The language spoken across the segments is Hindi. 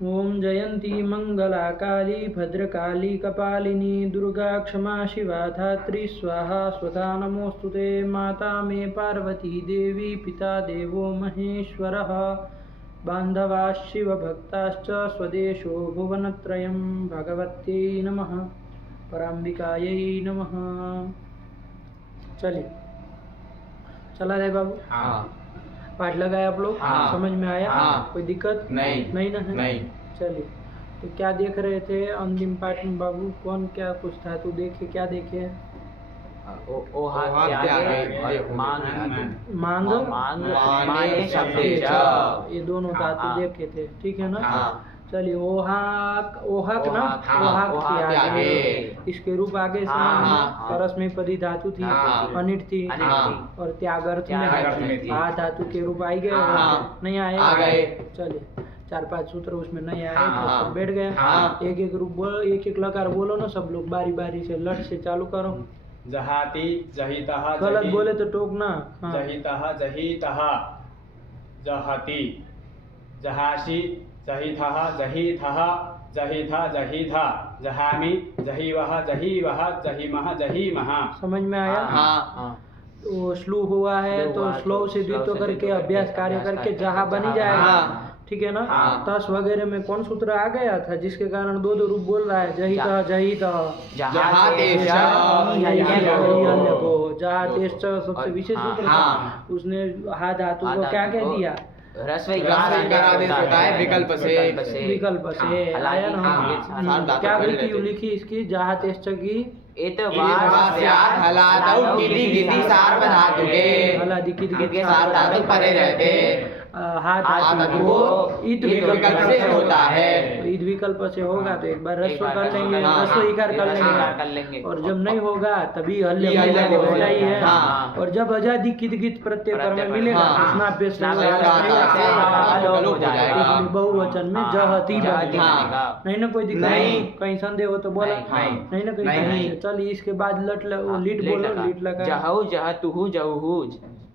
ओम जयंती मंगला काली भद्रकाली कपालिनी दुर्गा क्षमा शिवा धात्री स्वाहा स्वधा नमोस्तुते। माता मे पार्वती देवी पिता देवो महेश्वरः बान्धवाः शिवभक्ताश्च स्वदेशो भुवनत्रयं। भगवत्यै नमः, पराम्बिकायै नमः। चलिए, चला है बाबू। हाँ। पाठ लगाया आप लोग? हाँ। समझ में आया? हाँ। कोई दिक्कत नहीं ना है? नहीं। चलिए, तो क्या देख रहे थे अंतिम पाठ में बाबू? कौन क्या कुछ था? तू देखे, क्या देखे? ये दोनों धातु देखे थे, ठीक है ना? चलिए, ओहाक ओहक ना, ओहाक के आगे इसके रूप आगे परस में पदी धातु थी, अनिट थी, और त्यागर्थ में आ धातु के रूप आई गए, नहीं आए? चलिए, 4-5 सूत्र उसमें नहीं आए तो सब बैठ गए। एक एक रूप बोलो, एक एक लकार बोलो ना सब लोग, बारी बारी से। लट से चालू करो। जहाती जहितः, गलत बोले तो टोकना। जहितः जहितः, जहाती जहासी, जहिथः जहिथः, जहिथा जहिथा, जहामि जहिवः जहिवः, जहिमः जहिमः। समझ में आया? तो स्लो हुआ है तो स्लो से द्वित्व करके अभ्यास कार्य करके जहा बनी जाएगा, ठीक है ना? तस वगैरह में कौन सूत्र आ गया था जिसके कारण दो रूप बोल रहा है? जहितः जहितः, जहातेश्च सबसे विशेष सूत्र था। उसने हा धातु को क्या कह दिया? विकल्प से आया ना? क्या गलती लिखी इसकी? जहातेश्च की ईद विकल्प से होता है। ईद विकल्प से होगा तो एक बार रस्व कर लेंगे, रस्व इकार कर लेंगे, और जब नहीं होगा तभी हल्ले होना ही है। और जब आजादी कित प्रत्यय पर में मिलेगा बहुवचन में जहती बनेगा। नहीं ना? कोई दिक्कत नहीं? कहीं संदेह हो तो बोला नहीं ना? कहीं चलिए, इसके बाद लीट बोलो। लीट लगा जहु जहतुहु जहुहु,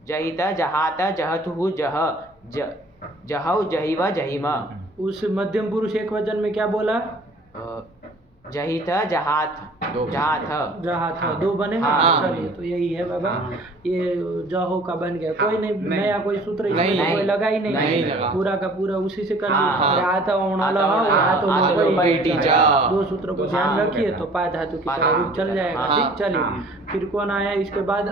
जहिता जहाता जहतुहु जह, जहौ जहिवा जहिमा। उस मध्यम पुरुष एक वचन में क्या बोला? जहिता जहात जहात दो बने ना? चलिए, तो यही है बाबा, ये जहो का बन गया। कोई नहीं नया कोई सूत्र कोई लगा ही नहीं, पूरा का पूरा उसी से कर लिया। दो सूत्रों को ध्यान रखिए तो पा धातु की तरह रूप चल जाएगा। ठीक, चलिए फिर कौन आया इसके बाद?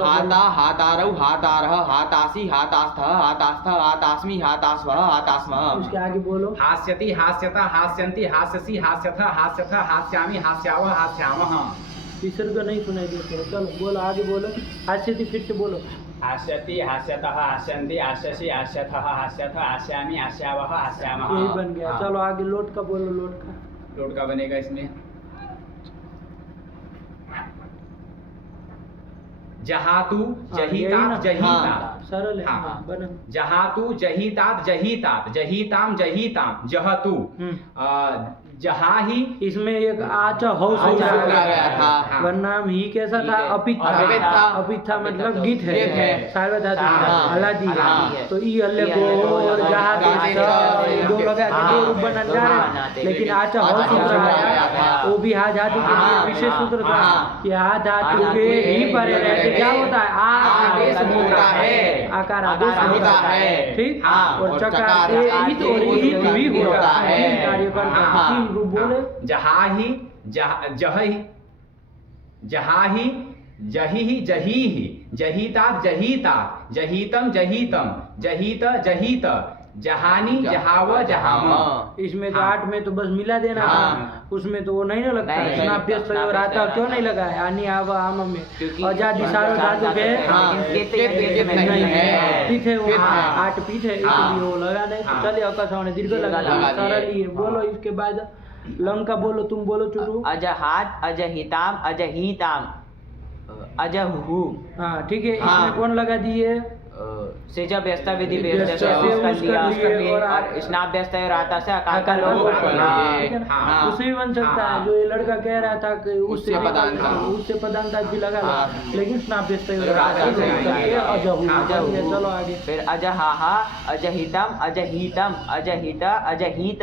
हाता हातारौ हातारः हातासी हातास्थः हातास्थः हातास्मि हातास्वः हातास्मः। उसके आगे बोलो। हास्यति हास्यता हास्यन्ति हास्यसि हास्यथ हास्यथ हास्यामि हास्यावः हास्यामः। विसर्ग नहीं सुनाई देते। चलो बोलो, आगे बोलो। हास्यति फिर से बोलो। हास्यति हास्यतः हास्यन्ति हास्यसि हास्यथः हास्यथ हास्यामि हास्यावः हास्यामः। यही बन गया। चलो आगे लोट का बोलो। लोट का बनेगा इसमें जहातु जहितात जहितात, सरल है। जहातु जहितात जहितात, जहिताम जहिताम, जहतु जहाही। इसमें एक आच हौस आ गया था, वरना ही कैसा था? अपिथा मतलब गीत है, सार्वधातुक हलादी है। तो ई हल्ले को और जहां दो लगा दो रूप बना जा रहे, लेकिन आच हौस सूत्र आया, वो भी हा धातु के लिए विशेष सूत्र था कि हा धातु के ही परे रहते क्या होता है? आदेश होता है, आकार आदेश होता है। ठीक, और चकार से इत और ईत भी होता है, कार्य करता है। रूप बोले। जहाही जही, जहाही जही जहीहि, जहितात जहितात, जहितम जहितम, जहित जहित, जहानी जहाव जहाम। इसमें तो 8 में तो बस मिला देना था, उसमें तो वो नहीं ना लगता है। स्नाभ्यस्त और आता क्यों नहीं लगा है? आनी आव आम में आजादी सार्वधातुक है, नहीं है, पीठ है वो, 8 पीठ है, इसलिए वो लगा नहीं। चलिए अकस्मात ने दीर्घ लगा दिया, सरल ही है। बोलो इसके बाद लंका बोलो, तुम बोलो चुटू। अजहात अजहिताम अजहिताम, अजहु। हाँ ठीक है। इसमें कौन लगा दिए? सेजा व्यस्ता विधि व्यस्ता व्यस्ता से उसका उसका लिए लिया और और स्नाप व्यस्ता है राता से अकाल का लोग लोग कर हाँ, लिए। हाँ, उससे भी बन सकता है, जो ये लड़का कह रहा था कि उससे भी उससे पदांत भी लगा ला, लेकिन स्नाप व्यस्ता ही चलो आगे। फिर अजहाहा अजहितम अजहितम अजहिता अजहित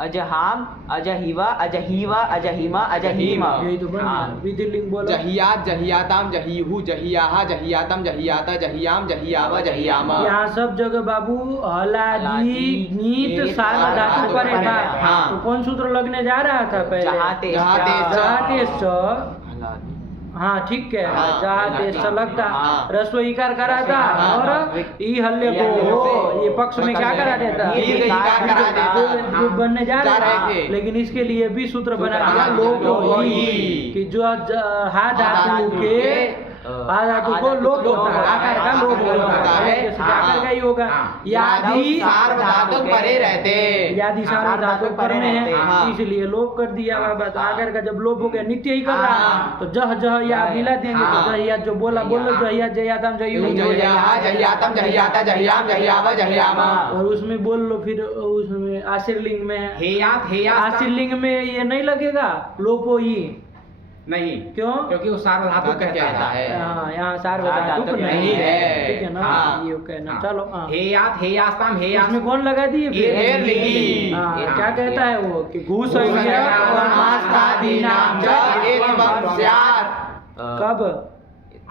अजहाम अजहिवा अजहिवा अजहिमा अजहिमा। यही तो बन गया। हाँ। विधिलिंग बोलो। जहियात जहियाताम जहीहू जहियाहा जहियातम जहियाता जहियाम जहियावा जहियामा। यहाँ सब जगह बाबू हलादी हलादी, नीत नीत, सार्वधातु सार्वधातु पर था। हाँ। तो कौन सूत्र लगने जा रहा था पहले? जहाते जहाते स हलादी। हाँ ठीक कह रहा है, हाँ, जहाते स लगता हाँ। रस्व इकार करा था हाँ, और ई हल्ले को हो, ये पक्ष में क्या करा देता? ये इकार करा देता। जो बनने जा जा रहे रहे थे, थे। लेकिन इसके लिए भी सूत्र बना दिया हाँ, लोप लोप ही, ही। कि जो हा धातु के आ धातु को लोप होता है, आकार का लोप होता है, जैसे आकार का ही होगा। यादि सार्वधातुक परे रहते। यादि सार्वधातुक पर में है, हाँ। इसलिए लोप कर दिया बाबा। तो आकार का जब लोप हो गया, नित्य ही कर रहा है, तो जह जह या मिला देंगे। तो जहिया जो बोला बोलो, जहिया जयातम जयू जहियाहा जहियातम जहियाता जहियाम जहियावा जहियामा। और उसमें बोल लो, फिर उसमें आशीर्लिंग में हेयात हेयात आशीर्लिंग में ये नहीं लगेगा लोपो ही, नहीं, क्यों? क्योंकि वो सार्वधातु कहता है। हाँ, यहाँ सार्वधातुक नहीं है, ठीक है ना? हाँ। ये कहना चलो। हाँ। हेयात हेयास्ताम इसमें कौन लगा दिए फिर? ये लिखी। हाँ, हाँ। क्या कहता है वो कि घूस और मास्तादीनाम च एवं स्यात्। कब?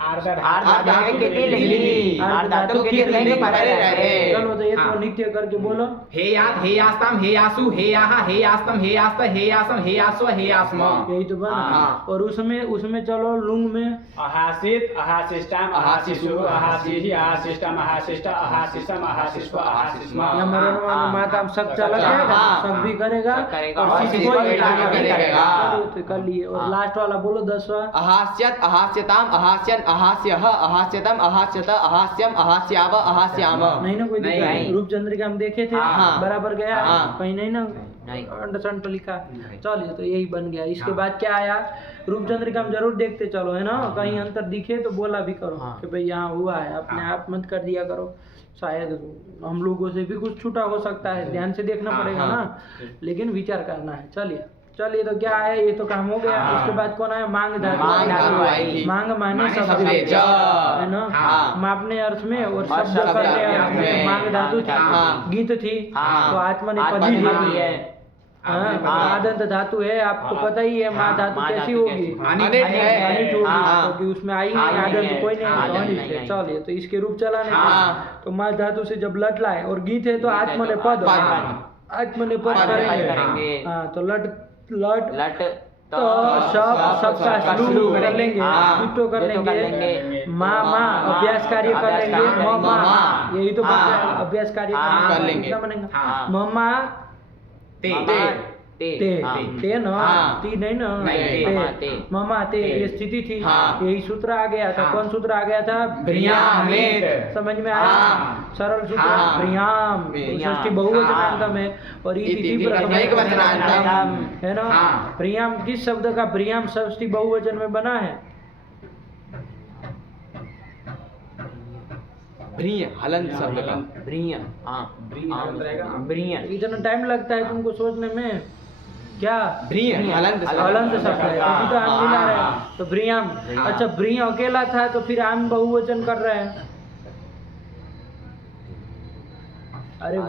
आर्धातु के लिए लिखी आर्धातु के लिए लेंगे परे रहते। चलो तो एक हाँ। को नित्य करके बोलो। हेयात हेयास्ताम हेयासु हेयाहा हेयास्तम हेयास्त हेयासम हेयास्व हेयास्म। यही तो बना। हाँ। और उसमें चलो लुंग में अहासित अहासिष्टाम अहासिषु अहासिहि अहासिष्टाम अहासिष्टा अहासिषम अहासिष्व अहासिष्म। या मरण वाला माता सब चला जाएगा, हाँ। सब भी करेगा सब करेगा और और सीधी कोई सीधी कोई करेगा। तो कर लिए। और लास्ट वाला बोलो 10वां। अहास्यत अहास्यताम अहास्यन अहास्यः अहास्यतम अहास्यत अहास्यम अहास्याव अहास्याम। नहीं ना कोई नहीं, दिक्कत? नहीं। रूपचंद्रिका हम देखे थे, हाँ। बराबर गया हाँ। कहीं नहीं ना? नहीं। अंडरस्टैंड पर लिखा। चलिए तो यही बन गया। इसके बाद क्या आया? रूपचंद्रिका हम जरूर देखते चलो, है ना? कहीं अंतर दिखे तो बोला भी करो हाँ। कि भाई यहाँ हुआ है, अपने आप मत कर दिया करो। शायद हम लोगों से भी कुछ छूटा हो सकता है, ध्यान से देखना पड़ेगा ना, लेकिन विचार करना है। चलिए तो क्या है, ये तो काम हो गया। उसके बाद कौन आया? मांग धातु। मांग धातु आई। मांग माने माने शब्द शब्द ज। है ना? हाँ। मापने अर्थ में और और शब्द शब्द करने अर्थ अर्थ में। में। मांग धातु थी, हाँ। गीत थी, हाँ। तो आत्मनेपदी आत्मनेपदी है। है। हाँ, आदंत धातु है, आपको पता ही है। माँ धातु माँ कैसी धातु होगी? कैसी? अनिट है। अनिट होगी, हाँ। क्योंकि उसमें आई हाँ, नहीं, नहीं आदंत है। कोई नहीं, हाँ, तो नहीं, अनिट नहीं, है। नहीं। चलिए तो इसके रूप चलाने का। हाँ। तो माँ धातु से जब लट लाए और गीत है तो गीत है तो आत्मनेपद आत्मनेपद। आत्मनेपद आत्मनेपद करेंगे। करेंगे। हाँ, तो लट लट लट तो सबका शुरू कर लेंगे, हाँ। युक्तो कर युक्तो कर लेंगे। लेंगे। माँ माँ अभ्यास कार्य कर अभ्यास लेंगे। कार्य माँ हाँ। यही तो हाँ। बन गया, अभ्यास कार्य हाँ, कर लेंगे। कितना बनेगा? हाँ। मम्मा ते ते हाँ। ते ना हाँ। ती नहीं ना नहीं, ममा, ते। ममा ते ये स्थिति थी। हाँ। यही सूत्र आ गया था। हाँ। कौन सूत्र आ गया था? भ्रियामित। समझ में आया? हाँ। सरल सूत्र हाँ। भ्रियाम। भ्रियाम। षष्ठी बहुवचनांतम है और इति इति प्रथमैक वचनांतम। है ना? हाँ। भ्रियाम किस शब्द का भ्रियाम षष्ठी बहुवचन में बना है? भ्रिय हलंत शब्द का। ब्रिय हाँ ब्रिय इतना टाइम लगता है तुमको सोचने में क्या? भ्रिय हलंत हलंत शब्द है, अभी तो हम मिला रहे हैं। तो भ्रियाम। अच्छा, भ्रिय अकेला था तो फिर हम बहुवचन कर रहे हैं। अरे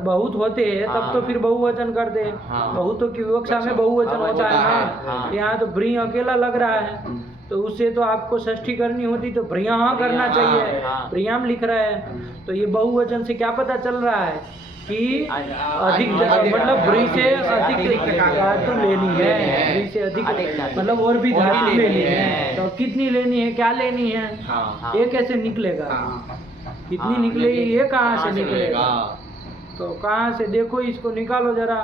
बहुत होते हैं तब तो फिर बहुवचन कर दे। हाँ। बहुतों की विवक्षा में बहुवचन होता है ना। हाँ। यहाँ तो भ्रिय अकेला लग रहा है, तो उससे तो आपको षष्ठी करनी होती तो भ्रिया करना चाहिए। हाँ। भ्रियाम लिख रहा है, तो ये बहुवचन से क्या पता चल रहा है कि अधिक मतलब भ्री से अधिक धातु लेनी है। भ्री से अधिक मतलब और भी धातु लेनी है। तो कितनी लेनी है, क्या लेनी है, हाँ। ये कैसे निकलेगा? कितनी निकलेगी, ये कहाँ से निकलेगा? तो कहाँ से देखो, इसको निकालो जरा,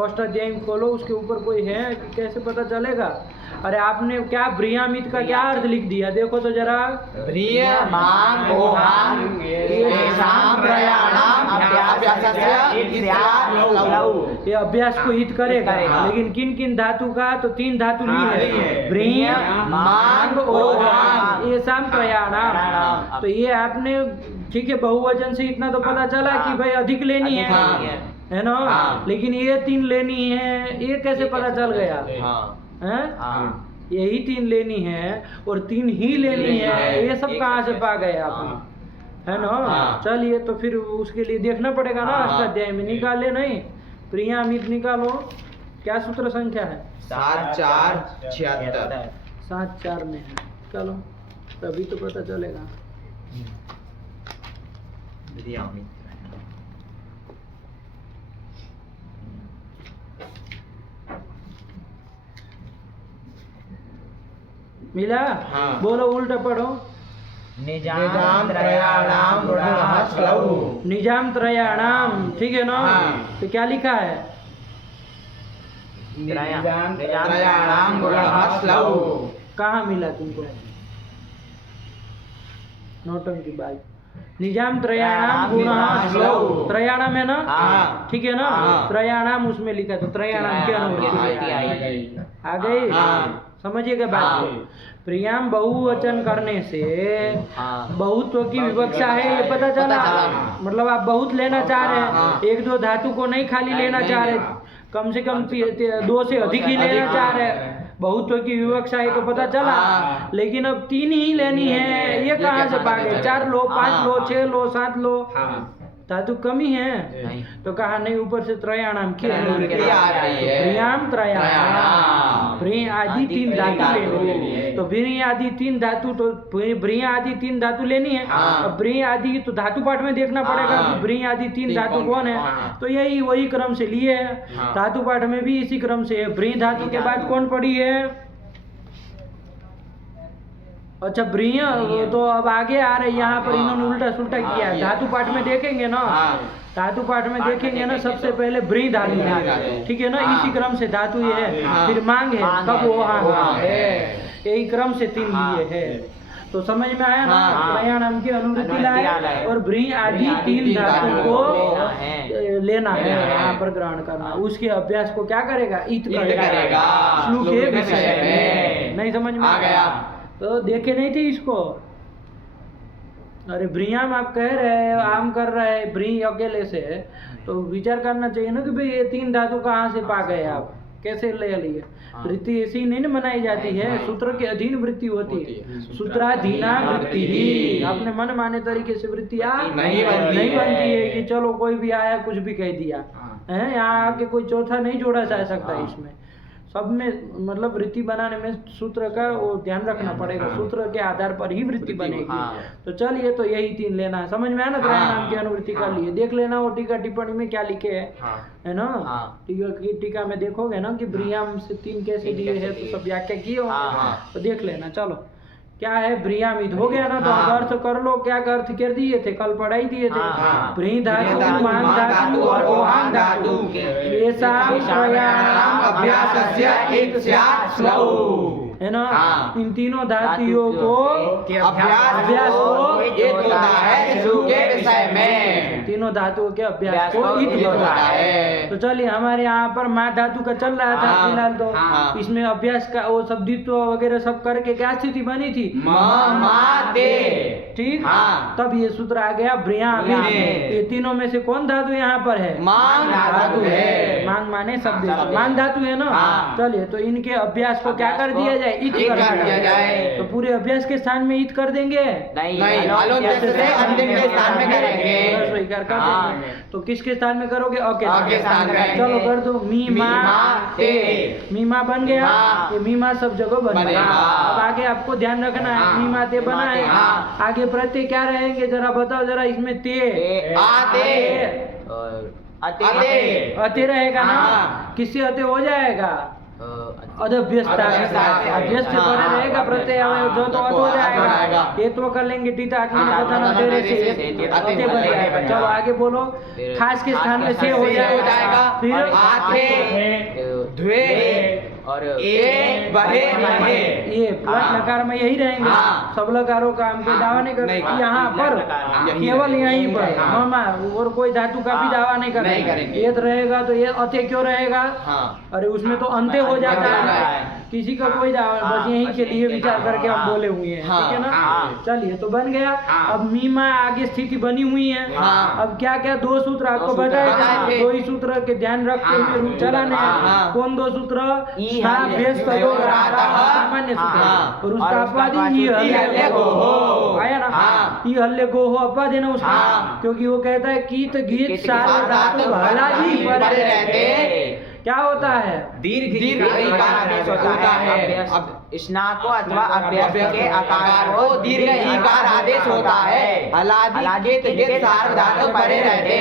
अष्टाध्यायी खोलो, उसके ऊपर कोई है, कैसे पता चलेगा? अरे आपने क्या भ्रियामित का क्या अर्थ लिख दिया, देखो तो जरा। भ्रिय मांग ओहाम येषां त्रयाणाम अभ्यास अभ्यासस्य इति स्यात् लौ। ये अभ्यास को हित करेगा, लेकिन किन किन धातु का, तो 3 धातु ली है, ब्रीय, मांग और वांग, ये साम त्रयाणाम। तो ये आपने ठीक है, बहुवचन से इतना तो पता चला कि भाई अधिक लेनी है ना, लेकिन ये 3 लेनी है, ये कैसे पता चल गया? हैं? यही 3 लेनी है और 3 ही लेनी है, ये सब कहाँ से पा गए आप? है ना? चलिए, तो फिर उसके लिए देखना पड़ेगा ना, अष्टाध्याय में निकाले नहीं, प्रियामित निकालो, क्या सूत्र संख्या है? 7 4 76। 7 4 में है, चलो तभी तो पता चलेगा। मिला? बोलो, उल्टा पढ़ो। निजाम त्रयाणाम गुणः श्लौ। निजाम त्रयाणाम, ठीक है ना? तो क्या लिखा है? त्रयाणाम गुणः श्लौ। कहाँ मिला तुमको? नौटंकी बात। निजाम त्रयाणाम गुणः श्लौ, त्रयाणाम है ना? ठीक है ना? त्रयाणाम उसमें लिखा, तो त्रयाणाम क्या आ गई? समझिएगा बात को। प्रियाम बहुवचन करने से बहुत्व की विवक्षा है, ये पता चला। मतलब आप बहुत लेना चाह रहे हैं, 1 2 धातु को नहीं खाली लेना चाह रहे, कम से कम 2 से अधिक ही लेना चाह रहे हैं, बहुत्व की विवक्षा है तो पता चला। लेकिन अब 3 ही लेनी है, ये कहाँ से पा गए? 4 लो, 5 लो, 6 लो, 7 लो, धातु कमी है। तो कहा नहीं, ऊपर से त्रयाणाम की प्रियाम त्रयाणाम, ब्री आदि 3 धातु लेनी है। तो ब्री आदि 3 धातु, तो ब्री आदि 3 धातु लेनी है। अब ब्री आदि तो धातु पाठ में देखना पड़ेगा कि ब्री आदि 3 धातु कौन है, तो यही वही क्रम से लिए है। धातु पाठ में भी इसी क्रम से है। ब्री धातु के बाद कौन पड़ी है? अच्छा, ब्रिय, तो अब आगे आ रहे, यहाँ पर इन्होंने उल्टा सुल्टा किया है। धातु पाठ में देखेंगे ना, धातु पाठ में देखेंगे ना, सबसे पहले ब्री धातु है, ठीक है ना? इसी क्रम से धातु ये है, फिर मांग है, तब वो है, यही क्रम से 3 लिए है। तो समझ में आया ना? त्रयाणाम की अनुवृत्ति लाए और ब्री आदि 3 धातु को लेना है, यहाँ पर ग्रहण करना। उसके अभ्यास को क्या करेगा? इत करेगा, श्लोक के विषय में। नहीं समझ में आ गया? तो देखे नहीं थे इसको? अरे ब्रियाम आप कह रहे हैं, आम कर रहे हैं ब्री अकेले से, तो विचार करना चाहिए ना कि भाई ये 3 धातु कहाँ से पा गए आप, कैसे ले लिए? वृत्ति ऐसी नहीं ना बनाई जाती है, सूत्र के अधीन वृत्ति होती है, सूत्राधीना वृत्ति ही। अपने मन माने तरीके से वृत्तियाँ नहीं बनती है कि चलो कोई भी आया कुछ भी कह दिया है, यहाँ आके कोई चौथा नहीं जोड़ा जा सकता इसमें। सब में मतलब वृत्ति बनाने में सूत्र का वो ध्यान रखना पड़ेगा, सूत्र के आधार पर ही वृत्ति बनेगी। तो चलिए, तो यही 3 लेना है, समझ में आया ना? त्रयाणाम की अनुवृत्ति कर लिए, देख लेना वो टीका टिप्पणी में क्या लिखे है ना? टीका में देखोगे ना कि ब्रियाम से 3 कैसे दिए है, तो सब व्याख्या किए होंगे, तो देख लेना। चलो, क्या है? ब्रियामित हो गया ना, तो अब अर्थ कर लो। क्या अर्थ कर दिए थे, कल पढ़ाई दिए थे। ब्री धातु, मान धातु और ओहान धातु, येषां त्रयाणाम अभ्यासस्य इति स्यात् श्लौ, है ना? इन तीनों धातुओं को अभ्यास को एक होता है श्लोक के विषय में, तीनों धातुओं के अभ्यास को इत होता है। तो चलिए, हमारे यहाँ पर माँ धातु का चल रहा था फिलहाल, तो इसमें अभ्यास का वो शब्दित्व वगैरह सब करके क्या स्थिति बनी थी? ठीक, तब ये सूत्र आ गया ब्रियाम। ये तीनों में से कौन धातु यहाँ पर है? मांग धातु है। मांग माने शब्द, मान धातु है ना? चलिए, तो इनके अभ्यास को क्या कर दिया जाए? इत कर दिया जाए। तो पूरे अभ्यास के स्थान में इत कर देंगे? नहीं, अंतिम के स्थान में करेंगे। स्वीकार कर देंगे। तो किसके स्थान में करोगे? अके स्थान में। चलो कर दो, मीमा ते, मीमा बन गया, ये मीमा सब जगह बन गया। अब आगे आपको ध्यान रखना है, मीमा ते बना है, आगे प्रत्यय क्या रहेंगे जरा बताओ जरा? इसमें ते, अते रहेगा ना? किससे अते हो जाएगा? अध्यस्त पड़े रहेगा प्रत्यय, जो तो अत हो जाएगा। ये तो कर लेंगे, टीता आत्मा ने बताना तेरे से अते बन जाएगा। चलो आगे बोलो, खास के स्थान में से हो जाएगा, फिर आते, द्वे, और ए बहे महे। ये प्लस लकार में यही रहेंगे। हाँ। सब लकारों का हम पे दावा नहीं करते। नहीं, यहाँ पर यही केवल यहीं पर हाँ। मामा और कोई धातु का भी दावा नहीं नहीं करेंगे। करेंगे। ये रहेगा तो ये अते क्यों रहेगा? हाँ। अरे उसमें तो अंत्य हो जाता है। किसी का कोई दावा, बस यहीं के लिए विचार करके हम बोले हुए हैं। हाँ। ठीक है ना? हाँ। चलिए तो बन गया। अब मीमा आगे स्थिति बनी हुई है। हाँ। अब क्या क्या 2 सूत्र आपको सूत्र बताए बताए थे। थे। 2 ही सूत्र के ध्यान रखते हुए रूप चलाने हैं। हाँ। कौन 2 सूत्र? ई हाँ, हल्य बेस तयोर आता आता सामान्य सूत्र। हाँ। और उसका और उसका अपवादी ई हल्य गो हो। आया ना? हाँ। ई हल्य गो हो अपवाद है ना उसका। हाँ। क्योंकि वो कहता है कीट गीत कीट सार धातु हलादी पर परे रहते। रहते। क्या होता है? दीर्घ ईकार आदेश होता है। अब स्ना को अथवा अभ्यस्त के आकार को दीर्घ ईकार आदेश होता है। हलादी के सार धातु परे रहते।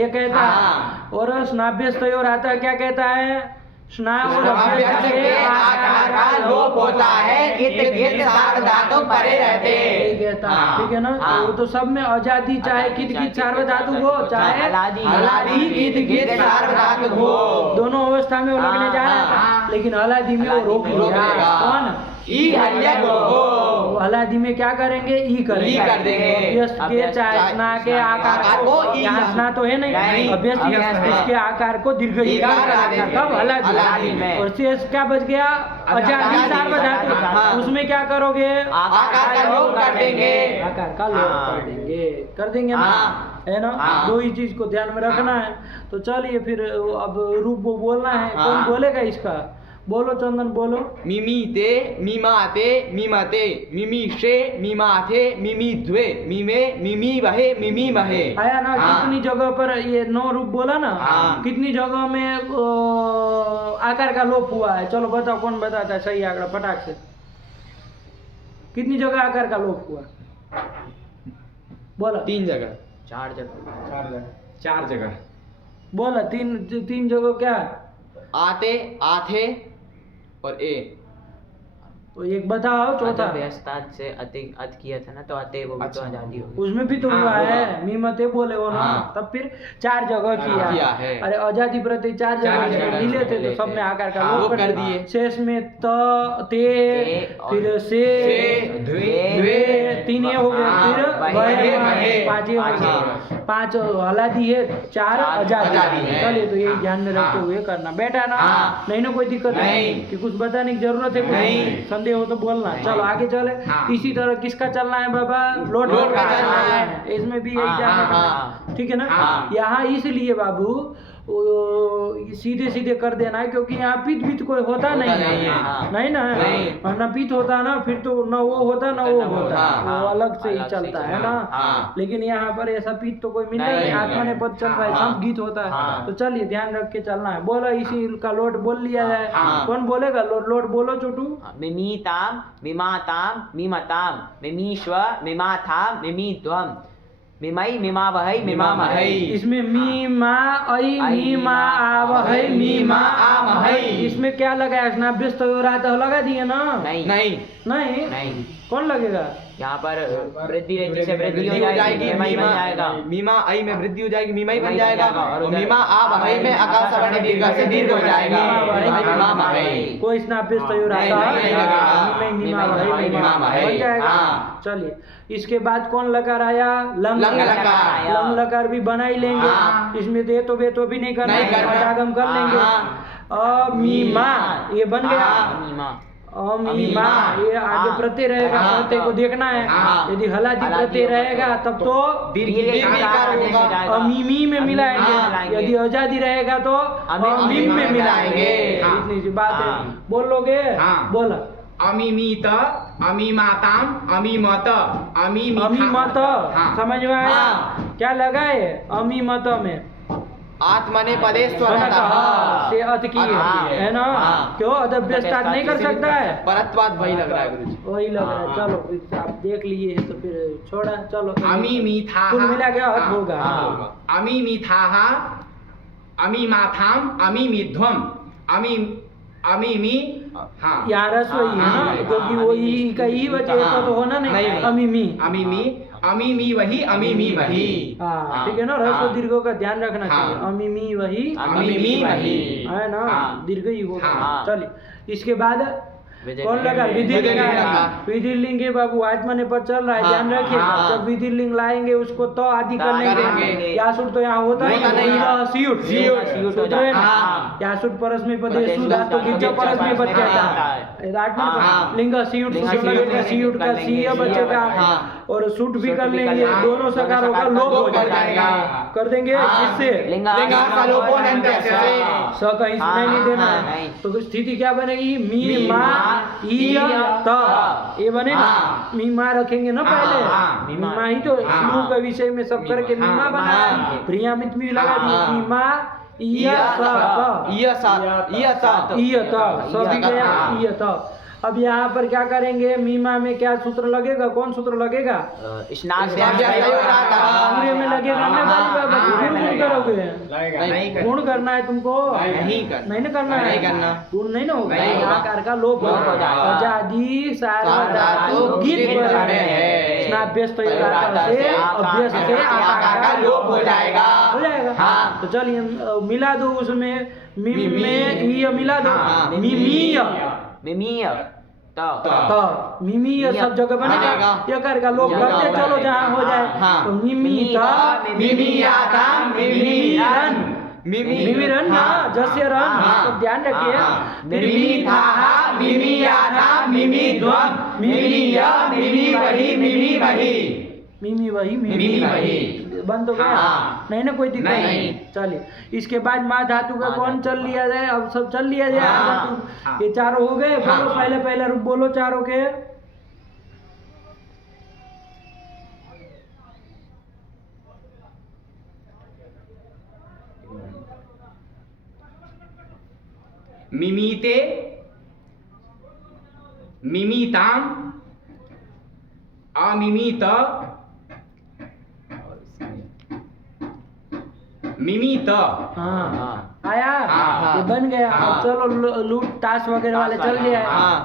ये कहता है। हाँ। और स्नाभ्यस्तयोर आता है, क्या कहता है? स्ना और अभ्यस्त अभ्यस्त के आकार का लोप होता है। गित सार धातु परे रहते। यही कहता है। हाँ। ठीक है ना? हाँ। तो सब में आजादी, चाहे कित कित सार्वधातु हो, चाहे हलादी कित सार्वधातुक हो। दोनों अवस्था में वो लगने जा रहा है। लेकिन हलादी में वो रोक लेगा। कौन? ई हल्य गो हो। हलादी में क्या करेंगे? ई करेंगे। ई कर देंगे। अभ्यस्त के चाहे स्ना के आकार को, ई यहाँ स्ना तो है नहीं, नहीं। अभ्यस्त अभ्यस्त है। इसके आकार को दीर्घ ईकार ईकार करना। देंगे। कब? हलादी हलादी में। और शेष क्या बच गया? आजादी सार्वधातु। हाँ। उसमें क्या करोगे? आकार का लोप कर देंगे। आकार का लोप हाँ। कर देंगे ना? हाँ। है ना? हाँ। 2 ही चीज को ध्यान में रखना है। तो चलिए फिर अब रूप वो बोलना है। हाँ। कौन बोलेगा इसका? बोलो चंदन, बोलो। मिमीते मीमाते मीमते मिमीषे मीमाथे मिमीध्वे मिमे मिमी वहे मिमी महे। आया ना? हाँ। कितनी जगह पर ये 9 रूप बोला ना? हाँ। कितनी जगह में आकार का लोप हुआ है? चलो बताओ, कौन बताता है सही आंकड़ा फटाक से? कितनी जगह आकार का लोप हुआ? बोला। 3 जगह। 4 जगह। 4 जगह। बोला। 3 जगह क्या? आते आथे और ए। तो एक बताओ चौथा। व्यस्तात से अत किया था ना, तो अते वो भी तो आजादी होगी। उसमें भी तो हुआ है। मीमते बोले वो ना। हाँ। तब फिर 4 जगह किया है। अरे आजादी प्रति 4 जगह जगह मिले थे, तो मिले सब थे। में आकार का हाँ, लोप वो कर कर दिए। दिए। शेष में त ते फिर से द्वे 3 ये हो गए। हाँ, फिर वहे, वहे 5 ये हो पाँच गए। 5 हलादी है, 4 आजादी आजादी है। है। चलिए तो यही ध्यान में रखते हाँ। हुए करना। बेटा ना? हाँ। नहीं ना? कोई दिक्कत नहीं। कि कुछ बताने की जरूरत है? नहीं। कुछ संदेह हो तो बोलना। चलो आगे चले। हाँ। इसी तरह किसका चलना है बाबा? लोट लोट का का चलना है। इसमें भी यही हाँ, ध्यान हाँ, रखना। हाँ। ठीक है ना? हाँ। यहाँ इसलिए बाबू सीधे सीधे कर देना है, क्योंकि यहाँ पित पित कोई होता नहीं नहीं है। है। हाँ। नहीं ना? नहीं। वरना पित होता ना, फिर तो न वो होता न वो होता। हाँ। वो अलग से ही अलग से चलता है चलता ना? है। हाँ। लेकिन यहाँ पर ऐसा पित तो कोई मिलता नहीं, नहीं। नहीं, आत्मा ने पद चल रहा है, हाँ। सब गीत होता है। हाँ। तो चलिए ध्यान रख के चलना है। बोला इसी का लोट बोल लिया जाए। हाँ। कौन बोलेगा लोट? लोट बोलो छोटू। मिमीताम मिमाताम मिमताम मिमीश्व मिमाथाम मिमीध्वम मिमई मिमावहै मिमामहै। इसमें मी मा आई मी मा आवहै मी मा आमहै। इसमें क्या लगाया? स्नाभ्यस्त लगा दिए ना? नहीं नहीं। नहीं? नहीं, कौन लगेगा? यहाँ पर वृद्धि रहती से वृद्धि हो जाएगी, मिमई बन जाएगा। मीमा आई में वृद्धि हो जाएगी, मीमाई बन मीमाई जाएगा। बन जाएगा। और मीमा आ वही में आकाश वर्ण दीर्घ से दीर्घ हो जाएगा। मीमा महे। कोई स्नाभ्यस्त नहीं, नहीं लगेगा। बन जाएगा। हाँ। चलिए इसके बाद कौन लकार आया? लंग लंग लकार। लंग लकार भी बना ही लेंगे। हाँ। इसमें दे तो बे तो भी नहीं करना नहीं है, करना। आगम कर लेंगे। हाँ। अमीमा ये बन गया। हाँ। मीमा अमीमा ये आगे हाँ। प्रत्यय रहेगा। हाँ। प्रत्यय को देखना है। हाँ। यदि हलादी हलादी प्रत्यय होगा रहेगा तब तो दीर्घ दीर्घ ईकार होगा। अमीमी में मिलाएंगे। मिलाएंगे। यदि आजादी रहेगा तो अमीम में मिलाएंगे। हाँ। इतनी सी बात है। हाँ। बोल लोगे? हाँ। बोला। अमीमीत अमीमाताम अमीमत अमीमिथा। अमीमत हाँ। समझ में आया? हाँ। क्या लगा है अमीमत में? आत्मने पदेश्वर से अत की है ना? हाँ। क्यों अदभ्यस्तात नहीं कर सकता है? परत्वाद वही लग रहा है गुरुजी। वही लग रहा है। हाँ। चलो फिर आप देख लिए हैं तो फिर छोड़ा। चलो अमीमिथा। कुल मिला के हत होगा। अमीमिथाः अमीमाथाम अमीमिध्वम अमीमी। हाँ। यहाँ रस वही है ना? हाँ, क्योंकि वो ई का ई वजह तो होना नहीं। नहीं। अमीमी। अमीमी वही अमीमी वही। हाँ ठीक है ना? रस और दीर्घों का ध्यान रखना चाहिए। हाँ। अमीमी वही अमीमी वही। है ना? हाँ। दीर्घ ही होगा। हाँ। चलिए इसके बाद कौन लगा विधि लिंग आएगा। विधि लिंग है बाबू आत्मने पर चल रहा है, ध्यान रखिए। जब विधि लिंग लाएंगे उसको तो आदि कर लेंगे। यासुट तो यहाँ होता नहीं, सियुट सूत्र है ना। यासुट परस्मै पदे सु धातु गिज्ज परस्मै पद कहता है। आत्मन लिंग सियुट लगेगा, सियुट का सीय बचेगा और सुट भी कर लेंगे, दोनों सकारों का लोप हो जाएगा। कर देंगे जिससे स का इसमें नहीं देना है। तो स्थिति क्या बनेगी, मी मा ई त ये बने ना। मीमा रखेंगे ना पहले, मीमा ही तो श्लोक के विषय में सब करके मीमा बना, प्रियामित भी लगा दी। मीमा सभी गया। अब यहाँ पर क्या करेंगे, मीमा में क्या सूत्र लगेगा, कौन सूत्र लगेगा, पूरे में लगेगा ना भाई बाबा। गुण करोगे, गुण करना है तुमको, नहीं ना करना है, गुण नहीं ना होगा, आकार का लोप हो जाएगा। अजादि सार्वधातु गीत स्नाभ्यस्त से अभ्यस्त से आकार का लोप हो जाएगा। तो चलिए मिला दो उसमें, मिला दो, मिमीय मिमीय सब जगह बनेगा। यकार का लोप करते चलो जहाँ हो जाए। तो मिमीरन ना जैसे रन, तो ध्यान रखिए। मिमी वही बंद हो गया, नहीं ना कोई दिक्कत नहीं। चलिए इसके बाद माँ धातु का कौन चल लिया जाए, अब सब चल लिया जाए। धातु ये चारों हो गए, बोलो पहले रूप बोलो चारों के। मिमीते, मिमीताम, अमिमीत, मिमीत। आया, ये बन गया। अब चलो लूट ताश वगैरह वाले चल गया।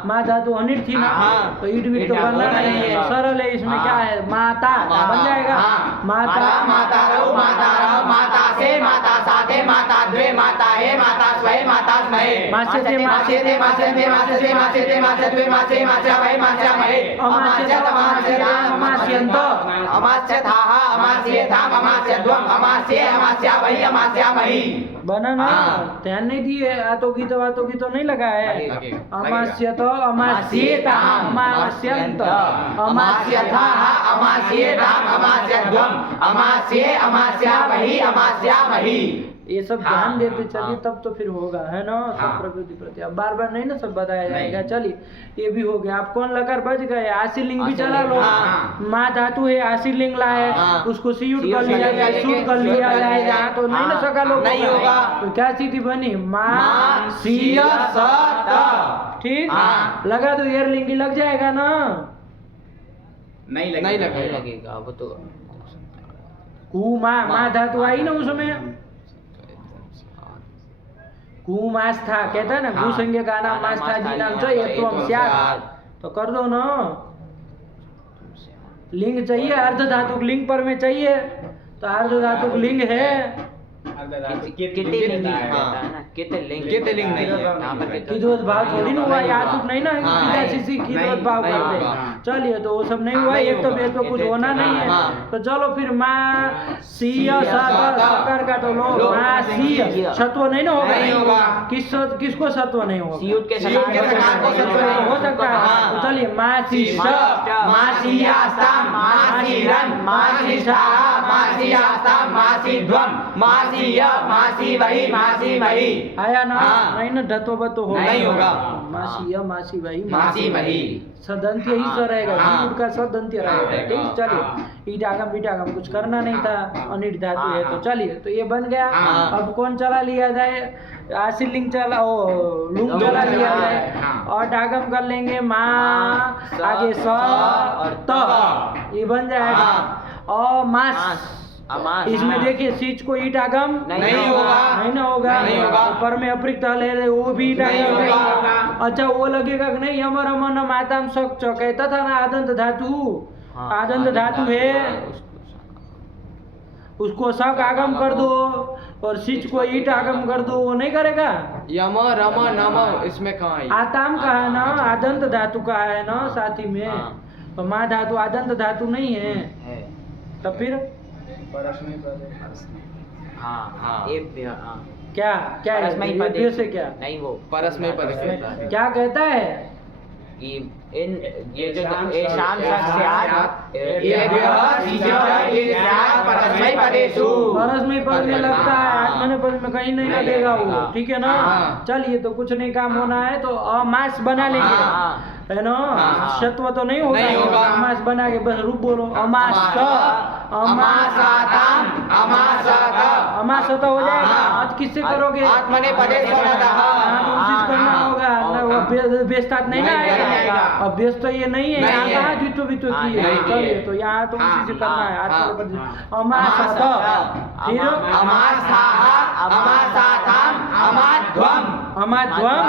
माँ धातु अनिट थी ना, तो ईट बीट तो करना नहीं है, सरल है। इसमें क्या है, माता बन जाएगा। माता माता रौ, माता रौ, माता से, माता साथे, माता द्वे, माता हे, माता स्वय, माता स्महे, मासे थे, मासे थे, मासे थे, मासे थे, मासे थे, मासे द्वे, मासे, मास्या वै, मास्या महे, अमास्यत, अमास्यताम, अमास्यन्त, अमास्यथाः, अमास्येथाम, अमास्यध्वम्, अमास्ये, अमास्या वै, अमास्या महि। बना ना, ध्यान नहीं दिए। आतो की तो नहीं लगा है। अमास्यत, अमास्येताम, अमास्यन्त, अमास्यथाः, अमास्येताम, अमास्यध्वम्, अमास्ये, अमास्या वै, अमास्या महि। ये सब ध्यान देते चलिए, तब तो फिर होगा, है ना। सब प्रकृति प्रति अब बार बार नहीं ना सब बताया जाएगा। चलिए ये भी हो गया। आप कौन लकार बच गए, आशी लिंग भी चला लो। माँ धातु है, आशी लिंग लाए, उसको सीयूट कर लिया जाए, सूट कर लिया जाएगा, तो नहीं ना सका लोग, नहीं होगा। तो क्या स्थिति बनी, माँ सीय सत, ठीक लगा दो। ईयर लिंग लग जाएगा ना, नहीं लगेगा वो तो। कु माँ धातु आई ना उसमें, कुमास था कहता है ना, गु संज्ञा का नाम मास था जी नाम चाहिए तो हम स्यात्, तो कर दो ना। लिंग चाहिए, अर्ध धातुक लिंग पर में चाहिए, तो अर्ध धातुक लिंग है। किदवत भाव थोड़ी ना हुआ, यासुक नहीं ना किदवत भाव करते। चलिए तो वो सब नहीं हुआ, एक तो कुछ होना नहीं है। तो चलो फिर माँ सीय सकर का तो लो, माँ सीय सत्व नहीं ना होगा। किसको सत्व नहीं होगा, हो सकता है। तो चलिए माँ सी आया ना, नहीं ना धत्व बत्व होगा, नहीं होगा। मासी वही सदंत्य ही तो रहेगा, सीट का सदंत्य रहेगा। ठीक, चलिए ईटागम बीटागम कुछ करना नहीं था, अनिट धातु है। तो चलिए तो ये बन गया। अब कौन चला लिया जाए, आशी लिंग चला, लुंग चला लिया जाए और डागम कर लेंगे। माँ आगे स और त, ये बन जाएगा। और मास, इसमें देखिए सीच को ईट आगम नहीं होगा, नहीं ना होगा, ऊपर में अप्रिक्त है वो भी ईट आगम नहीं होगा। अच्छा वो लगेगा कि नहीं, अमर अमन माताम शक कहता था ना, आदंत धातु, आदंत धातु है, उसको शक आगम कर दो। और सिच को ईट आगम कर दो, वो नहीं करेगा। यम रम नम इसमें कहाँ है? आताम का है ना, आदंत धातु का है ना साथी में। तो माँ धातु आदंत धातु नहीं है, तो फिर परस्मै पद है। हाँ क्या क्या है परस्मै पद फिर से क्या नहीं, वो परस्मै पद है। क्या कहता है? कि इन ये जो शाम सस्यात् परस्मै पदेषु। परस्मै पद में लगता है, आत्मने पद में कहीं नहीं लगेगा वो, ठीक है ना। चलिए तो कुछ नहीं काम होना है तो अमास बना लेंगे, है ना। शत्व तो नहीं होगा, अमास बना के बस रूप बोलो। अमास अमासाताम अमासाता अमास तो हो जाएगा। आज किससे करोगे? आत्मने पदेषु कोशिश करना होगा ना, वो बेस्तात नहीं ना आएगा। अब व्यस्त तो ये नहीं है, यहाँ कहाँ द्वित्व वित्व की है। चलिए तो यहाँ तो उसी से करना है। अमास फिर अमाध्वम,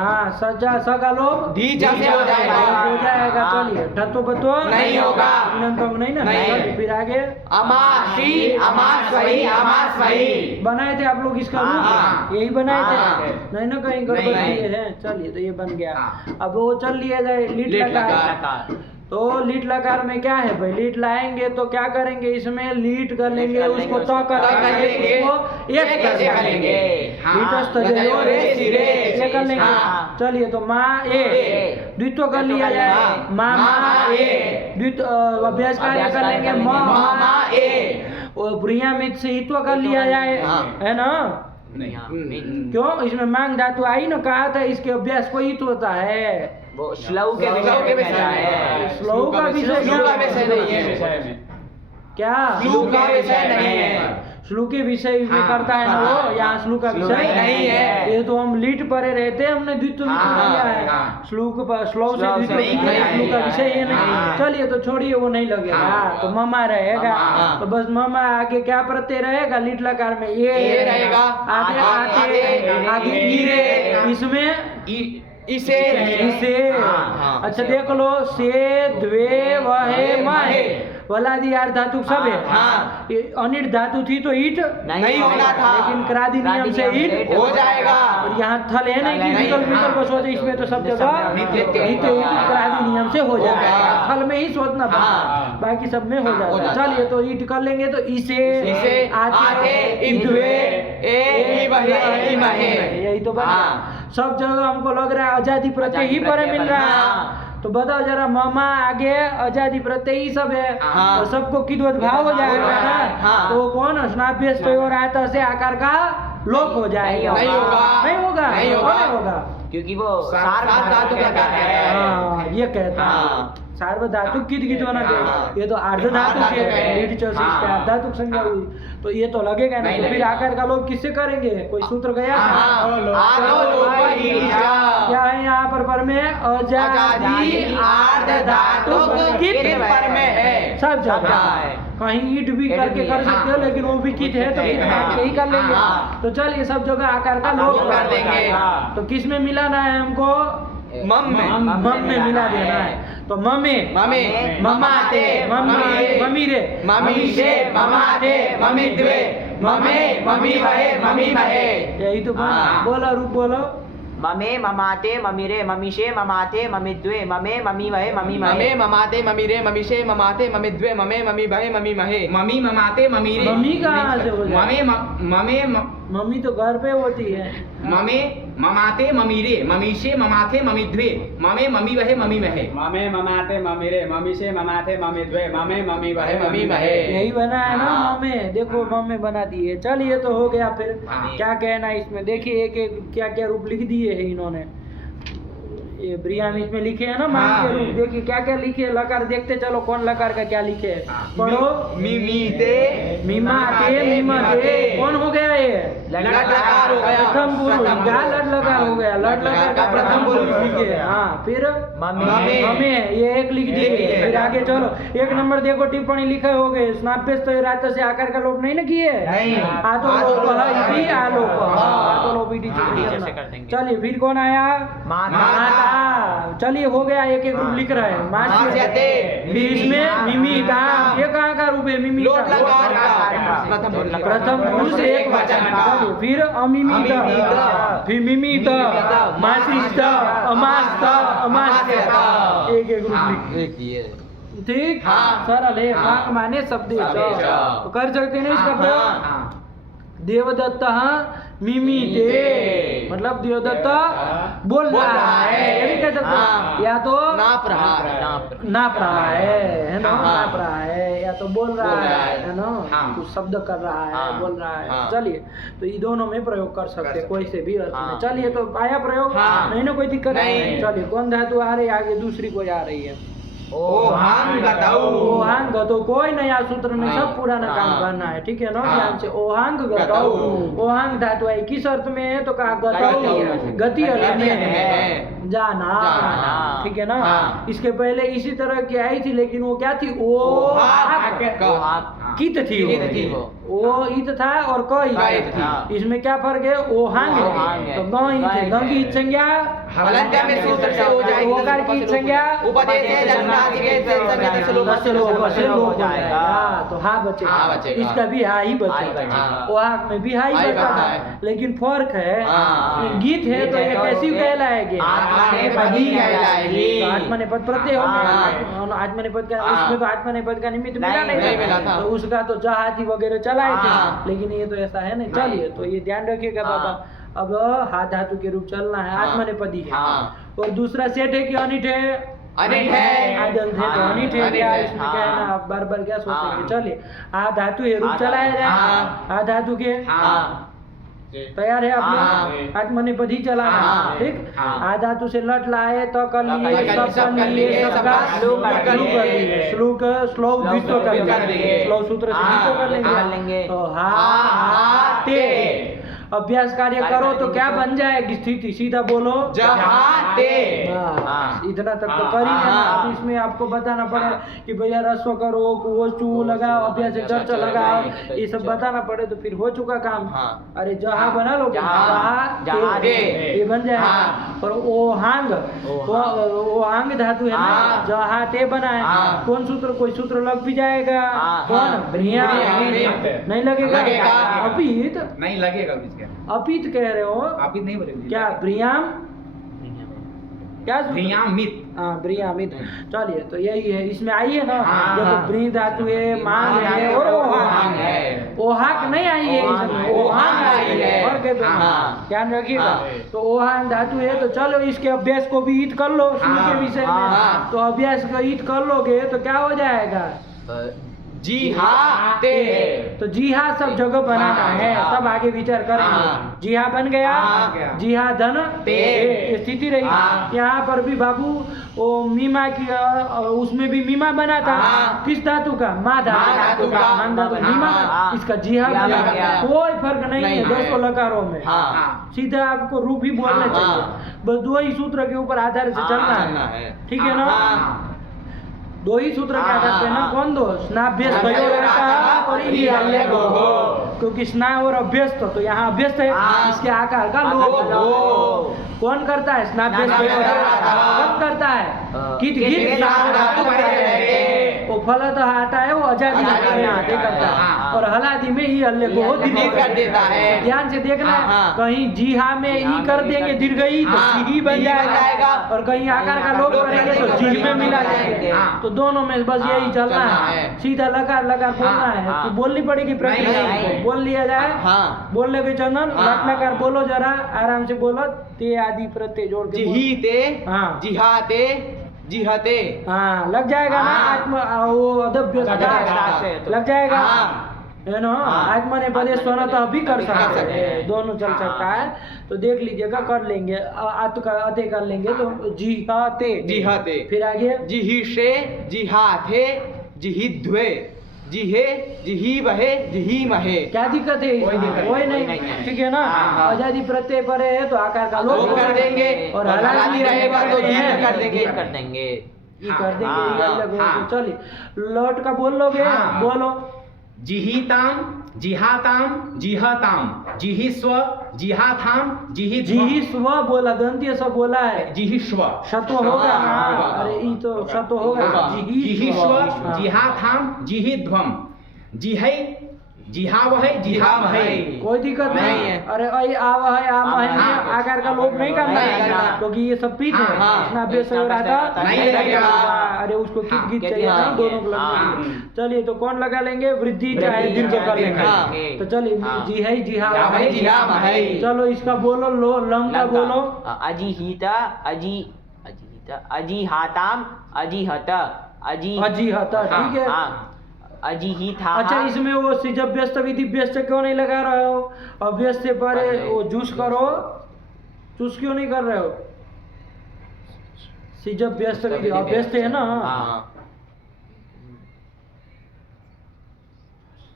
हाँ सजा सगा लोग धीचा से हो जाएगा। हो जाएगा। चलिए ठत्व बत्व नहीं होगा, नहीं ना। चलिए फिर आगे अमाशी अमास्वही अमास्वही बनाए थे आप लोग इसका रूप, यही बनाए थे नहीं ना, कहीं गड़बड़ किए हैं। चलिए तो ये बन गया। अब वो चल लिया जाए लीट लकार। तो लीट लकार में क्या है भाई? लीट लाएंगे तो क्या करेंगे? इसमें लीट कर लेंगे, उसको तो कर लेंगे, उसको एक कर लेंगे, लीट कर लेंगे। चलिए तो माँ ए द्वित्व कर लिया जाए, माँ माँ ए द्वित्व अभ्यास कार्य कर लेंगे, माँ ए और ब्रियामित से हित्व कर लिया जाए, है ना। क्यों? इसमें मांग धातु आई ना, कहा था इसके अभ्यास को हित होता है। वो श्लोक के विषय है। श्लोक का विषय नहीं है। क्या श्लोक का विषय नहीं है। श्लोक के विषय में करता है ना वो, यहाँ श्लोक का विषय नहीं है। ये तो हम लीट परे रहते, हमने द्वित्व किया है। श्लोक श्लोक से द्वित्व श्लोक का विषय ये नहीं। चलिए तो छोड़िए, वो नहीं लगेगा, तो ममा रहेगा। तो बस ममा आगे क्या प्रत्यय रहेगा? लीट लकार में ये रहेगा, आगे आगे आगे ईरे, इसमें इसे अच्छा देख लो, से द्वे वहे महे वलादि आर धातु सब है। अनिट धातु थी तो ईट नहीं होना था, लेकिन क्रादि नियम से ईट हो जाएगा। और यहाँ थल है नहीं कि विकल्प को सोचे, इसमें तो सब जगह नित्य क्रादि नियम से हो जाएगा। थल में ही सोचना पड़ता, बाकी सब में हो जाएगा। चलिए तो ईट कर लेंगे तो इसे आते यही तो बना। सब जगह हमको लग रहा है आजादी प्रत्यय ही पर मिल रहा है। तो बताओ जरा, मामा आगे आजादी प्रत्यय ही सब है, तो सबको किद्वत भाव हो जाएगा ना। तो कौन स्नाभ्यस्त और आयत से आकार का लोप हो जाएगा। नहीं होगा क्योंकि वो सार्वधातुक लकार है। ये कहता है सार्वधातुक किद बना दे, ये तो अर्ध धातुक है, अर्ध धातुक संज्ञा हुई, तो ये तो लगेगा नहीं। तो फिर आकार का लोप किससे करेंगे? कोई सूत्र गया क्या है यहाँ पर में? अजादी अर्ध धातुक किद पर में है सब जगह। कहीं ईट भी करके कर सकते हो, लेकिन वो भी कित है तो फिर यही कर लेंगे। तो चलिए सब जगह आकार का लोप कर देंगे। तो किस में मिलाना है हमको? मम में मिला देना है। तो ममे ममाते ममी रे ममीशे ममाते ममिद्वे ममे ममी महे। यही तो बोला रूप बोलो। ममे ममाते ममिरे ममीशे ममाते ममिद्वे ममे ममी वहे ममी महे। ममे ममाते ममिरे ममीशे ममाते ममिद्वे ममे ममी वहे ममी महे। ममी ममाते ममिरे, मम्मी कहाँ से हो जाए? ममे मम्मी तो घर पे होती है। ममे ममाते ममिरे ममीशे ममाते ममिद्वे ममे ममी वहे ममी महे। ममे ममाते ममिरे ममीशे ममाते ममिद्वे ममे ममी वहे ममी महे। यही बना है ना ममे, देखो ममे बना दिए। चलिए तो हो गया। फिर क्या कहना है इसमें? देखिए एक एक क्या क्या रूप लिख दिए है इन्होंने। ये ब्रियामित में लिखे है ना मान के रूप। देखिए क्या क्या लिखे, लकार देखते चलो कौन लकार का क्या लिखे है। पढ़ो। मिमीते मिमाते मिमाते कौन हो गया? ये लट लकार हो गया, प्रथम पुरुष। क्या लट लकार हो गया? लट लकार का प्रथम पुरुष लिखे। हाँ फिर ममे ये एक लिख दिए। फिर आगे चलो, एक नंबर देखो टिप्पणी लिखे हो गए। स्नाभ्यस्त तो रात से आकार का लोप नहीं ना किए। आतो लोप चलिए फिर कौन आया? माता। चलिए हो गया, एक एक रूप लिख रहे हैं। मास्यते, इसमें मिमिता, ये कहाँ का रूप है? मिमिता प्रथम पुरुष एक वचन का। चलिए, फिर अमिमित, अमिमित, फिर मिमित, मासिष्ट, अमास्त, अमास्य, एक एक रूप लिख। ठीक, हाँ। सरल है। हाँ। वाक माने शब्द शब्देश। तो कर सकते हैं ना इसका हाँ। प्रयोग। देवदत्त मिमीते, मतलब देवदत्त बोल रहा है, ये भी कह सकते हाँ। हैं। या तो नाप रहा है। नाप रहा है ना, हाँ। नाप रहा है, या तो बोल रहा है ना, हाँ। कुछ शब्द कर रहा है, हाँ। बोल रहा है। हाँ। चलिए, तो ये दोनों में प्रयोग कर सकते हैं, कोई से भी अर्थ में। हाँ। चलिए, तो आया प्रयोग, हाँ। नहीं ना कोई दिक्कत नहीं। चलिए, कौन धातु आ रही है आगे, दूसरी कोई आ रही है। ओहांगतौ। ओहांग गतौ, कोई नया सूत्र नहीं, सब नहीं। पुराना काम हाँ। करना है, ठीक है ना। हाँ। ध्यान से, ओहांग गतौ। गतौ। ओहांग धातु है, किस अर्थ में है तो कहा गतौ, गतौ। गति अर्थ गति में है। है, जाना, जाना। ठीक है ना। हाँ। इसके पहले इसी तरह की आई थी, लेकिन वो क्या थी, ओहाक कित थी वो। कित थी वो। ओ इत था और क इत क इत था। था। इसमें क्या फर्क है, ओहांग ओहांग है है। तो ग इत है, ग की इत संज्ञा हलन्त्य में सूत्र से हो जाएगी। ओकार की संज्ञा उपदेश है जन्माधिके से संज्ञा से लोप से लोप से लोप हो जाएगा, तो हा बचेगा। हाँ बचेगा। इसका भी हा ही बचेगा। बचेगा। ओहाक में भी हा ही हा ही बचता बचता है, है। लेकिन फर्क है, हाँ। ये गीत है तो ये कैसी कहलाएगी, आत्मनेपदी कहलाएगी। तो आत्मनेपद प्रत्यय हो गया। हाँ। और आत्मनेपद का, हाँ। उसमें तो आत्मनेपद का निमित्त मिला नहीं, नहीं मिला नहीं था। तो उसका तो जहाती वगैरह चलाए थे, हाँ। लेकिन ये तो ऐसा है नहीं। चलिए, तो ये ध्यान रखिएगा हाँ। बाबा। अब हाथ धातु के रूप चलना है, हाँ। आत्मनेपदी है। हाँ। और दूसरा सेठ है कि अनिट है, अनिट है। आदंत है तो हाँ, अनिट है, अनिट क्या है। इसमें क्या है ना, हाँ। आप बार बार क्या सोचेंगे। हाँ। चलिए, आ धातु है, रूप हाँ। चलाया जाए। हाँ। आ धातु के हाँ। तैयार है आप हाँ। लोग, आत्मनेपदी चलाना, हाँ। ठीक। हाँ। आ धातु से लट लाए तो कर लिए, सब कर लिए, सबका श्लोक कर श्लोक कर लिए। लिए, श्लोक श्लोक विश्व कर कर लेंगे, लेंगे। श्लोक सूत्र से हाँ, विश्व कर कर लेंगे। लेंगे। तो हा हा, ते ते। अभ्यास कार्य करो तो क्या बन जाएगी स्थिति, सीधा बोलो जहाते। बस, हाँ। इतना तक तो कर ही लेना। हाँ। अब इसमें आपको बताना पड़े कि भैया रस्व करो, वो चू लगाओ, अभ्यास चर्चा लगाओ, ये सब बताना पड़े तो फिर हो चुका काम। हाँ। अरे जहाँ बना लो, जहाँ, जहाँ ते। ये बन जाएगा। हाँ। और ओहांग, ओहांग धातु है ना, हाँ। जहाँ ते बना है। हाँ। कौन सूत्र, कोई सूत्र लग भी जाएगा। हाँ। कौन, ब्रिया, ब्रिया। नहीं लगेगा। लगेगा। अपित, नहीं लगेगा इसके, अपित कह रहे हो, आप ही नहीं बोलेंगे क्या ब्रियाम, क्या सूत्र? ब्रियामित। हाँ, ब्रियामित। चलिए, तो यही है, इसमें आई है ना। हाँ। देखो, ब्री धातु है, मांग है और ओहांग है। ओहाक नहीं आई है इसमें, ओहांग आई है। और क्या दोनों? हाँ। ध्यान रखिएगा। हाँ। तो ओहांग धातु है, तो चलो इसके अभ्यास को भी ईद कर लो शुरू के विषय में। हाँ। तो अभ्यास का ईद कर लोगे तो क्या हो जाएगा, जिहाते। तो जी हाँ सब जगह बनाना हाँ, है, हाँ। तब आगे विचार करेंगे। हाँ। जी हाँ बन गया, हाँ। जी हाँ धन ते। ये स्थिति रही। हाँ। यहाँ पर भी बाबू वो मीमा की उसमें भी मीमा बना था। हाँ। किस धातु का, मा धातु का। मान धातु, हाँ। मीमा हाँ। इसका जी हाँ जी हाँ बना। बन गया। कोई फर्क नहीं है, नहीं है। 200 लकारों में हाँ। सीधा आपको रूप ही बोलना हाँ। चाहिए, बस दो ही सूत्र के ऊपर आधार से हाँ, चलना चलना है, है। ठीक है ना। हाँ। दो ही सूत्र के आधार पे ना, हाँ। कौन दो, स्नाभ्यस्त भयो रहता और ई हल्ले को, क्योंकि स्ना और अभ्यस्त, तो यहाँ अभ्यस्त है, हाँ। इसके आकार का लोप हो जाओ। कौन करता है स्नाभ्यस्त भयो रहता, कब करता है, कित गीत धातु पहले रहते। वो फलत आता है, वो अजादी अजादी आते करता है, हाँ। और हलादी में ई हल्ले को दीर्घ कर देता है। ध्यान से देखना है, हाँ। कहीं जी हाँ में ई कर देंगे दीर्घ ई तो हाँ। जी बन ई बन जाएगा, जाएगा। और कहीं आकार का लोप करेंगे तो जी में मिला जाएंगे। हाँ। तो दोनों में बस यही चलना चलना है, है। सीधा लकार लकार बोलना है। हाँ। कि बोलनी पड़ेगी प्रक्रिया, नहीं, नहीं। बोल लिया जाए। हाँ। बोल ले चंदन, हाँ। लट लकार बोलो जरा आराम से बोलो, ते आदि प्रत्यय जोड़ के बोलो। जिहीते। हाँ। जिहाते। जिहते। हाँ, लग जाएगा ना, हाँ। आत्म वो अदभ्य लग जाएगा, हाँ। है ना। हाँ। आत्मा ने पदे स्वर्ण तो अभी कर सकते सकते हैं, हैं। दोनों चल सकता है। तो देख लीजिएगा, कर लेंगे, अते कर लेंगे तो जी हाँ ते, जिहते। फिर आगे जिहिषे। जिहाथे। जिहिध्वे। जिहे। जिहीवहे। जिहीमहे। क्या दिक्कत है इसमें? कोई नहीं, ठीक है ना। हाँ। आजादी प्रत्यय पर है तो आकार का लोप लोप कर देंगे, और और हलादी हलादी रहेगा तो दीर्घ कर देंगे। कर देंगे। ये कर देंगे, हाँ, ये अलग हो। हाँ। तो चलिए, लौट का बोल लोगे, हाँ। बोलो। जिहिताम, जिहाताम, जिहताम, जिहिस्व, जिहाथाम, जी ही स्व बोला, दंतीय सब बोला है, जिहिष्व, शत्व होगा ना। हाँ। अरे ये तो शत्व होगा, होगा। जी ही जिहिष्व, हाँ। जिहाथाम, जिहिध्वम, जिहै, जिहावहै जिहामहै। कोई दिक्कत नहीं नहीं है। अरे आई आव है आम है हाँ। आकार का लोप नहीं करना नहीं है करना। क्योंकि ये सब पीठ है हाँ। इसमें अभ्यस्त हो रहा था नहीं लगेगा। अरे उसको कित गित हाँ, चाहिए ना हाँ, दोनों को हाँ। लगेगी। चलिए तो कौन लगा लेंगे वृद्धि चाहे दीर्घ कर लेंगे हाँ। तो चलिए हाँ। जी है जी हाँ जिहावहै जिहामहै। चलो इसका बोलो लो लंग का बोलो अजिहिता अजिहाताम अजिहत अजी हता ठीक है अजिहिता। अच्छा इसमें वो सिजब व्यस्त विधि व्यस्त क्यों नहीं लगा रहे हो अभ्यस्त से परे वो जूस करो चूस क्यों नहीं कर रहे हो सिजब व्यस्त विधि अभ्यस्त है ना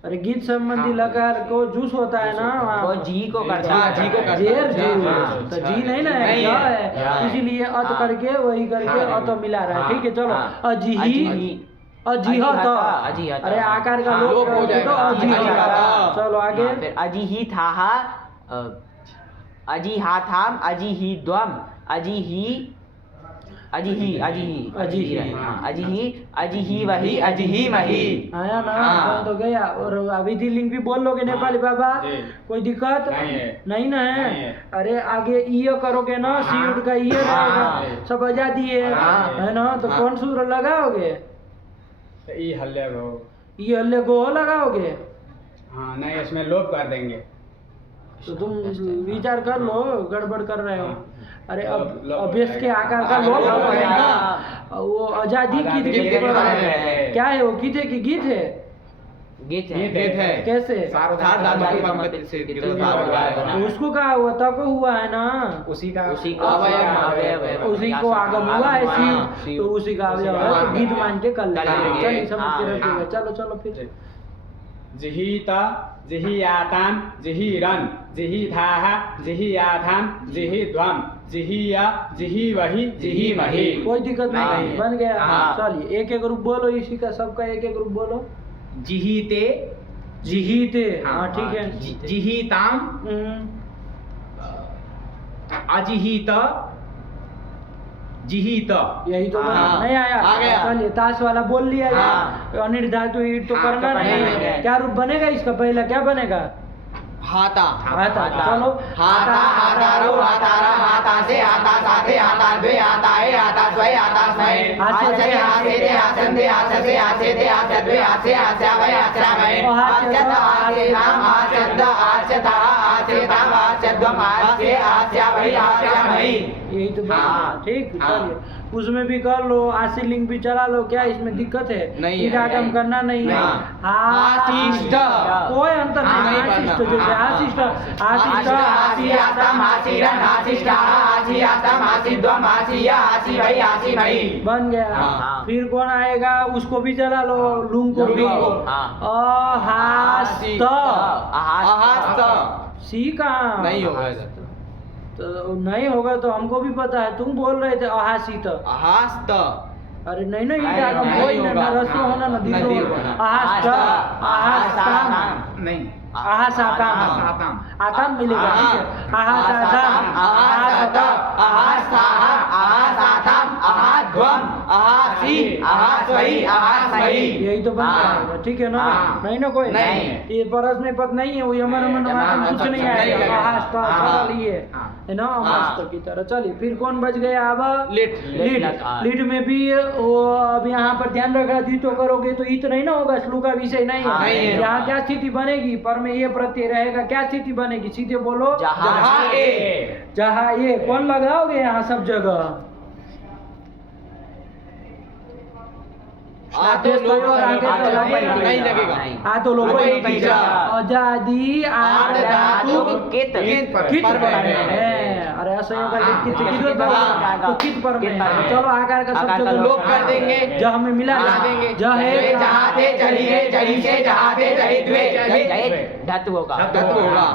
अरे गीत संबंधी लकार को जूस होता है ना वो जी को करता हाँ, है। जी को करता है। जेर जी हाँ, तो जी नहीं ना है नहीं क्या है। है इसीलिए अत हाँ। करके वही करके हाँ। अत मिला रहा है हाँ। ठीक है चलो हाँ। अजीही अजीहत अजीहत। अरे आकार का हाँ, लोप लोप हो कर दो तो जाएगा। अजीहत अजीहत। चलो आगे फिर अजिहिताहा अजिहाथाम अजिहिद्वम अजिही वही अजिही मही। आया ना हाँ। बन तो गया और अविधि लिंग भी बोल लोगे नेपाली बाबा जी। कोई दिक्कत नहीं है। नहीं ना है नहीं है। अरे आगे ये करोगे ना सीट का ये रहेगा सब आजादी है हाँ। है ना तो हाँ। कौन सूत्र लगाओगे तो ई हल्ले को ये हल्ले को लगाओगे हाँ नहीं इसमें लोप कर देंगे तो तुम विचार कर लो गड़बड़ कर रहे हो अरे अब लोप अभ्यस्त के आकार का हाँ, लोप लोप हो हो गया जाएगा। ना वो आजादी की आजादी गीत की पर गीत है। है। क्या है वो गीत है कि गीत है गीत गीत है। है। कैसे तो उसको कहा हुआ तक हुआ है ना उसी का उसी को उसी को आगम हुआ है हाँ, शिव तो उसी का अवयव है तो गीत मान के कर लेंगे लेंगे। चलिए समझ के हाँ, रखिएगा चलो चलो फिर जिहीता जिहीयाताम जिहीरन जिहीथाः जिहीयाथाम जिहीध्वम जिहीया जिहीवहि जिहीमहि। कोई दिक्कत नहीं हाँ। बन गया हाँ। चलिए एक एक ग्रुप बोलो इसी का सबका एक एक ग्रुप बोलो जिहीते जिहीते हाँ ठीक है जिहीताम अजिहीत जिहीत। यही तो बना हाँ। नहीं आया आ गया। चलिए ताश वाला बोल लिया हाँ। अनिर धातु ईट तो हाँ, करना तो नहीं बनेगा। है क्या रूप बनेगा इसका पहला क्या बनेगा हाता हाथा हाथा। चलो हाता हातारो हातारा हाता से हाता साथे हाता द्वे हाता है हाता स्वय हाता स्वय हास्य हास्य हास्य दे हासन दे हास्य से हास्य दे हास्य द्वे हास्य हास्य वय हास्य वय हास्य द हास्य नाम हास्य द हास्य था हास्य ताम हास्य द्वम हास्य हास्य वय हास्य वय। यही तो बना हाँ। ठीक हाँ। चलिए उसमें भी कर लो आशी लिंग भी चला लो क्या इसमें दिक्कत है नहीं है, इडागम नहीं। करना नहीं है आशिष्ट। कोई अंतर नहीं नहीं आशिष्ट करना। जैसे आशिष्ट आशिष्ट हासी आसम हासी रन हासी स्टा हासी आसम हासी द्वम हासी या हासी वय हासी वय। बन गया हाँ। फिर कौन आएगा उसको भी चला लो लुंग को भी लुंग को। अहास्त अहास्त सी कहाँ नहीं होगा तो नहीं होगा तो हमको भी पता है तुम बोल रहे थे अहासित अहास्त अरे नहीं नहीं नहीं, इडागम नहीं कोई ना होगा। रस्व होना ना हाँ, दीर्घ दीर्घ होना होना। अहास्त अहास्ताम नहीं अहासाताम अहासाताम। आताम मिलेगा ठीक है अहासाताम अहासत अहासाह अहासाताम अहाध्वम अहासी अहास्वई अहास्वई। यही तो बन हाँ। जाएगा ठीक है ना हाँ। नहीं ना कोई नहीं। ये परस में पद नहीं है वो यमन मन यमन कुछ नहीं नहीं आएगा लगेगा। अहास्ता हाँ। सरल ये हाँ। है ना अहास्त की तरह चलिए फिर कौन बच गया अब लिट लीड लकार। लीड में भी वो अब यहाँ पर ध्यान रखा दी तो करोगे तो इत नहीं ना होगा श्लोक का विषय नहीं हाँ, है नहीं है। यहाँ क्या स्थिति बनेगी पर में ये प्रत्यय रहेगा क्या स्थिति बनेगी सीधे बोलो जहाँ जहाँ ये कौन लगाओगे यहाँ सब जगह तो लोग नहीं लगेगा आ तो लोग वही टीचर। आजादी आद धातु कित कित पर में है अरे ऐसा होगा हाँ, कित हाँ, कित पर हाँ, तो कित पर में कित पर में। चलो आकार का सब आकार का जगह लोप कर देंगे। जहाँ में मिला मिला देंगे। जहाँ है जहाते चलिए जही से जहाते जही द्वे धातु होगा तत्व होगा।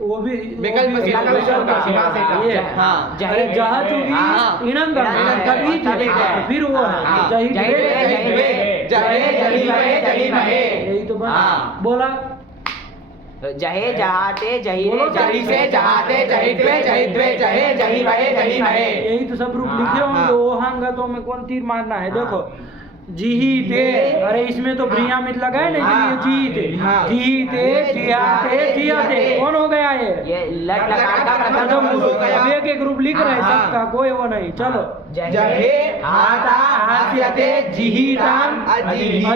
वो भी विकल्प में सीधा विकल्प होगा, सीधा से ये हाँ। अरे जहाँ चुकी हाँ। इनंद कभी हाँ। फिर वो है हाँ। जही जही द्वे, द्वे, जही जही द्वे। जहे जही महे यही तो बना हाँ। बोला जहे जहाते जही बोलो जही से जहाते जही द्वे जहे जही महे यही तो सब रूप लिखे होंगे हाँ। वो हंगतों में कौन तीर मारना है देखो जीते, अरे इसमें तो ब्रियामित लगा है ना, इसलिए जीते, जीते, जियाते, जियाते, कौन हो गया ये लट लकार का प्रथम रूप। अब एक एक रूप लिख रहे हैं सबका, कोई वो नहीं। चलो जहे आता हास्यते जिहिताम अजीत,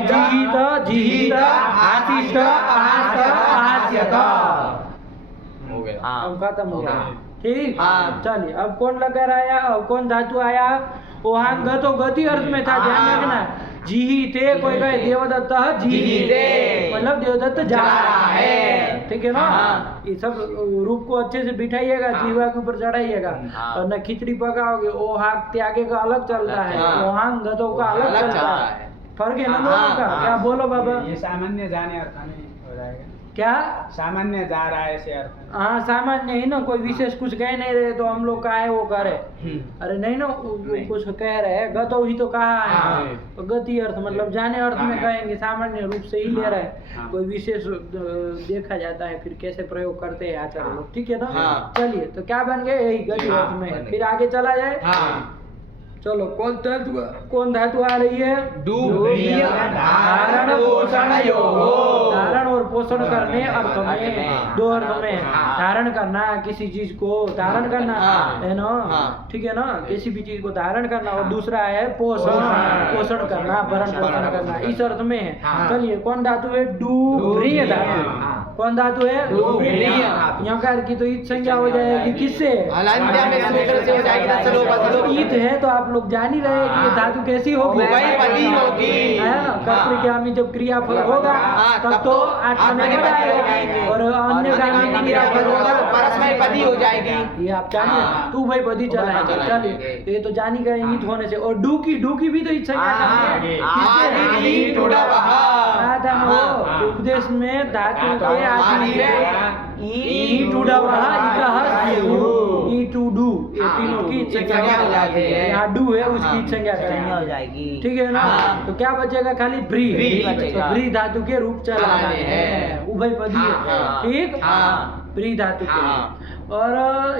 जिहित, आशिष्ट, अहास्त, अहास्यत। हो गया। अब खत्म हो गया। ठीक, हाँ। चलिए अब कौन लगा आया, अब कौन धातु आया? वहां गतो गति अर्थ में था, ध्यान रखना। जीते, कोई कहे देवदत्त जीते, मतलब देवदत्त जा रहा है, ठीक है ना। ये सब रूप को अच्छे से बिठाइएगा, जीवा के ऊपर चढ़ाइएगा, और न खिचड़ी पकाओगे। ओ हाक त्यागे का अलग चलता है, वहां गतों का अलग चलता है, फर्क है ना दोनों का। क्या बोलो बाबा? ये सामान्य जाने अर्थ में हो जाएगा। क्या सामान्य जा रहा है ऐसे अर्थ में। हाँ सामान्य ही ना, कोई विशेष कुछ कह नहीं रहे तो हम लोग का है वो करे। अरे नहीं ना, कुछ कह रहे हैं, गतो ही तो कहा है, तो गति अर्थ मतलब जाने अर्थ में कहेंगे, सामान्य रूप से ही ले रहे हैं। कोई विशेष देखा जाता है फिर कैसे प्रयोग करते हैं आचार्य लोग, ठीक है ना। चलिए तो क्या बन गए, यही गति अर्थ में। फिर आगे चला जाए, चलो कौन धातु आ रही है? धारण पोषण धारण और पोषण करने अर्थ में, दो अर्थ में। धारण करना, किसी चीज को धारण करना है ना, ठीक है ना, किसी भी चीज को धारण करना। और दूसरा है पोषण, पोषण करना, भरण पोषण करना, इस अर्थ में है। चलिए कौन धातु है? डूभ्रीय धातु। कौन धातु है? यकार की तो ईत संज्ञा हो जाएगी, किससे? ईत है तो आप लोग जान ही रहे हैं कि ये धातु कैसी होगी, है ना। कर्तृगामी जब क्रियाफल होगा तब तो आत्मनेपद आएगा, और अन्य गामी क्रियाफल होगा तो परस्मैपदी हो जाएगी। ये आप जानिए, तू भाई बदी चला है। चलिए ये तो जानी गए ईत होने से। और डू की भी तो ईत संज्ञा करनी है, उपदेश में धातु के आदि ई टू डू, ये तीनों की संज्ञा हो जाती है। यहाँ डू है उसकी संज्ञा हो जाएगी, ठीक है ना। तो क्या बचेगा? खाली ब्री, तो ब्री धातु के रूप चलाने हैं, उभयपदी है, ठीक। ब्री धातु के, और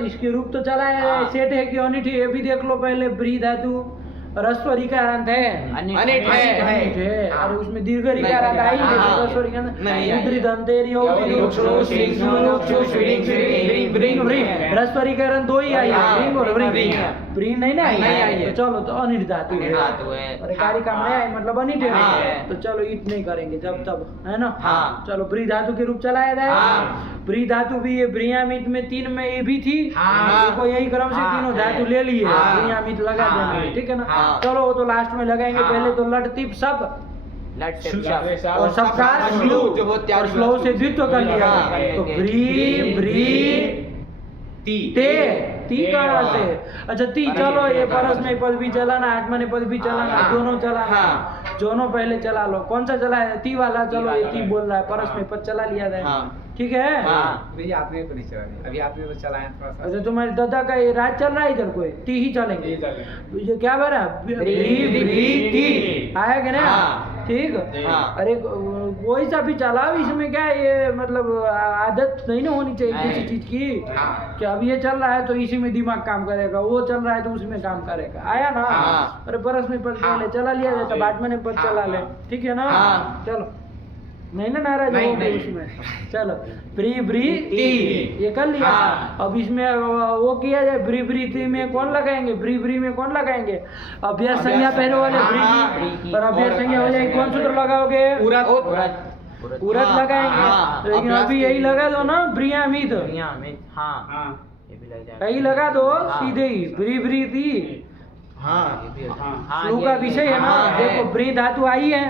इसके रूप तो चला है, सेठ है कि अनिठ है, ये भी देख लो पहले। ब्री धातु रस्व ऋकारांत है, अनिठ है, और उसमें दीर्घ ऋकारांत आई है, रस्व ऋकारांत उद्री दंतेरी हो, रस्व ऋकारांत दो ही आई है, रिंग और व्रिंग। ब्री नहीं ना आई, तो चलो तो अनिठ धातु है, और कारिका में आई मतलब अनिठ है, तो चलो ईट नहीं करेंगे जब तब, है ना। चलो ब्री धातु के रूप चलाया जाए। ब्री धातु भी ये ब्रियामित में 3 में ये भी थी, तो यही क्रम से तीनों धातु ले लिए, ब्रियामित लगा देना, ठीक है ना। चलो वो तो लास्ट में लगाएंगे, पहले तो लट तिप सब और सबका और स्लो से द्वित्व कर लिया, तो ब्री ब्री ती कहाँ से? अच्छा ती, चलो ये परस्मय पद भी चलाना, आत्मनेपद पद भी चलाना, दोनों चलाना, दोनों पहले चला लो। कौन सा चला है? ती वाला। चलो ये ती बोल रहा है, परस्मय पद चला लिया जाए, ठीक है। अभी आपने तो नहीं चलाया, अभी आपने तो चलाया थोड़ा सा। अच्छा तुम्हारे दादा का ये राज चल रहा है इधर, कोई ती ही चलेंगे। ये क्या बना? आया कि ना, ठीक। अरे कोई सा भी चलाओ, इसमें क्या ये मतलब आदत नहीं ना होनी चाहिए किसी चीज की, कि अब ये चल रहा है तो इसी में दिमाग काम करेगा, वो चल रहा है तो उसी में काम करेगा। आया ना। अरे परस्मय पद पहले चला लिया जाए, तब आत्मनेपद पद चला ले, ठीक है ना। चलो नहीं ना नाराज हो उसमें। चलो ब्री ब्री ती ये कर लिया। अब इसमें वो किया जाए, ब्री ब्री ती में कौन लगाएंगे? ब्री ब्री में कौन लगाएंगे? अभ्यास संज्ञा पहले वाले ब्री, और अभ्यास संज्ञा हो जाएगी, कौन सूत्र लगाओगे? उरत लगाएंगे, लेकिन अभी यही लगा दो ना, ब्रियामित, यही लगा दो सीधे ही, ब्री ब्री ती। श्लू का विषय है ना, देखो ब्री धातु आई है,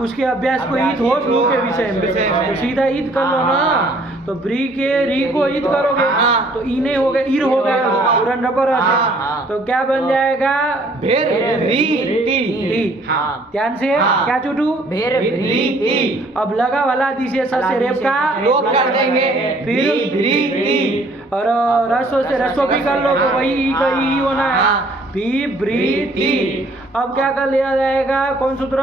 उसके अभ्यास को ईद हो श्लू के विषय में, तो सीधा ईद कर लो ना। तो ब्री के री को ईद करोगे तो ई नहीं हो गया, ईर हो गया, पूरन रबर है, तो क्या बन जाएगा? ध्यान से क्या चुटू? अब लगा वाला दिशे से रेप का लोप कर देंगे, फिर और रसो से रसो भी कर लो, तो वही ई का ई होना है, भी ब्री ती। अब क्या कर लिया जाएगा? कौन सूत्र?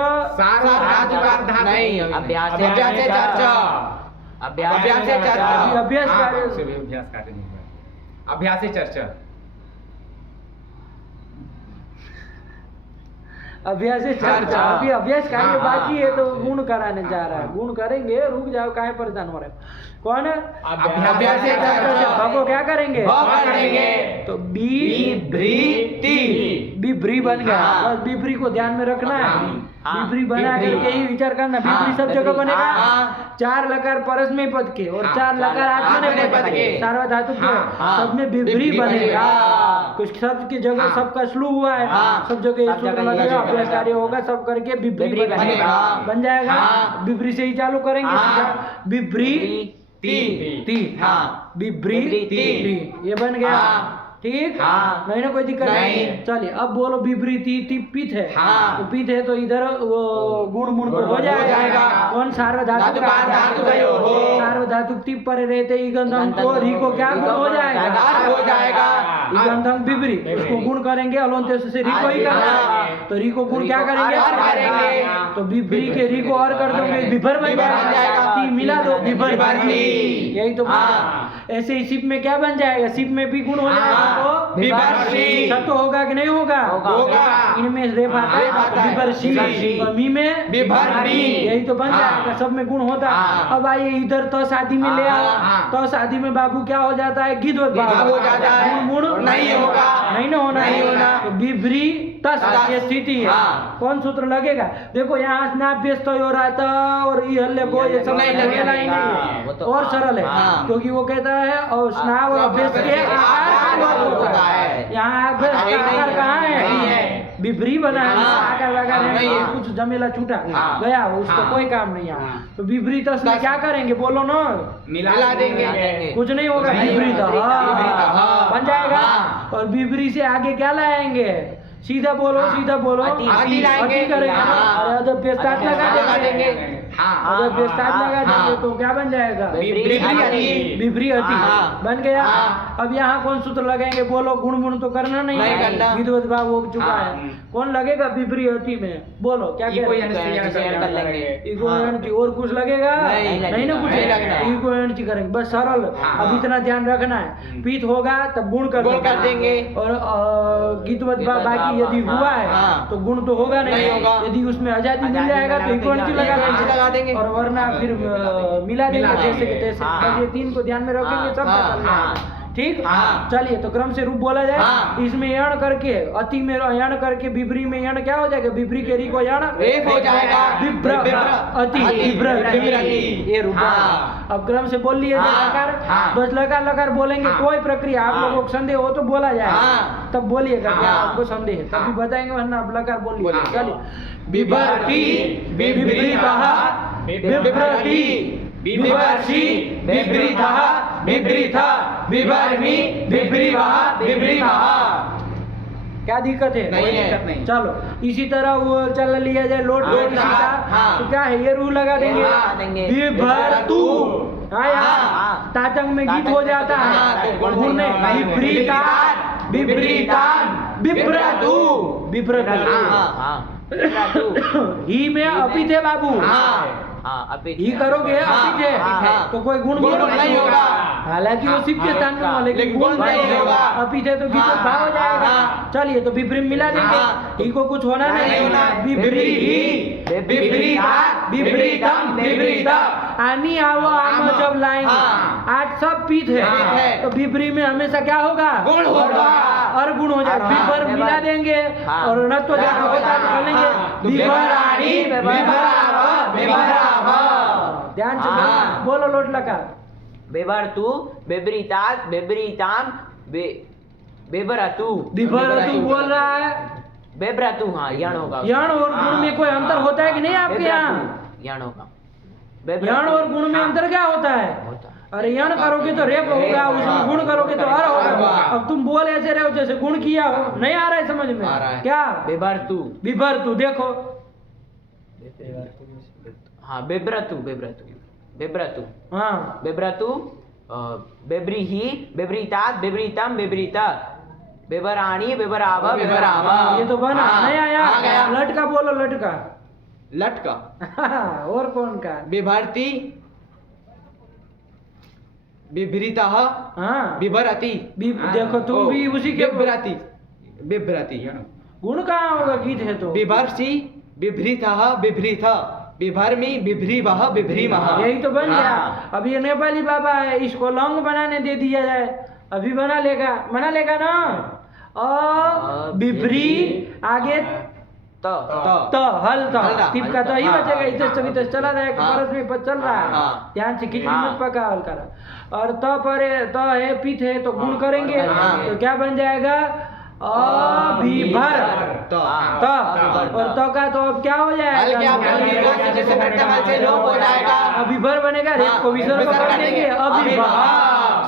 नहीं, अभ्यास से चर्चा, अभ्यास से चर्चा। अभ्यास है चर्चा। अभी अभ्यास कार्य बाकी है तो गुण कराने जा रहा है। गुण करेंगे, रुक जाओ, काहे परेशान हो रहे हो। कौन है? अभ्यास है चर्चा। को क्या करेंगे? करेंगे तो बिभ्रीति, बिभ्री बन गया। बस बिभ्री को ध्यान में रखना है। बिभ्री बना करके ही विचार करना। बिभ्री सब जगह बनेगा। 4 लकार परस्मय पद के और 4 लकार आत्मनेपदी पद के, सार्वधातुक के, सब में बिभ्री बनेगा। कुछ शब्द की जगह सबका श्लू हुआ है, सब जगह सूत्र लगेगा, अभ्यास कार्य होगा, सब करके बिभ्री बन जाएगा। बिभ्री से ही चालू करेंगे। बिभ्री ती, बिभ्री ती, ये बन गया। ठीक, नहीं ना, कोई दिक्कत नहीं। चलिए अब बोलो विपरीती पित है। तो पित है तो इधर गुण मुण तो हो जाएगा। कौन? सार्वधातुक। सार्वधातुक टिप पर रहते ईगंधम को री को क्या गुण हो जाएगा? हो जाएगा। ईगंधम विपरी, उसको गुण करेंगे अलोन्त से री को ही करना। तो री को गुण क्या करेंगे? तो विपरी के री को और कर दोगे, विभर बन जाएगा। ती मिला दो, विभर। यही तो ऐसे ही सिप में क्या बन जाएगा? सिप में भी गुण हो जाएगा। तो होगा कि नहीं होगा? इनमें रेफ आता है विभर्षी, और मी में विभर्मी। यही तो बन जाएगा, सब में गुण होता है। अब आइए इधर तो शादी में ले आओ। तो शादी में बाबू क्या हो जाता है? गिद्धवत हो जाता है। गुण नहीं होगा, नहीं ना होना। तो विभ्री तस ये स्थिति है। कौन सूत्र लगेगा? देखो यहाँ स्नाप व्यस्त हो रहा था और ये हल्ले को ये सब नहीं लगेगा ही नहीं, और सरल है। क्योंकि वो कहता है और स्नाप और अभ्यस्त के होता है। यहाँ आकार कहाँ है? विभ्री बना है, आकार वगैरह नहीं, कुछ जमेला छूटा गया, उसको कोई काम नहीं है। तो विभ्री तस में क्या करेंगे? बोलो ना, मिला देंगे, कुछ नहीं होगा। विभ्री बन जाएगा। और विभ्री से आगे क्या लाएंगे? सीधा बोलो। अति करेंगे। अगर पेस्ताद लगा देंगे, तो क्या बन जाएगा? विभ्री अति बन गया। अब यहाँ कौन सूत्र लगेंगे? बोलो। गुण तो करना नहीं है, विद्वत भाव हो चुका है। कौन लगेगा विभ्री अति में? बोलो क्या इको और कुछ लगेगा? नहीं ना, कुछ इको एनर्जी करेंगे, बस सरल। अब इतना ध्यान रखना है, पीत होगा तब गुण कर देंगे। और गीतवत बाकी यदि हुआ है तो गुण तो होगा नहीं। यदि उसमें आजादी मिल जाएगा तो इको एनर्जी लगा देंगे, और वरना फिर मिला देंगे जैसे के तैसे। बस ये 3 को ध्यान में रखेंगे, सब चलना है। ठीक, चलिए तो क्रम से रूप बोला जाए। इसमें यण करके, अति में यण करके, विभ्री में यण क्या हो जाएगा? विभ्री के री को यण हो जाएगा। विभ्र अति ये रूप। अब क्रम से बोल लिए लकार, बस लकार बोलेंगे। कोई प्रक्रिया आप लोगों को संदेह हो तो बोला जाए, तब बोलिएगा क्या आपको संदेह है, तभी बताएंगे, वरना आप लकार बोलिए। चलिए, विभर्ति, विभ्रीतः, विभ्रति, विभर्षि, विभ्रीतः, विभ्रीता, विभर्मी, विभ्रीवः, विभ्रीवः। क्या दिक्कत है? नहीं। चलो इसी तरह वो चल लिया जाए। लोट तो क्या है? ये रूल लगा देंगे। विभर्तु, तातंग में गीत हो जाता है। विभ्रीतान, विभ्रीतान, विभ्रतु, ही में अपित है बाबू। ही करोगे अपित है तो कोई गुण नहीं होगा। हालांकि वो सिर्फ के स्थान में, लेकिन गुण नहीं होगा। अपित है तो गीत भाव हो जाएगा। चलिए तो विभ्री मिला देंगे, ही को कुछ होना नहीं। विभ्री, विभ्रीता, विभ्रीतम, विभ्रीता। आनी आवो आम जब लाएंगे, आज सब पीत है तो विभ्री में हमेशा क्या होगा? गुण होगा, और गुण हो जाएगा। विभर मिला देंगे और णत्व जैसा होता है कर लेंगे। विभराणी, विभराव, विभराव। ध्यान से बोलो। लोट लकार। बेभर्तु, बेभ्रीतात, बेभ्रीताम, बेभरतु। विभरतु बोल रहा है। बेभरतु, हाँ यण होगा। यण और गुण में कोई अंतर होता है कि नहीं आपके यहाँ? यण होगा। यण और गुण में अंतर क्या होता है? अरे यण करोगे तो रेप होगा, उसमें गुण करोगे तो अर होगा। अब तुम बोल ऐसे रहे हो जैसे गुण किया हो। नहीं आ रहा है समझ में? क्या? बेभर्तु, विभर्तु देखो। हाँ बेभ्रतु, बेभ्रतु, हाँ बेभ्रतु, बेभ्रीहि, बेभ्रीतात, बेभ्रीतम, बेभ्रीता, बेभराणी, बेभराव, बेभराव। ये तो बना। नहीं आया? लटका बोलो। लटका। और कौन का? विभर्ति, विभ्रीतः, हाँ विभरति। देखो तुम भी उसी के विभ्रति, विभ्रति। गुण कहाँ होगा गीत है तो? बिभर्षि बिभ्रीतः बिभ्रीत बिभर्मि बिभ्रीवः बिभ्रीमः। यही तो बन गया। अब ये नेपाली बाबा है, इसको लौंग बनाने दे दिया जाए, अभी बना लेगा ना। बिभ्री आगे तो हल टिप का तो ही बचेगा, इधर चला रहेगा, परस में चल रहा है, ध्यान से खिचड़ी मत पका हल करा। और त पर त है पित है तो गुण करेंगे तो क्या बन जाएगा? अभिभर त और त का तो अब क्या हो जाएगा? जैसे प्रत्यमल से लोप हो जाएगा, अभिभर बनेगा, रेप को विसर्ग कर देंगे, अभिभा।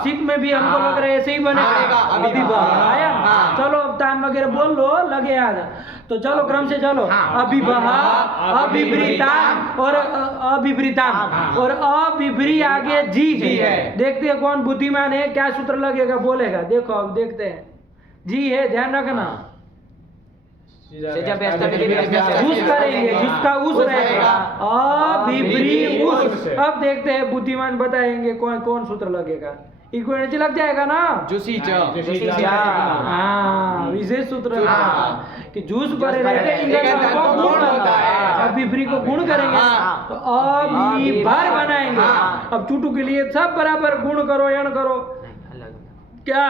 सिप में भी हमको लग रहा है ऐसे ही बनेगा, अभिभा आया। चलो अब ताम वगैरह बोल लो, लगे आ जा। तो चलो क्रम से चलो, अभिभा, अभिभ्रीताम और अभिभ्रीताम और अभिभ्री आगे जी है। देखते हैं कौन बुद्धिमान है, क्या सूत्र लगेगा बोलेगा। देखो अब देखते हैं, जी है, ध्यान रखना। उस करेंगे जिसका उस रहेगा, अभिभ्री उस। अब देखते हैं बुद्धिमान बताएंगे कौन कौन सूत्र लगेगा। इक्वेशन लग जाएगा ना, जूसी हाँ विशेष सूत्र कि जूस पर गुण होता है, अभिभ्री को गुण करेंगे तो अभिभर बनाएंगे। अब चुटू के लिए सब बराबर गुण करो यण करो, क्या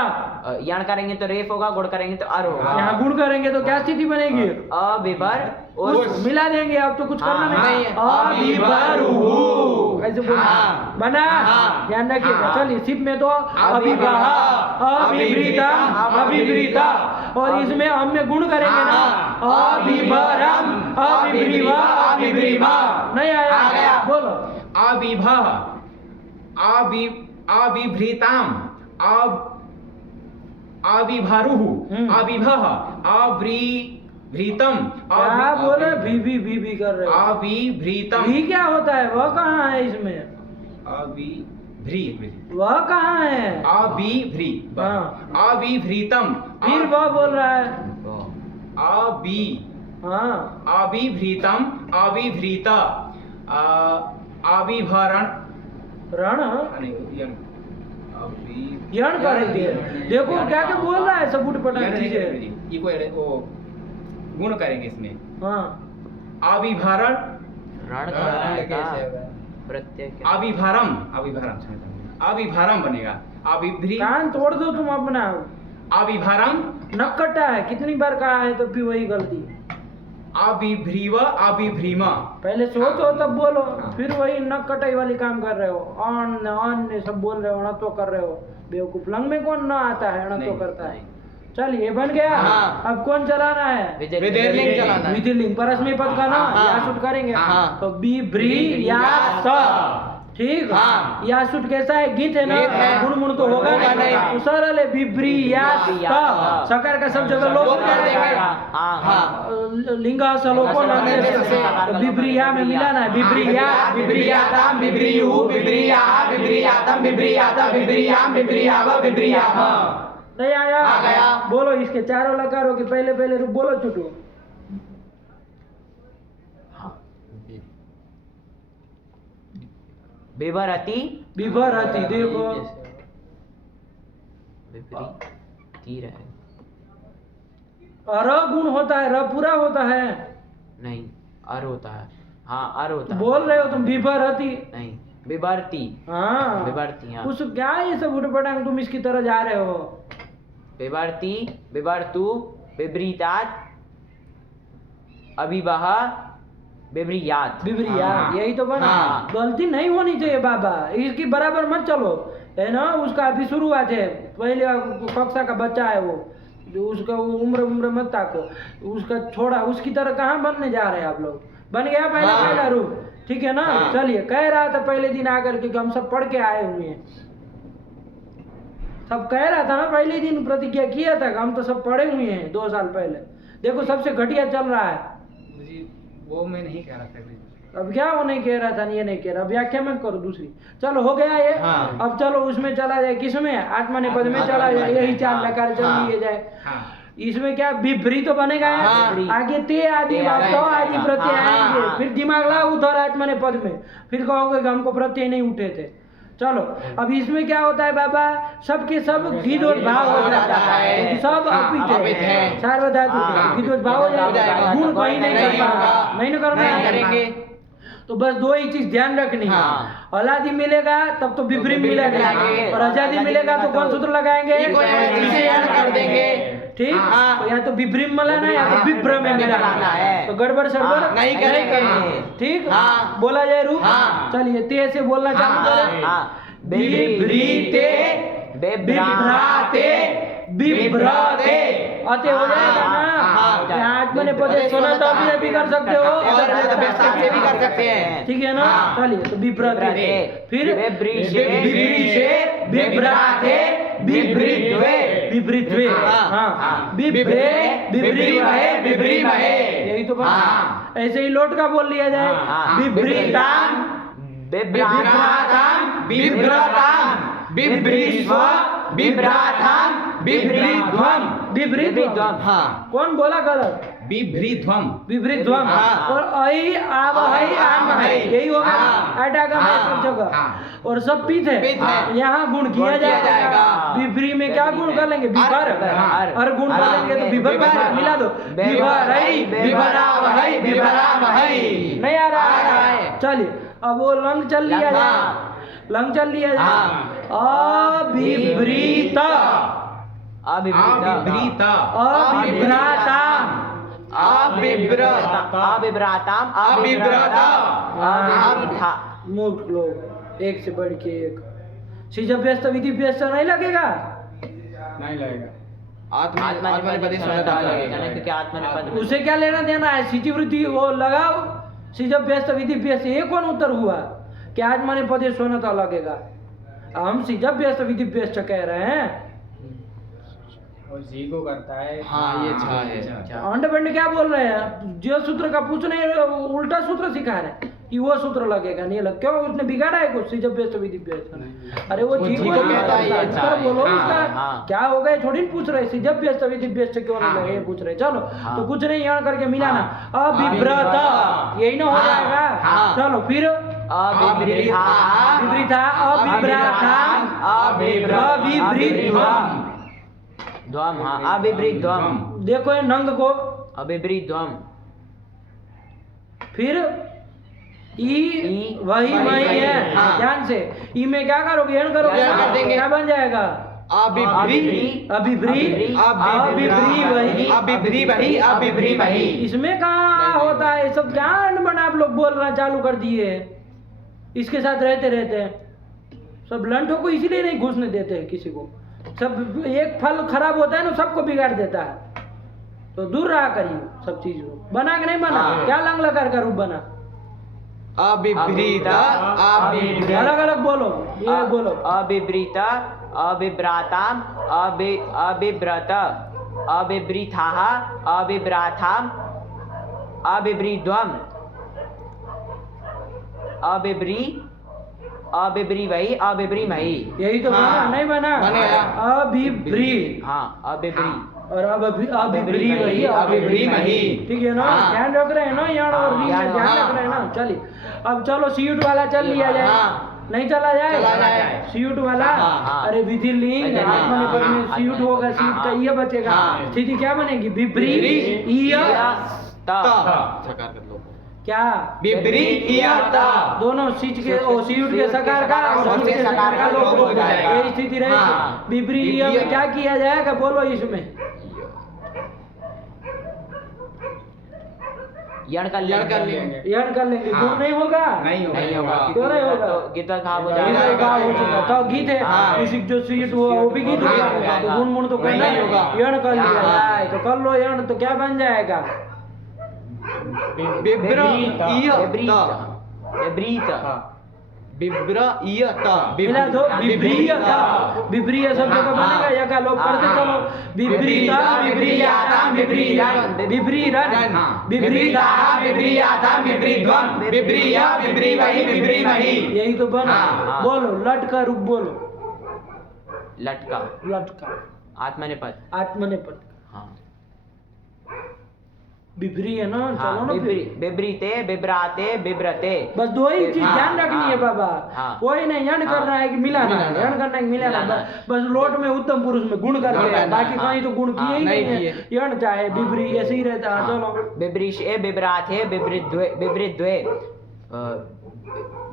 यण करेंगे तो रेफ होगा, गुण करेंगे तो अर होगा। यहाँ गुण करेंगे तो क्या स्थिति बनेगी? अभिभर उस मिला देंगे, अब तो कुछ करना नहीं। अभिभर ऐसे बना, ध्यान रखिएगा। चलिए सिप में तो अभिभा, अभिभ्रीता, अभिभ्रीता और इसमें हम में गुण करेंगे ना, अभिभरम, अभिभ्रीवा, अभिभ्रीमा। नहीं आया? बोलो। अभिभा, अभिभ्रीताम, अभिभरुः, अभिभः, अभिभ्रीतम। क्या बोले? भी कर रहे हो। अभिभ्रीतम। भी क्या होता है? वह कहाँ है इसमें? वह कहाँ है? अभिभ्री, अभिभ्रीतम। फिर वह बोल रहा है अभिभ्रीतम, अभिभ्रीत, अभिभरण, यण करेंगे। देखो क्या क्या बोल रहा है, सब उठपटांग चीजें। गुण करेंगे इसमें। रण अभिभरम बनेगा। अभिभ्री, कान तोड़ दो तुम अपना। अभिभरम नक्कटा है, कितनी बार कहा है तो फिर वही गलती। अभिभ्रीव, अभिभ्रीमा। पहले सोचो तब बोलो, फिर वही नक कटाई वाली काम कर रहे हो। अन सब बोल रहे हो, अणत्व कर रहे हो। बेवकूफ, लंग में कौन ना आता है, अणत्व करता है। चलिए बन गया। अब कौन चलाना है? विधिलिंग चलाना है। विधिलिंग परस्मय पद का ना यासुट करेंगे तो बिभ्री यास, ठीक। यासुट कैसा है? गीत है ना, गुण मुण तो होगा नहीं। सरल है, बिभ्री यास। सकार का सब जगह लोप हो जाएगा। लिंगा सलोको बिभ्रिया में मिलाना है। बिभ्रिया, बिभ्रियाताम, बिभ्रियु, बिभ्रिया, बिभ्रियातम, बिभ्रियाता, बिभ्रियाम, बिभ्रियाव, बिभ्रियाम। नहीं आया? आ गया। बोलो इसके चारों लकारों के पहले रूप बोलो चुटू। बिभरति, बिभरति, देखो तीर है। र गुण होता है, र पूरा होता है नहीं, अर होता है। हाँ अर होता है। बोल रहे हो तुम बिभरति नहीं, बिभरती। हाँ बिभरती, हाँ। उस क्या ये सब उठपटांग तुम इसकी तरह जा रहे हो? बिभरती, बिभरतु, बिभ्रीतात, अभिवह, बिभ्रियात। बिभ्रियात, यही तो बना। गलती नहीं होनी चाहिए बाबा, इसकी बराबर मत चलो, है ना। उसका अभी शुरुआत है, पहले कक्षा का बच्चा है वो, जो उसका उम्र मत ताको, उसका छोड़ा, उसकी तरह कहाँ बनने जा रहे हैं आप लोग। बन गया पहला रूप, ठीक है ना। चलिए, कह रहा था पहले दिन आकर के हम सब पढ़ के आए हुए हैं, सब कह रहा था ना पहले दिन, प्रतिज्ञा किया था कि हम तो सब पढ़े हुए हैं 2 साल पहले। देखो सबसे घटिया चल रहा है। वो मैं नहीं कह रहा था। अब क्या वो नहीं कह रहा था, ये नहीं कह रहा, व्याख्या मत करो दूसरी। चलो हो गया ये। अब चलो उसमें चला जाए, किसमें? आत्मनेपद में चला जाए। यही 4 लकार चल लिए जाए। इसमें क्या बिभ्री तो बनेगा, आगे ते आदि तो आदि प्रत्यय आएंगे, फिर दिमाग लाओ उधर आत्मनेपद में, फिर कहोगे कि हमको प्रत्यय नहीं उठे थे। चलो अब इसमें क्या होता है बाबा, सबके सब गीतोद्भाव हो जाता है, सब अपित है, सार्वधातुक गीतोद्भाव हो जाएगा, गुण कहीं नहीं करना करेंगे। तो बस दो ही चीज ध्यान रखनी है, अलादी मिलेगा तब तो विभ्रिम मिलेगा, और आजादी मिलेगा तो कौन सूत्र लगाएंगे, कर देंगे। ठीक, तो या तो विभ्रिम मिलाना है या तो विभ्रम में मिलाना है, तो गड़बड़ सड़बड़ नहीं करेंगे। ठीक, बोला जाए रूप। चलिए ते से बोलना चालू करें। विभ्रीते, विभ्राते, विभ्रते, अते हो जाएगा ना। आत्मनेपदे स्वनाता भी कर सकते हो, भी कर सकते हैं। ठीक है ना। चलिए तो विभ्रते, फिर विभ्रीषे, विभ्राते, विभ्रिद्वे, विभ्रिद्वे, विभ्रे, विभ्रीमहे, विभ्रीमहे, यही तो बात। ऐसे ही लोट का बोल लिया जाए, विभ्रीताम, विभ्राताम, विभ्रताम, विभ्रीष्व, विभ्राताम, विभ्रीध्वम, विभ्रीध्वम। कौन बोला गलत? विभ्रीध्वम, विभ्रीध्वम। और ऐ आव है आम है, यही होगा अटागम है सब जगह, और सब पित है, यहाँ गुण किया जाएगा। विभ्री में क्या गुण कर लेंगे, विभर, और गुण कर लेंगे तो विभर मिला दो, विभरई, विभरावहै, विभरामहै। नहीं आ रहा है, चलिए अब वो लंग चल लिया जाए, लंग चल लिया जाए। अविभ्रीत, अविभ्रीत, अविभ्राताम, अविभ्राताम, मूर्ख लोग, एक से बढ़ के एक। सीजब व्यस्त विधि व्यस्त नहीं लगेगा, नहीं लगेगा। आत्मनेपदी स्वनाता लगेगा, क्योंकि आत्मनेपद उसे क्या लेना देना है, सिचिवृत्ति वो लगाओ, सीजब व्यस्त विधि व्यस्त, ये कौन उत्तर हुआ कि आत्मनेपदे स्वनाता लगेगा। हम सीजब व्यस्त विधि व्यस्त कह रहे हैं, और जी को करता है। हाँ, ये छा है। अंडरबंड क्या बोल रहे हैं, जो सूत्र का पूछ नहीं, उल्टा सूत्र सिखा रहे हैं कि वो सूत्र लगेगा, नहीं लग, क्यों उसने बिगाड़ा है कुछ, सीजब व्यस्त विधि व्यस्त। अरे वो जी को कहता है, उत्तर बोलो उसका क्या हो गया, थोड़ी पूछ रहे सीजब व्यस्त विधि व्यस्त क्यों नहीं लगे, ये पूछ रहे। चलो तो कुछ नहीं, यहाँ करके मिलाना, अविभ्रत, यही ना हो जाएगा। चलो फिर अविभ्रीता, विभ्रीता, अविभ्राताम, अविभ्रीध्वम, ध्वम, हाँ, अविभ्रीध्वम, देखो ये नंग को, अविभ्रीध्वम, फिर ई वही वही है, ध्यान से। ई में क्या करोगे, एन करोगे, क्या बन जाएगा, अविभ्री, अभिभ्री, अभिभ्री वही, अविभ्री वही, अविभ्री वही। इसमें कहाँ होता है सब, क्या बना आप लोग बोलना चालू कर दिए, इसके साथ रहते रहते सब लंठों को इसीलिए नहीं घुसने देते हैं किसी को, सब एक फल खराब होता है ना सबको बिगाड़ देता है, तो दूर रहा करिए सब चीज को। बना कि नहीं बना, क्या लंग लकार का रूप बना, अविभ्रीत, अलग अलग बोलो, ये बोलो, अविभ्रीत, अविभ्राताम, अविभ्रत, अविभ्रीथाः, अविभ्राथाम, अविभ्रीध्वम, अविभ्री, अविभ्रीवै, अविभ्रीमहि। यही तो बना, नहीं बना, अभिभ्री, हाँ, अविभ्री और अभिभ्री वही, अविभ्रीमहि। ठीक है ना, ध्यान रख रहे हैं ना, यहाँ और री में ध्यान रख रहे हैं ना। चलिए अब चलो सीयूट वाला चल लिया जाए, नहीं चला जाए, सीयूट वाला। अरे विधि लिंग आत्मनेपद में सीयूट होगा, सीयूट का ये बचेगा, स्थिति क्या बनेगी, विभ्री क्या, विभ्रीत, दोनों सीट के सीयूट के सकार का और सीट के सकार का लोग हो जाएगा, यही स्थिति रहेगी। विभ्री में क्या किया जाएगा, बोलो इसमें, यण कर लेंगे, यण कर लेंगे, गुण नहीं होगा, नहीं होगा, क्यों नहीं होगा, तो गीत घाव हो गीत जाएगा, का हो चुका, तो गीत है, उसी जो सीट हुआ वो भी गीत होगा, तो गुण मुण तो करना ही होगा, यण कर लिया जाए, तो कर लो यण, तो क्या बन जाएगा, विभ्रीत, मिला दो, विभ्रीयता, विभ्रीय शब्द का बनेगा, या का लोग करते चलो, विभ्रीता, विभ्रीयाताम, विभ्रीरन, विभ्रीरन, विभ्रीता, विभ्रीयाताम, विभ्रीध्वम, विभ्रीया, विभ्रीवहि, विभ्रीमहि, यही तो बना। बोलो लट का रूप बोलो, लटका, लट का आत्मनेपद, आत्मनेपद, हाँ, बिभरी है ना, चलो ना फिर। बिभ्रीते, बिभ्राते, बिभ्रते। बस दो ही चीज हाँ, ध्यान रखनी है बाबा। हाँ। कोई नहीं यण करना है कि मिलाना है, यण करना है कि मिलाना है। बस लोट में उत्तम पुरुष में गुण करते हैं, बाकी कहीं तो गुण किए ही नहीं है। यण चाहे बिभरी ऐसे ही रहता है। चलो बिभ्रीशे, बिभ्राथे, बिभ्रिद्वे, बिभ्रिद्वे,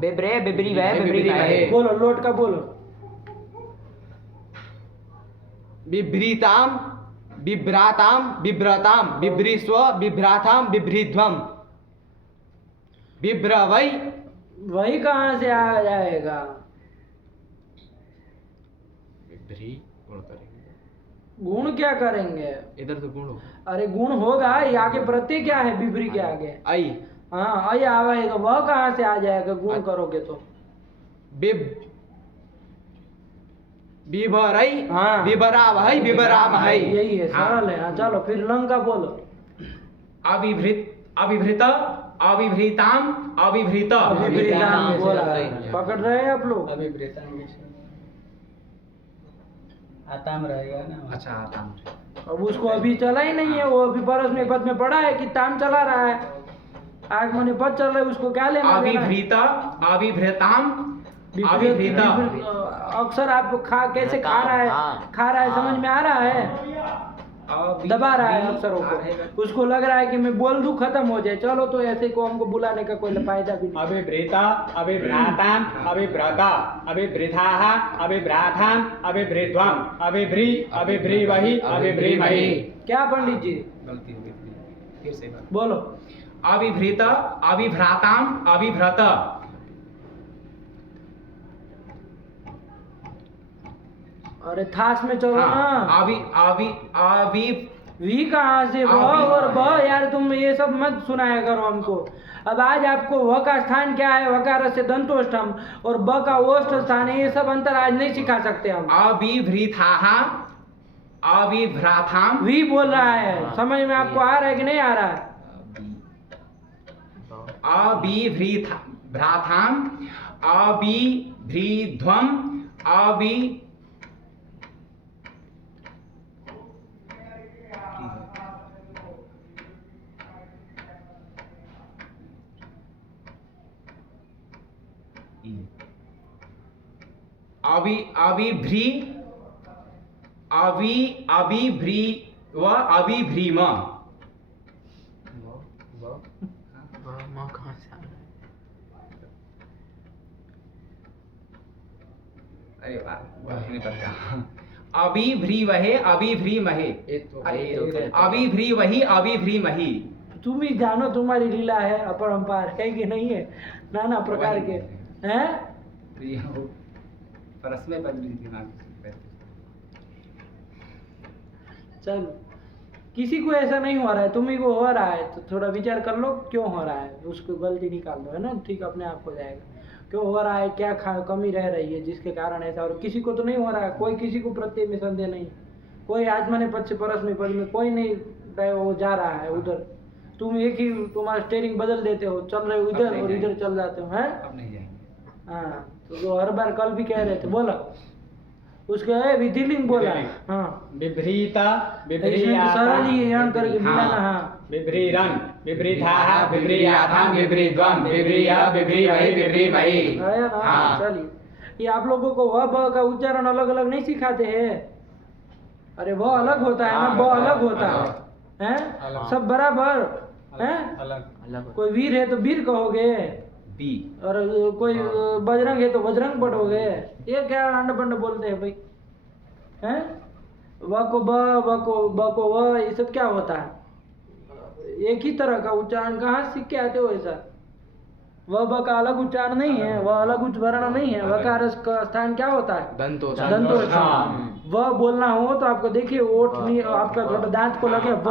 बिभ्रे, बिभ्रीवै, बिभ्रीमहे। बोलो लोट का बोलो। बिभ्रीताम, बिभ्राताम, बिभ्रताम, बिभ्रीस्व, बिभ्राताम, बिभ्रीध्वम, बिभ्रवै। वही कहाँ से आ जाएगा? बिभ्री गुण करेंगे, गुण क्या करेंगे? इधर तो गुण हो। अरे गुण होगा, ये आगे प्रत्यय क्या है बिभरी के आगे? ऐ हाँ आई आवे तो वह कहाँ से आ जाएगा गुण करोगे तो? बिभरै, हाँ। बिभरावहै, बिभरामहै। यही है, सरल है। हाँ चलो फिर लंका बोलो। अविभृत, अविभृत, अविभृताम, अविभृत। अभिप्रेताम बोला है। पकड़ रहे हैं आप लोग? आताम रहेगा ना। अच्छा ताम। अब उसको अभी चला ही नहीं है, वो अभी परस में पद में पड़ा है कि ताम चला रहा है। आग मने पद चल रहा है, उसको क्या लेना देना है? अविभृत, अविभृताम, विपरीत- अविभृत। अक्सर आप कैसे खा रहा है, हाँ। खा रहा है, समझ में आ रहा है? दबा रहा है अक्षरों को, उसको लग रहा है कि मैं बोल दूं खत्म हो जाए। चलो तो ऐसे को हमको बुलाने का कोई फायदा भी नहीं। अभिभृता, अभिभ्राताम, अभिभ्रता, अभिभृताः, अभिभ्राताम, अभिभृध्वम, अभिभ्री, अभिभ्रीवहि, अभिभ्रीमहि। क्या पंडित जी गलती हो गई, फिर से बात। बोलो। अविभृत, अविभ्राताम, अविभ्रत। अरे थास में चलो ना। अवि अवि अवि वी कहाँ से व और ब? यार तुम ये सब मत सुनाया करो हमको। अब आज आपको व का स्थान क्या है, वकार से दंतोष्ठम, और ब का ओष्ठ स्थान है, ये सब अंतर आज नहीं सिखा सकते हम। अविभृताः, अविभ्राताम। वी बोल रहा है, समझ में आपको आ रहा है कि नहीं आ रहा है? अविभृताम, अविभ्रीध्वम, अवि अविभ्री, अविभ्री व अविभ्रीम। कहाँ से आ रहा है? अरे वाह, नहीं पता। अविभ्रीवहे, अविभ्रीमहे। अविभ्रीवहि, अविभ्रीमहि। तुम ही जानो, तुम्हारी लीला है अपरंपार है कि नहीं है, नाना प्रकार के हैं। परस में बदली दिमाग। चल किसी को ऐसा नहीं हो रहा है, तुम्ही को हो रहा है तो थोड़ा विचार कर लो क्यों हो रहा है, उसको गलती निकाल दो, है ना? ठीक अपने आप हो जाएगा। क्यों हो रहा है, क्या कमी रह रही है जिसके कारण ऐसा। और किसी को तो नहीं हो रहा है, कोई किसी को प्रत्यय में संदेह नहीं, कोई आत्मने पद से परस में पद में कोई नहीं वो जा रहा है उधर। तुम एक ही तुम्हारा स्टेयरिंग बदल देते हो, चल रहे हो इधर और इधर चल जाते हो, हैं? अब नहीं जाएंगे। हाँ तो हर बार कल भी कह रहे थे, बोला उसका है विधिलिंग बोला। हाँ बिभ्रीता, सरल ही यान करके मिलाना। हाँ बिभ्रीरन्, बिभ्रीधाः, बिभ्रीयाथां, बिभ्रीध्वं, बिभ्रीय, बिभ्रीवहि, बिभ्रीमहि। आया ना? हाँ। चलिए, ये आप लोगों को वह ब का उच्चारण अलग अलग नहीं सिखाते हैं? अरे वह अलग होता है ना, ब अलग होता है, हैं? सब बराबर हैं? अलग कोई वीर है तो वीर कहोगे, बी। और कोई बजरंग है तो बजरंग पढ़ोगे। ये क्या अंड बंड बोलते हैं भाई, हैं? व को ब को व, ये सब क्या होता है? एक ही तरह का उच्चारण कहाँ सीख के आते हो ऐसा? व ब का अलग उच्चारण नहीं है, वह अलग उच्चारण नहीं है। वकार का स्थान क्या होता है? दंतोष्ठम। व बोलना हो तो आपको देखिए ओठ नहीं, आपका थोड़ा दांत को लगे व,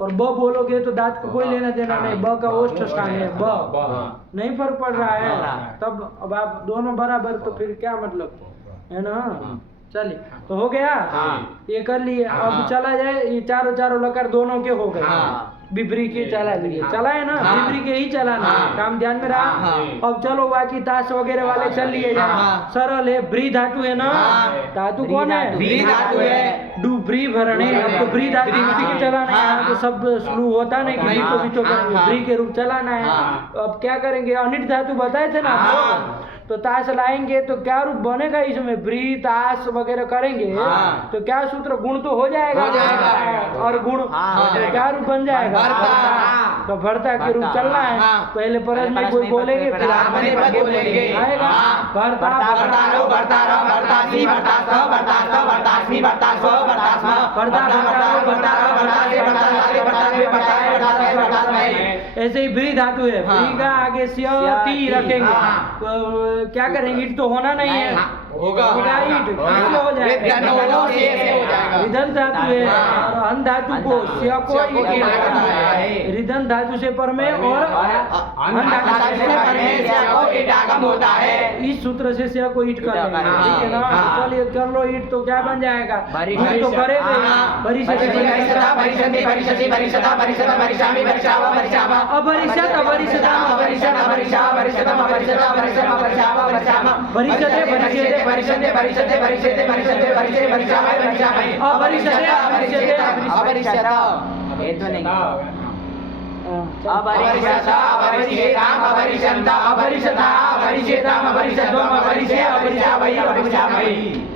और ब बोलोगे तो दांत को कोई लेना देना नहीं, ब का ओष्ठ स्थान है ब, नहीं फर्क पड़ रहा है। तब अब आप दोनों बराबर तो फिर क्या मतलब, है ना? चलिए तो हो गया, ये कर लिए। अब चला जाए, ये चारों लकार दोनों के हो गए। बिबरी के चला लिए, चला है ना, बिबरी के ही चलाना है, काम ध्यान में रहा। अब चलो बाकी ताश वगैरह वाले चल लिए जाए। सरल है, ब्री धातु है ना, धातु कौन है? ब्री धातु है। डू ब्री भरणे, अब तो ब्री धातु उसी के चलाना है, तो सब शुरू होता नहीं कि बीचों बीचों करेंगे, ब्री के रूप चलाना है। अब क्या करेंगे, अनिट धातु बताए थे ना आपको, तो ताश लाएंगे तो क्या रूप बनेगा इसमें, ब्री ताश वगैरह करेंगे तो क्या सूत्र, गुण तो हो जाएगा, और गुण तो क्या रूप बन जाएगा, तो भरता के रूप चलना है। पहले परस में कोई बोलेंगे, फिर बोलेंगे आएगा भरता भरतारो भरतारो भरतासी भरतासो भरतासो भरतास्मी भरतासो भरतास्मा भरतारो भरतारो भरतासे भरतासे भरतासे भरताए भरतासे भरतास्मै। ऐसे ही ब्री धातु है, ब्री का आगे ती रखेंगे, क्या करेंगे, ईट तो होना नहीं है, होगा ईट किससे हो जाएगा, रिधन धातु है, और अन धातु को स्य को ईट है, रिधन धातु से पर में और अन धातु से पर में स्य को ईट आगम होता है, इस सूत्र से स्य को ईट कर लेंगे, ठीक है ना। चलिए कर लो ईट, तो क्या बन जाएगा, ईट तो करेंगे, परिषद परिषदा परिषदि परिषदि परिषदा परिषद परिषामि परिषावा परिषामा अपरिषद अपरिषदा अपरिषद अपरिषा परिषदम अपरिषदा परिषम अपरिषावा परिषामा परिषदे परिषदे परिषदे परिषदे परिषदे परिषदे परिषदे परिषामि परिषामि अपरिषदे अपरिषदे अपरिषद ये तो नहीं, अपरिषद अपरिषेदाम अपरिषन्त अपरिषदा अपरिषेदाम अपरिषद्वम अपरिषे अपरिषावै अपरिषामि।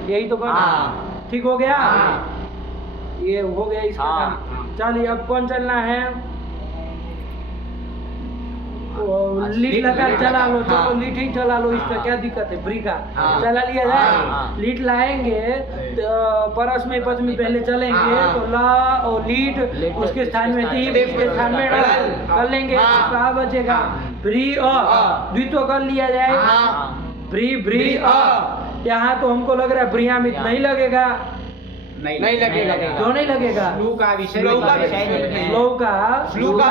यही तो बना, ठीक हो गया, ये हो गया इसका काम। चलिए अब कौन चलना है, लीट लगा चला लो, चलो लीट ही चला लो, इसका क्या दिक्कत है, ब्री का चला लिया जाए। लीट लाएंगे तो परस में पद में पहले चलेंगे, तो ला और लीट उसके स्थान में थी, उसके स्थान में कर लेंगे, क्या बचेगा, ब्री अ द्वित्व कर लिया जाए, ब्री ब्री अ। यहाँ तो हमको लग रहा है ब्रियामित नहीं लगेगा, नहीं लगेगा, क्यों नहीं लगेगा, फ्लू का विषय फ्लू का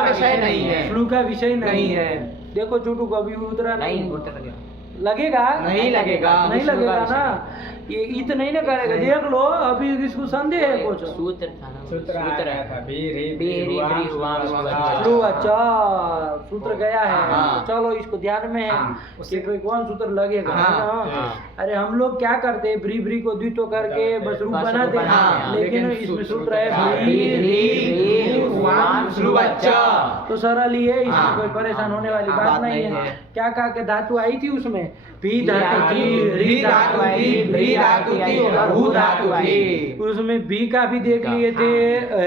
विषय नहीं है, फ्लू का विषय नहीं है। देखो छोटू कभी उतरा नहीं, लगेगा नहीं लगेगा, नहीं लगेगा ना, ये इत नहीं ना करेगा, देख लो अभी इसको संदेह है कुछ, सूत्र आया था, फ्लू, अच्छा सूत्र गया है, चलो इसको ध्यान में है कि कोई कौन सूत्र लगेगा, है ना। अरे हम लोग क्या करते हैं, ब्री ब्री को द्वित्व करके बस रूप बनाते हैं, लेकिन इसमें सूत्र है तो सरल ही है, इसमें कोई परेशान होने वाली बात नहीं है। क्या कहा के धातु आई थी उसमें, भी धातु थी, री धातु थी, ब्री धातु थी और हु धातु थी, उसमें बी का भी देख लिए थे,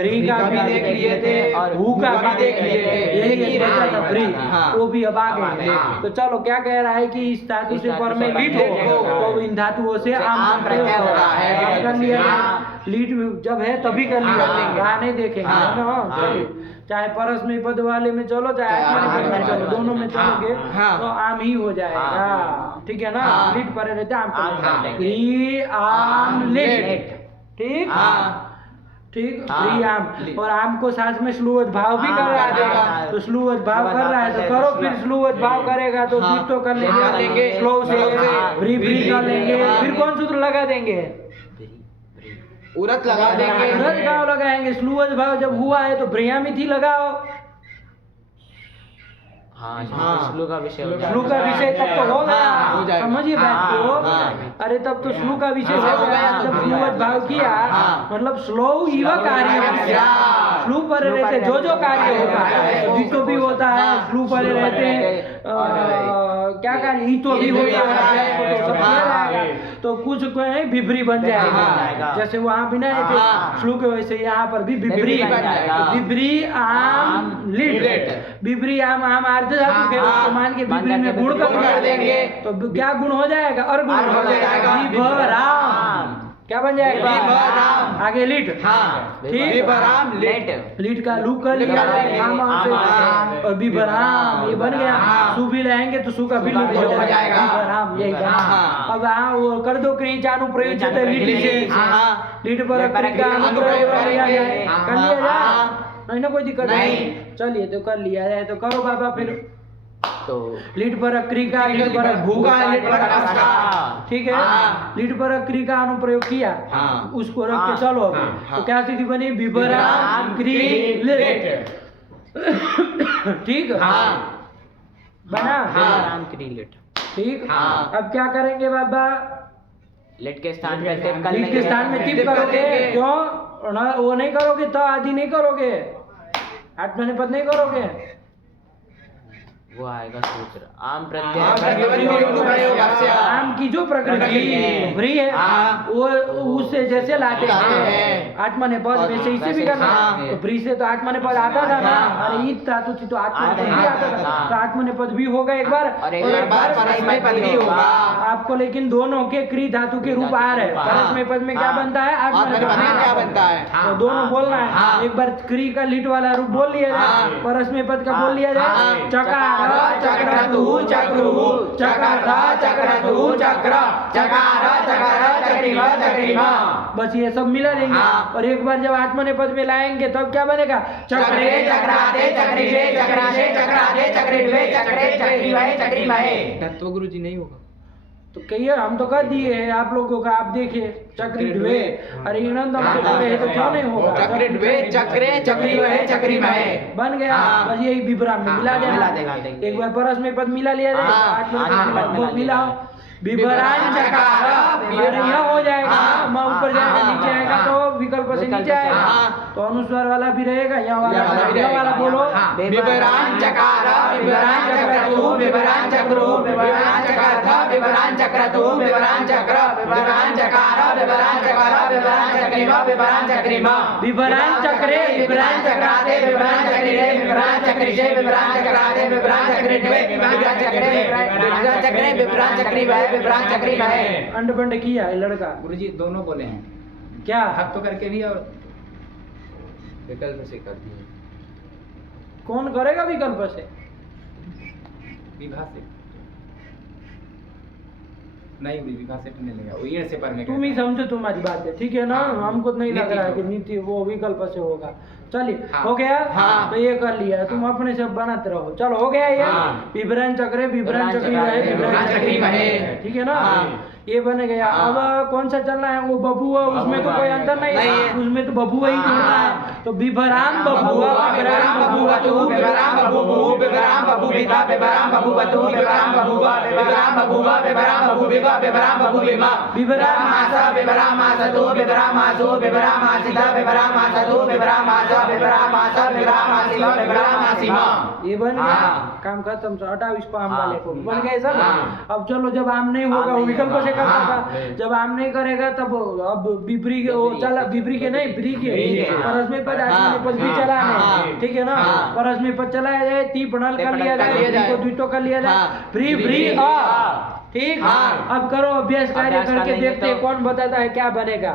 री का भी देख लिए थे, और हु का भी देख लिए थे, यही बचा था ब्री, वो भी अब आ गए। तो चलो क्या कह रहा है कि इस धातु से पर में लीट हो तो इन धातुओं से आम प्रत्यय हो रहा है, कर लिया, लीट जब है तभी कर लिया, गाने देखेंगे ना। चलिए चाहे परस में पद वाले में चलो, चाहे आत्मा में चलो, दोनों में चलोगे तो आम ही हो जाएगा, ठीक है ना। लीट पर रहते आम, आम लीट, ठीक ठीक, प्री आम, और आम को साथ में स्लूवत भाव भी कर रहा है, तो स्लूवत भाव कर रहा है तो करो, फिर स्लूवत भाव करेगा तो द्वित्व तो कर लेंगे, स्लो से ब्री ब्री कर लेंगे, फिर कौन सूत्र लगा देंगे, उरत लगा देंगे, उरत भाव लगाएंगे, स्लूवत भाव जब हुआ है तो ब्रियामित ही लगाओ, स्लू का विषय तब तो हो गया, समझिए बात को। अरे तब तो स्लू का विषय हो गया, जब स्लूवत भाव किया मतलब स्लो इव कार्य, स्लू पर रहते जो कार्य होता है, द्वित्व भी होता है, स्लू पर रहते क्या कार्य, ईतो भी होता है, तो कुछ बिबरी बन जाएगा, जैसे वहाँ बिना स्लू के वैसे यहाँ पर भी बिबरी, बिबरी आम लीट, बिबरी आम आम आर्ध धातु के उसको मान के बिबरी में गुण कर देंगे, तो क्या गुण हो जाएगा, और गुण हो जाएगा, विभराम, क्या बन जाएगा, विभराम, आगे लीट, ठीक, विभराम लीट, लीट का लू कर लिया और विभराम ये बन गया, सु भी लाएंगे तो सु का भी लू हो जाएगा, विभराम यही बना। अब हाँ वो कर दो क्रियानु प्रयोग लीट से, लीट पर क्रिया अनुप्रयोग कर लिया जाए, नहीं ना कोई दिक्कत नहीं, चलिए तो कर लिया जाए, तो करो बाबा फिर, तो लीट पर क्रिया, लीट पर भूगा, लीट पर अस्का, ठीक है, लीट पर क्रिया का अनुप्रयोग किया, उसको रख के चलो अब, तो क्या स्थिति बनी, विभराम क्री लीट, ठीक है हाँ बना विभराम क्री लिट। ठीक हाँ। अब क्या करेंगे बाबा लिट के स्थान पे टिप कर लिट लेंगे। के स्थान में टिप करोगे क्यों वो नहीं करोगे तो आदि नहीं करोगे आत्मनिपद नहीं करोगे वो आएगा सूत्र आम आम प्रत्यय आम की जो प्रकृति भ्री है हाँ। वो उससे जैसे लाते लाते हैं हैं। आत्मा ने पद वैसे इसे भी करना हाँ। तो भ्री से तो आत्मा ने पद आता था ना हाँ। अरे ईद धातु थी तो आत्मा ने पद भी आता था हाँ। तो आत्मा ने पद भी होगा एक बार और एक और बार परस्मय पद भी होगा। आपको लेकिन दोनों के क्री धातु के रूप आ रहे हैं हाँ। परस्मय पद में क्या हाँ। बनता है आत्मा ने आत्मनिपद में पद क्या बनता है? तो दोनों बोलना है हाँ। एक बार क्री का लिट वाला रूप बोल लिया जाए हाँ। परस्मय पद का बोल लिया हाँ। जाए चकार चक्रतु चक्रुः चक्रधा चक्रतु चक्र चकार चकर चक्रिव चक्रिव। बस ये सब मिला देंगे हाँ। और एक बार जब आत्मने पद में लाएंगे तब क्या बनेगा चक्रे चक्रादे चक्रिषे चक्राशे चक्रादे चक्रिद्वे चक्रे चक्रिवहे चक्रिमहे। तत्व गुरु जी नहीं होगा। तो कहिए हम तो कर दिए हैं आप लोगों का आप देखिए चक्रिद्वे अरे इनंद हम से बोले हैं तो क्यों नहीं होगा चक्रिद्वे चक्रे चक्रिवहे चक्रिमहे। बन गया हाँ। बस यही विभ्राम में मिला मिला देना देंगे। एक बार परस में पद मिला लिया जाए हाँ। आत्मने हाँ। पद मिला हाँ। मिलाओ विभरान चकार फिर यहाँ हो जाएगा हाँ। मैं ऊपर जाएगा हाँ। नीचे आएगा तो विकल्प से विकल्प नीचे से, आएगा हाँ। तो अनुस्वार वाला भी रहेगा यहाँ वाला यहाँ वाला भी यहाँ वाला रहेगा। बोलो हाँ। विवरान चकार विवरान चक्रतु विवरान चक्रु विवरान चकारथ विवरान चक्रतु विवरान चक्र विवरान चकार विवरान चकर विवरान चक्रिव विवरान चक्रिम। विवरान चक्रे विवरान चक्रादे विवरान चक्रिरे विवरान चक्रिषे विवरान चक्रादे विवरान चक्रिद्वे विवरान चक्रे विवरान चक्रे विवरान चक्रिवहे विवरान चक्रिमहे। अंड बंड किया है लड़का गुरु जी दोनों बोले हैं। क्या हाथ तो करके भी और विकल्प से कर दिए। कौन करेगा विकल्प से विभा से नहीं हुई, विभा से तो नहीं लेगा वो ईड़ से पर में तुम ही समझो तुम्हारी बात है ठीक है ना हमको नहीं लग रहा है कि नीति वो विकल्प से होगा चलिए हाँ। हो गया हाँ। तो ये कर लिया तुम अपने से बनाते रहो चलो हो गया ये हाँ। विवरण चक्रे विवरण विवरण चक्री चक्रे, है विवरण चक्री महे। ठीक है ना हाँ। ये बन गया हाँ। अब कौन सा चलना है वो बबुआ उसमें तो कोई अंतर नहीं नहीं है है। उसमें तो बबुआ ही जोड़ना है तो विभराम बबुआ विवराम बभूवतु विवराम बभूवु विवराम बभूविता विवराम बभूवतु विवराम बभूव विवराम बभूव विवराम बभूविव विवराम बभूविम। विवरामास विवरामासतु विवरामासु विवरामासित विवरामासतु विवरामास विवरामास विवरामासिव विवरामासिम। ये बन गया हाँ। काम खत्म तो हटाओ इसको आम हाँ। वाले को बन गए सब हाँ। अब चलो जब आम नहीं होगा आम वो नहीं विकल्प होगा। से करता हाँ। था जब आम नहीं करेगा तब अब बिबरी के वो चला बिबरी के नहीं ब्री के ब्री के, हाँ। परस में पद आज हाँ। में पद भी हाँ। चलाने हाँ। ठीक है ना हाँ। परस में पद चलाया जाए ती पणल कर लिया कर लिया जाए जाए। को द्वितो कर लिया जाए हाँ। ब्री ब्री ब्री, आ ठीक हाँ। अब करो अभ्यास कार्य अभ्यास कर करके लेंगे देखते हैं तो- कौन बताता है क्या बनेगा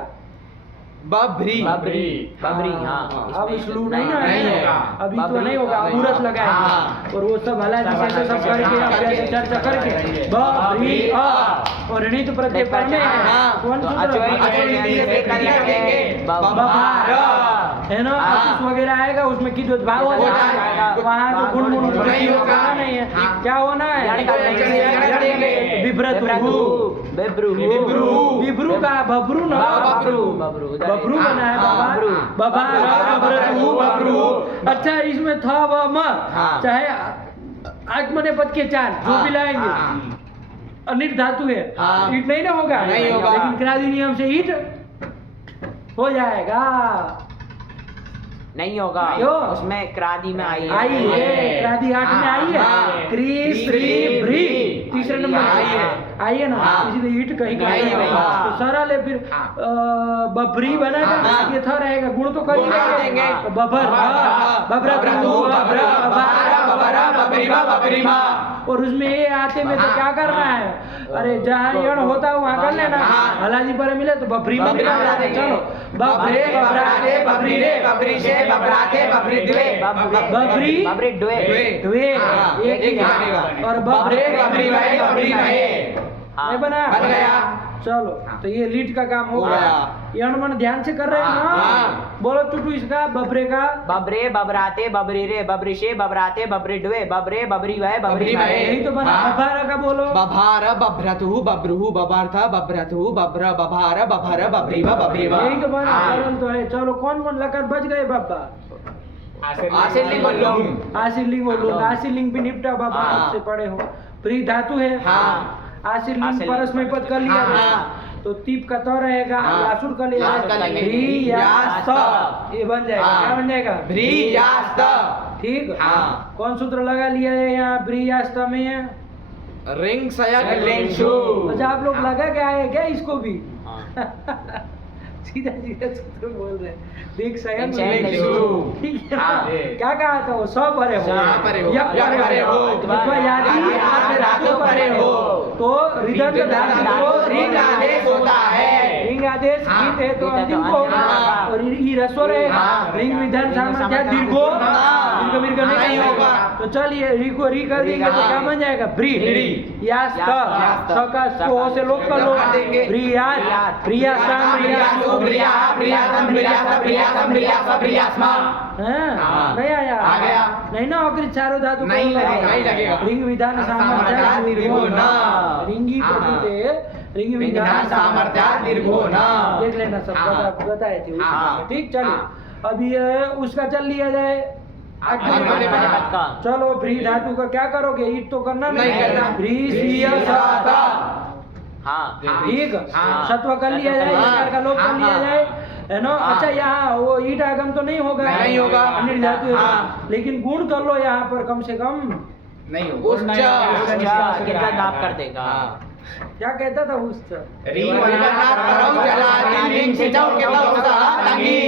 बभ्री बबरी बबरी हाँ अब इसमें स्लू नहीं ना नहीं है होगा। अभी तो बबरी, नहीं होगा बबरी। मुहूर्त लगाएंगे हाँ। और वो सब हला जिसे सब करके अभ्यास चर्चा करके बबरी आ और ऋणित प्रत्यय पर में हाँ। कौन तो सूत्र बभार है ना हाँ। अकुश वगैरह आएगा उसमें की जो भाव हो हो जाएगा जाएगा। वहाँ तो गुण गुण नहीं होगा। नहीं है हाँ। क्या होना है विभ्रत बेब्रू विभ्रू का बब्रू ना बब्रू। बब्रू बना है बाबा बब्रू। बब्रू बब्रू अच्छा इसमें था व म हाँ। चाहे आत्मने पद के चार जो भी हाँ। लाएंगे हाँ। अनिट धातु है हाँ। ईट नहीं ना होगा नहीं होगा। लेकिन क्रादि नियम से ईट हो जाएगा नहीं होगा क्यों? उसमें क्रादी में आई आई है क्रादि 8 में आई है हाँ। क्री श्री भ्री तीसरे नंबर आई पे है। आई है ना हाँ। इसलिए ईट कहीं नहीं कहीं होगा। तो सरल है फिर हाँ। बबरी बनेगा हाँ। ये था रहेगा गुण तो कर ही कर देंगे। तो बबर बबरतु बबर बबर बबरीमा बबरीमा। और उसमें ये आते में तो क्या करना है अरे जहाँ यण होता है वहाँ कर लेना हाँ। हलाजी पर मिले तो बबरी में बबरी मिला बना देंगे। चलो बबरे बबराते बबरीरे बबरीशे बबराते बबरीद्वे बबरी बबरी डुए द्वे हाँ, एक ही एक है। बनेगा। और बबरे बबरीमहे बबरीमहे। नहीं बना बन गया। चलो तो ये लीड का काम हो हो गया गया। ये अनुमान ध्यान से कर रहे हैं ना हाँ। बोलो टुटू इसका बबरे का बबरे बबराते बबरीरे बबरिशे बबराते बबरी डुए बबरे बबरी वह बबरी बबरी वह। वह। यही तो बना हाँ। बबारा का बोलो बभार बभ्रतु बभ्रुः बभार्थ बभ्रतु बभ्र बभार बभर बभ्रीव बभ्रीव। यही तो बना हाँ। सरल तो है चलो कौन कौन लकार बच गए बाबा आशीर्लिंग और लुंग। आशीर्लिंग और लुंग। आशीर्लिंग भी निपटा बाबा हाँ। सबसे पढ़े हो। प्री धातु है। हाँ। आशीर्लिंग परस्मय पद कर लिया हाँ। गया तो तीप का तो रहेगा, हाँ। लासुर का ले लासुर का लगेगा। भ्रीयास्त, ये बन जाएगा। हाँ। क्या बन जाएगा? भ्रीयास्त। ठीक। हाँ। कौन सूत्र लगा लिया है यहाँ भ्रीयास्त में? रिंग सयक लिंग शू। अच्छा आप लोग लगा क्या है क्या इसको भी? हाँ। सीधा सीधा सूत्र बोल रहे हैं। देख सयन लिंग लिंग शू। शू। ठीक है। हाँ। क्या कहा था वो? स परे हो, स परे हो, यक यक परे हो, अथवा यादी आदि धातु परे हो तो रिदंत धातु को रिंग आदेश होता है। रिंग आदेश हाँ। गीत है तो अंतिम को होगा। हाँ। और ई रस्व रहेगा। हाँ। रिंग विधान सामर्थ्य दीर्घो हाँ। दीर्घ वीर्घ नहीं होगा। तो चलिए री को री कर देंगे तो क्या बन जाएगा? ब्री। यास्त स का स्को से लोग कर लो। ब्रियात प्रियासम प्रियासु प्रिया प्रियासम प्रियासा प्रियासम प्रियासा प्रियास्मा। हाँ, नहीं आया। आ गया। नहीं ना अग्रिम चारों धातु को नहीं लगेगा। लगेगा। रिंग विधान सामर्थ्य दीर्घो न। रिंगी प्रकृते रिंग विधान सामर्थ्य दीर्घो न। देख लेना सब बताए थे हाँ। उसमें। ठीक चलिए अब ये उसका चल लिया जाए। आत्मनेपद का। चलो भ्री धातु का क्या करोगे? ईट तो करना नहीं करना। भ्री सीय साता। हाँ। ठीक। हाँ। सत्व कर लिया जाए, हाँ। यकार का लोप कर लिया हाँ। जाए, है ना? हाँ। अच्छा यहाँ वो ईट आगम तो नहीं होगा। नहीं होगा। अनिल धातु है। हाँ। लेकिन गुण कर लो यहाँ पर कम से कम। नहीं उसका कितना नाप कर देगा? क्या कहता था उस रिवर्णात् परौ जलादि लिंग सिंचौ केवल उत्साह तंगी।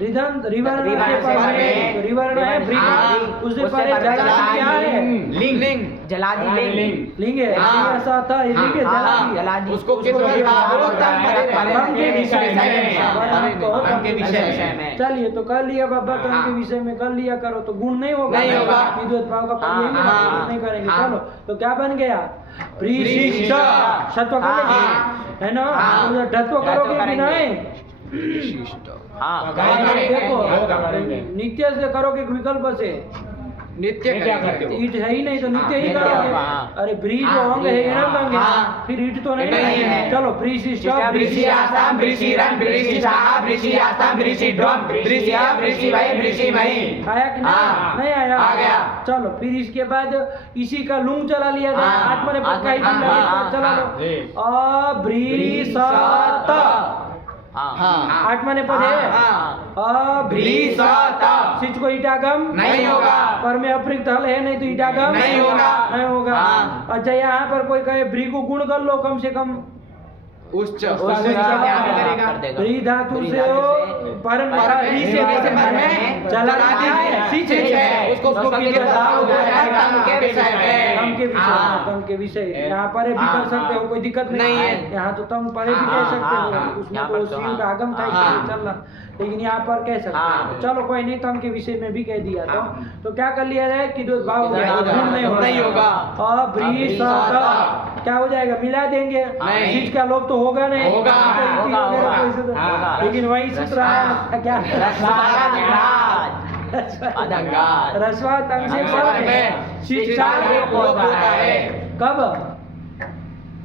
रिदंत रिवर्ण रिवर्ण से से परे परे। रिवर्ण है भ्री हाँ। उससे उससे परे परे जलादि जलादि क्या है? लिंग जलादि लिंग। लिंग है। हाँ। ऐसा था ये लिंग है हाँ। जलादि। उसको केवल तम के विषय में। चलिए तो कर लिया बाबा तम के विषय में कर लिया करो तो गुण नहीं होगा। नहीं होगा। विद्युत भाव का पद यही हाँ। गुण नहीं करेंगे। हाँ। चलो तो क्या बन गया? प्रीशिष्ट सत्व करोगे हाँ। है ना? हाँ। तो धत्व करोगे कि करेंगे। नहीं? हाँ। देखो नित्य से करोगे कि विकल्प से? नित्य क्या करते हो? ईट है ही नहीं तो नित्य ही नित्य करोगे। हाँ। अरे ब्री जो हाँ। अंग है इनंग अंग है। हाँ। फिर ईट तो नहीं नहीं है। है। चलो प्रीशिष्ट वृषियास्तां वृषिरन् वृषिशाः वृषियास्तां वृषिध्वं वृषिया वृषिवै वृषिमहि। आया कि नहीं? हाँ। नहीं आया। आ गया। चलो फिर इसके बाद इसी का लुंग चला लिया जाए। हाँ। आत्मने पद का ही हाँ, लगा हाँ, चला हाँ, लो। अभ्रीसत हाँ। आत्मने पद है। हाँ। अभ्रीसत सिच को ईटागम नहीं होगा। पर में अप्रिक्त हल है नहीं तो ईटागम नहीं होगा। नहीं होगा। हाँ। अच्छा यहाँ पर कोई कहे ब्री को गुण कर लो कम से कम। उच्च क्या करेगा? ब्री धातु से परम री से पर में चला है सिच है उसको तम के विषय में। के विषय हाँ। तम के विषय यहाँ पर भी कर सकते हो कोई दिक्कत नहीं है। यहाँ तो तम परे भी कह सकते हो उसमें यहाँ तो पर तो सीट आगम था इसलिए चल रहा लेकिन यहाँ पर कह सकते हो। चलो कोई नहीं तम के विषय में भी कह दिया तो क्या कर लिया जाए कि भाव नहीं होगा। अभ्रीसत क्या हो जाएगा? मिला देंगे। नहीं। सिच का लोप तो होगा नहीं। होगा। होगा। लेकिन वही सूत्र आया क्या? रस्वा तंग से पर में शिक्षा लोप होता है। कब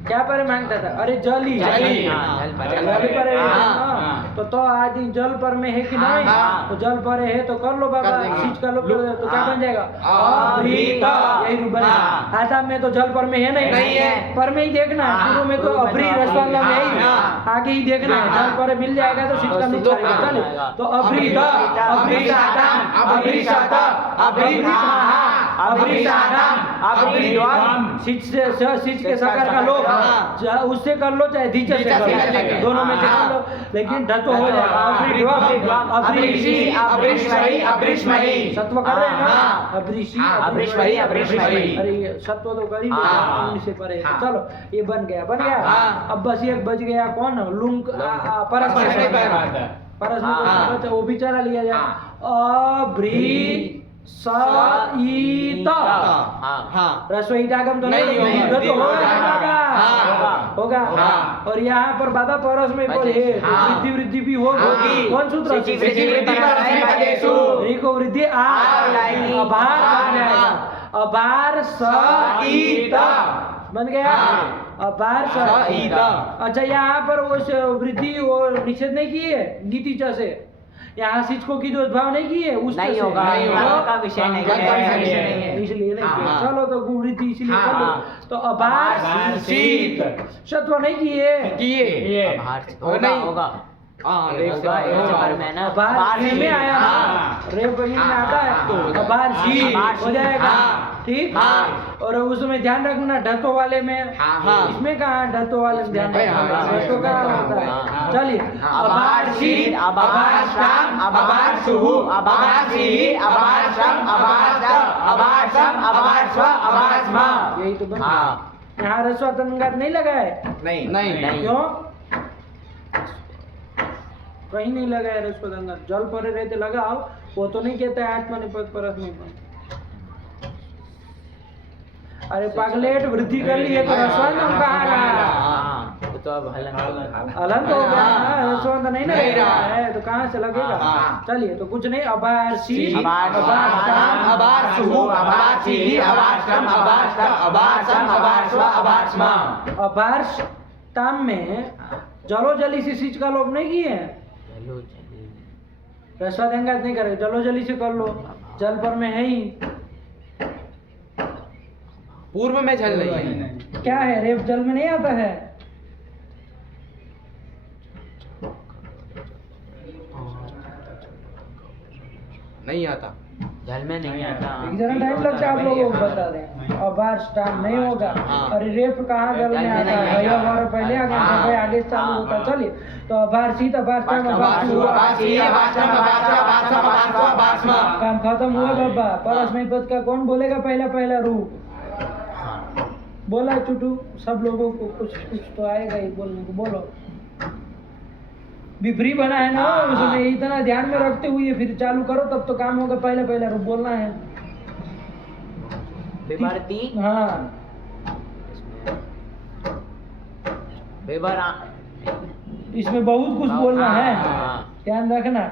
क्या पर मांगता था? अरे जली जली। जल पर है हाँ। तो आदि जल पर में है कि नहीं? हाँ। तो जल पर है तो कर लो बाबा। कर देंगे। सिच का लोप तो क्या बन जाएगा? अभृत। यही रूप बनेगा। हाँ। आसाम में तो जल पर में है नहीं है। पर में ही देखना है। हाँ। पूर्व में तो अभ्री रसवाला में है ही। हाँ। आगे ही देखना है। हाँ। जल पर मिल जाएगा तो सिच का लोप करेगा। चलो तो अभृत अभृषाताम् अभृषत अभृतमः अभृषाताम् अभृद्वम्। सिच से सिच के सकार का लोप हाँ। उससे कर लो चाहे धीचे से कर लो दोनों में से कर लो लेकिन धत्व हो जाएगा। अभृद्वम् अभृषि अभृष्महि अभृष्महि। सत्व कर रहे हैं ना? हाँ। अभृषि अभृष्महि अभृष्महि। अरे ये सत्व तो कर ही हाँ। लिया से परे। हाँ। चलो ये बन गया। हाँ। अब बस एक बच गया कौन? लुंग परस्मय हाँ। वो भी चला लिया जाए। अभृ सईत हाँ। रसोई डागम तो नहीं होगा। तो होगा ना बाबा? हाँ। होगा। हाँ। और यहाँ पर बाबा परस में पर है तो हाँ। वृद्धि वृद्धि भी होगी। कौन सूत्र? सिचि वृद्धि परस्मैपदेषु। को वृद्धि अभार बन जाएगा। अभार सईत बन गया। अभार सईत। अच्छा यहाँ पर वो वृद्धि और निषेध नहीं की है गीति च से। यहाँ सिचको की द्वंद्वभाव नहीं की है उस नहीं होगा, गल का विषय नहीं है। इसलिए नहीं किया। हाँ। चलो तो वृद्धि इसलिए हाँ, कर लो। हाँ। तो अभार शीत सत्व नहीं किए। किए होगा होगा हाँ होगा, एक चक्कर में ना अभार शीत। में आया हाँ। रे बहिन में आता है तो हो जाएगा। अभार शीत अभार हो शीत। जाएगा। हाँ। ठीक हाँ। और उसमें ध्यान रखना ढतो वाले में हाँ। इसमें कहा ढतो वाले में ध्यान हाँ, रखना हाँ, ढतो का हाँ, होता हाँ, है। हाँ। चलिए अभार शीत, अभार श्रम, अभार सुहु, अभार सी, अभार श्रम, अभार स, अभार सम, अभार स्व, अभार स्म। यही तो बना। हाँ। यहाँ रस्वा तनगात नहीं लगा है। नहीं नहीं। क्यों कहीं नहीं लगा है रस्वा तनगात। जल परे रहते लगाओ वो तो नहीं कहता है आत्मा निपद परस्मैपद। अरे पागलेट वृद्धि कर ली है तो रसवंत हम कहाँ रहा। हाँ, वो तो अब हलन होगा। अलग तो हो गया ना रसवंत नहीं ना नहीं रह रहा रहा। है तो कहाँ से लगेगा। हाँ। चलिए तो कुछ नहीं अबार सी अबार अबार अबार सुहु, अबार सी, अबार श्रम, अबार स, अबार सम, अबार स्व, अबार स्म। अबार ताम में जलो जली से सिच का लोप नहीं किए हैं। रसवा देंगात नहीं करे जलो जली से कर लो। जल पर में है ही पूर्व में जल नहीं है। क्या है रेप जल में नहीं आता है। नहीं आता। जल में नहीं आता। जरा टाइम लगता है आप लोगों को बता दें। अबार स्टार्ट नहीं होगा। हाँ। अरे रेप कहाँ जल में आता है भैया हमारा पहले आ गया था भाई आगे से चालू होता है। चलिए तो अबार शीत अबार स्टार्ट अबार सुहु, अबार सी, अबार श्रम, अबार स, अबार सम, अबार स्व, अबार स्म। काम खत्म हुआ बाबा। परस्मय पद का कौन बोलेगा पहला रूप बोला चुटू। सब लोगों को कुछ कुछ तो आएगा ही बोलने को। बोलो विपरी बना है ना उसमें इतना ध्यान में रखते हुए फिर चालू करो तब तो काम होगा। पहला रूप बोलना है। विवर्ती, हाँ विवरा, इसमें बहुत कुछ बोलना है। हाँ। ध्यान रखना।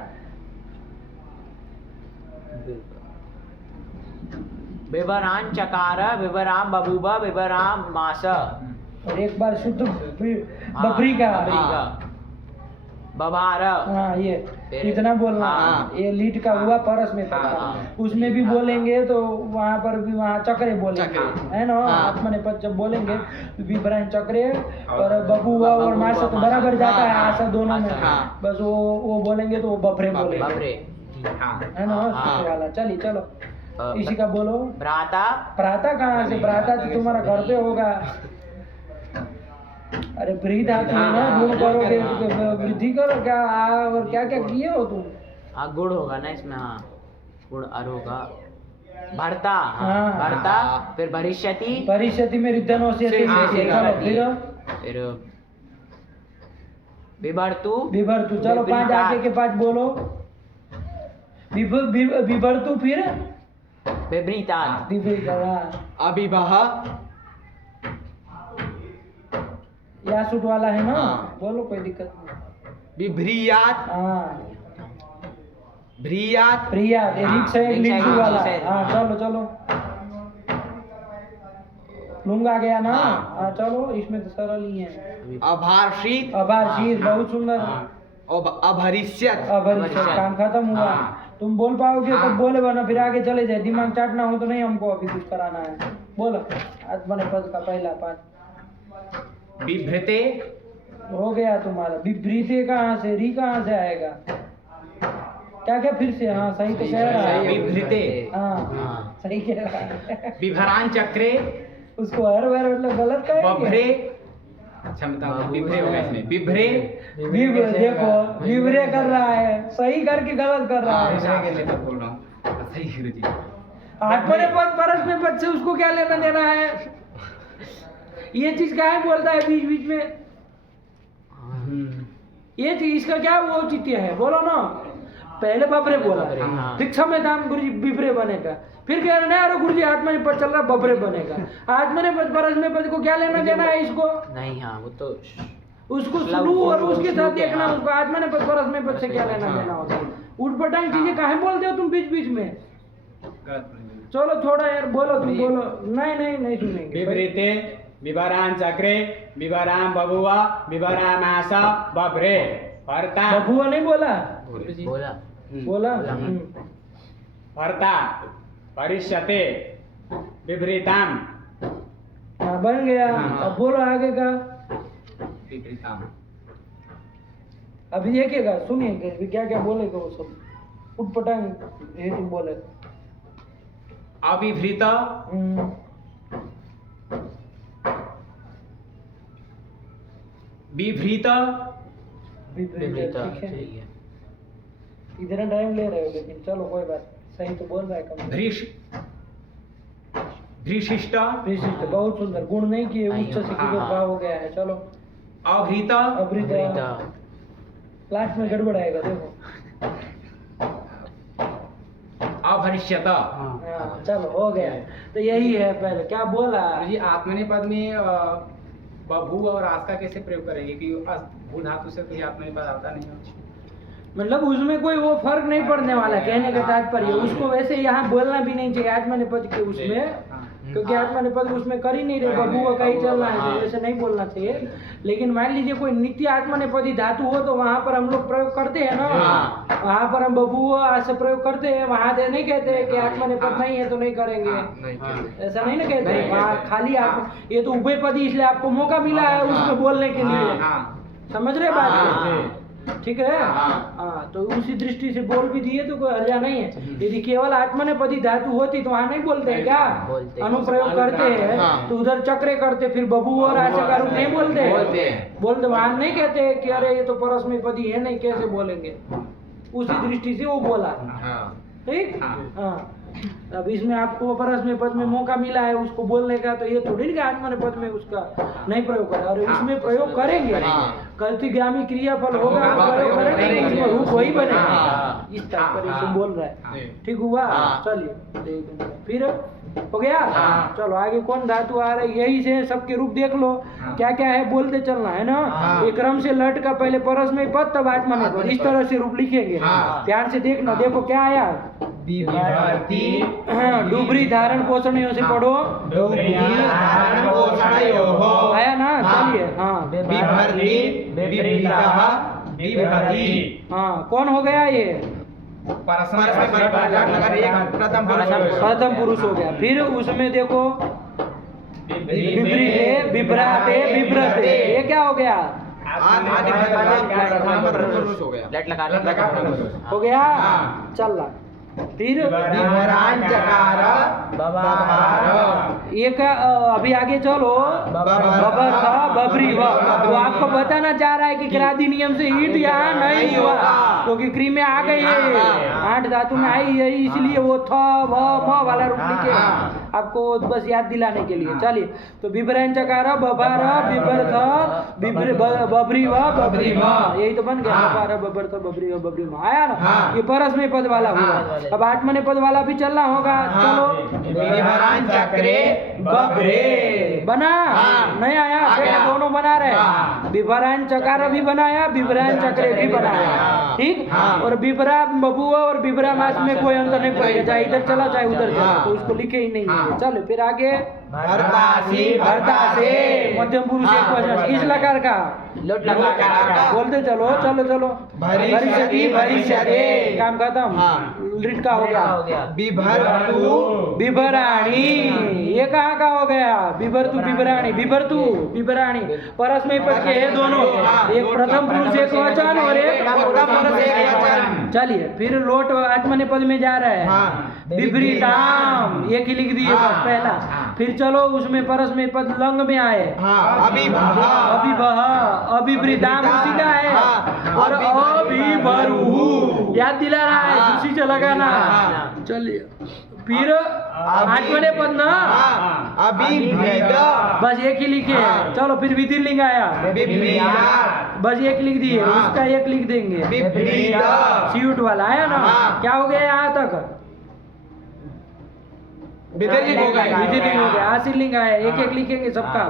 विवरान चकार, विवराम बबूबा, विवराम मास। और एक बार शुद्ध बबरी का बभार। हाँ ये इतना बोलना हाँ। ये लीड का हुआ परस में पड़ता हाँ। उसमें भी बोलेंगे तो वहाँ पर भी वहाँ चक्रे बोलेंगे चक्रे। है ना। हाँ। आत्मने पद जब बोलेंगे तो विभ्रान चक्रे और बबुआ और मासा तो बराबर जाता है हाँ। आशा दोनों में। हाँ। बस वो बोलेंगे तो वो बभरे बोलेंगे बबरे। है ना। हाँ। शुद्ध वाला चलिए चलो इसी का बोलो। भ्राता, प्राता कहाँ से प्राता तो तुम्हारा घर पे होगा। अरे वृद्ध आती है ना गुण करोगे वृद्धि करो क्या और क्या क्या किए हो तुम। हाँ गुण होगा ना इसमें। हाँ गुण अर होगा। भरता, हाँ। भरता, फिर भविष्यति, परिषति में रिद्धनो से हाँ, फिर फिर विभर्तु, विभर्तु। चलो पांच आगे के पांच बोलो। विभर्तु फिर विभ्रीतात्, विभ्रीत। अभिवह, या सूट वाला है ना। हाँ। बोलो कोई दिक्कत नहीं। विभ्रियात, हाँ भ्रियात, प्रिया रिक्स है रिक्स है, लिंचू वाला। रिक्स है। हाँ चलो चलो लूंगा गया ना। हाँ। हाँ चलो इसमें तो सरल ही है। अभार्षित, आभार शीर बहुत सुंदर। अभरिष्यत, अब काम खत्म हुआ। हाँ। तुम बोल पाओगे तो हाँ। बोले वरना फिर आगे चले जाए। दिमाग चाटना हो तो नहीं हमको अभी कुछ कराना है। बोलो आत्मा ने पद का पहला पाँच विभ्रते, हो गया तुम्हारा। विपरीते कहाँ से री कहाँ से आएगा। क्या क्या फिर से। हाँ सही तो कह रहा है। विभ्रते, हाँ सही कह रहा है। विभरान चक्रे, उसको हर बार मतलब गलत कहेंगे। बभ्रे। अच्छा बताओ विभ्रे होगा इसमें। विभ्रे, देखो विवरे कर रहा है सही करके गलत कर रहा है। बोल रहा हूँ सही गुरुजी। आत्मा ने पद परस में पद से उसको क्या लेना देना है। ये चीज क्या है बोलता है बीच बीच में। ये चीज इसका क्या वो औचित्य है बोलो ना। पहले बबरे बोला हाँ। दीक्षा में दाम गुरुजी बिबरे बनेगा। फिर कह रहे अरे गुरुजी आत्मा ने पद चल रहा बबरे बनेगा। आत्मा ने पद परस में पद को क्या लेना देना है इसको। नहीं हाँ वो तो उसको शुरू और उसके साथ देखना उसको। आत्मा ने पद परस में पद से क्या लेना देना होता है। उठपटांग चीजें काहे बोलते हो तुम बीच बीच में। चलो थोड़ा यार बोलो तुम बोलो। नहीं सुनेंगे। विपरीते विवरान चक्रे विवराम बबुआ विवरामास बभ्रे भरता। बबुआ नहीं बोला। बोला बोला भर्ता भरिष्यते विपरीताम हाँ बन गया। अब बोलो आगे का। विपरीताम। अभी देखिएगा, सुनिए क्या क्या बोलेगा वो सब, उटपटांग हेतु बोले। अविभृत विभृत विपरीत, ठीक है। इतना टाइम ले रहे हो लेकिन चलो कोई बात, सही तो बोल रहा है कम। धृशिष्ट विशिष्ट, बहुत सुंदर, गुण नहीं किए, उच्च से की भाव हो गया है। चलो अभृत अभृत, लास्ट में गड़बड़ आएगा देखो। अभरिष्यत। हाँ चलो हो गया। तो यही है, पहले क्या बोला जी आत्मनेपद में बभू और आस्का कैसे प्रयोग करेंगे कि भू धातु से कोई आत्मनेपद आता नहीं है। मतलब उसमें कोई वो फर्क नहीं पड़ने वाला, कहने का तात्पर्य उसको वैसे यहाँ बोलना भी नहीं चाहिए आत्मनेपद के उसमें, क्योंकि आत्मनेपद उसमें कर ही नहीं रहे, बबुआ का ही चलना है, तो वैसे नहीं बोलना चाहिए। लेकिन मान लीजिए कोई नित्य आत्मनेपदी धातु हो तो वहाँ पर हम लोग प्रयोग करते हैं ना, वहाँ पर हम बबुआ से प्रयोग करते हैं, वहाँ से नहीं कहते कि आत्मनेपद नहीं है तो नहीं करेंगे, ऐसा नहीं ना कहते। वहाँ खाली आप ये तो उभयपदी, इसलिए आपको मौका मिला है उसमें बोलने के लिए, समझ रहे बात, ठीक है। हाँ तो उसी दृष्टि से बोल भी दिए तो कोई हर्जा नहीं है। यदि केवल आत्मनेपदी धातु होती तो वहाँ नहीं बोलते हैं क्या, अनुप्रयोग करते हैं तो उधर चक्रे करते, फिर बबू और आशा का रूप नहीं बोलते वहाँ नहीं कहते कि अरे ये तो परस्मैपदी है, नहीं कैसे बोलेंगे, उसी दृष्टि से वो बोला, ठीक। हाँ अब इसमें आपको परस्मैपद में मौका मिला है उसको बोलने का, तो ये थोड़ी ना आत्मनेपद में उसका नहीं प्रयोग करा, और उसमें प्रयोग करेंगे, कर्तृगामी क्रियाफल होगा प्रयोग करेंगे, उसमें रूप वही बनेगा, इस तात्पर्य से बोल रहा है, ठीक हुआ। चलिए फिर हो गया। चलो आगे कौन धातु आ रही, यही से सबके रूप देख लो क्या क्या है, बोलते चलना है ना। एक क्रम से लट का पहले परस्मैपद तब आत्मनेपद, इस तरह से रूप लिखेंगे, ध्यान से देखना। देखो क्या आया, डुबरी धारण पोषणयों से पढ़ो, आया ना। चलिए हाँ कौन हो गया ये, प्रथम पुरुष हो गया। फिर उसमें देखो विपरीत विभ्राते विभ्रते, ये क्या हो गया, हो गया। चल रहा फिर एक अभी आगे चलो, बबर था बबरी हुआ, तो आपको बताना चाह रहा है कि क्रांति नियम से ईट यहाँ नहीं हुआ, क्योंकि क्री में आ गई है, 8 धातु में आई है, इसलिए वो थ व म वाला रूप लिखे आपको बस याद दिलाने के लिए। चलिए तो विभ्रन चकार बबार विभर था बबरी व बबरी म, यही तो बन गया, बबार बबर था बबरी व बबरी म, आया ना। ये परस्मैपद वाला हुआ। अब आत्मनेपद वाला भी चलना होगा, चलो चक्रे बबरे बना, नहीं आया, दोनों बना रहे, विभरान चकार भी बनाया, विभरान चक्रे भी बनाया, ठीक। और विभरा बबुआ और विभरा मास में कोई अंतर नहीं पड़ेगा, चाहे इधर चला चाहे उधर चला, तो उसको लिखे ही नहीं है। चलो फिर आगे भरतासे मध्यम पुरुष एक वचन, किस लकार का, बोलते चलो चलो चलो, भरिष्यति भरिष्यते, काम खत्म, लिट का हो गया। विभराणी, ये कहाँ का हो गया, विभरतु विभराणी, विभरतु विभराणी, परस्मैपद के है दोनों, एक प्रथम पुरुष एक वचन और एक चलिए फिर लोट आत्मनेपद में जा रहे हैं, विपरीताम एक ही लिख दिए बस पहला। फिर चलो उसमें परस्मैपद लंग में आए, अभिभह अभिवृताम उसी का है, और अभिभरु याद दिला रहा है, उसी से लगाना। चलिए फिर आत्मनेपद ना, बस एक ही लिखे, चलो फिर विधिलिंग आया, बस एक लिख दिए, उसका एक लिख देंगे, सीट वाला आया ना। क्या हो गया यहाँ तक, विधिलिंग हो गया, आशीलिंग आया, एक एक लिखेंगे सबका।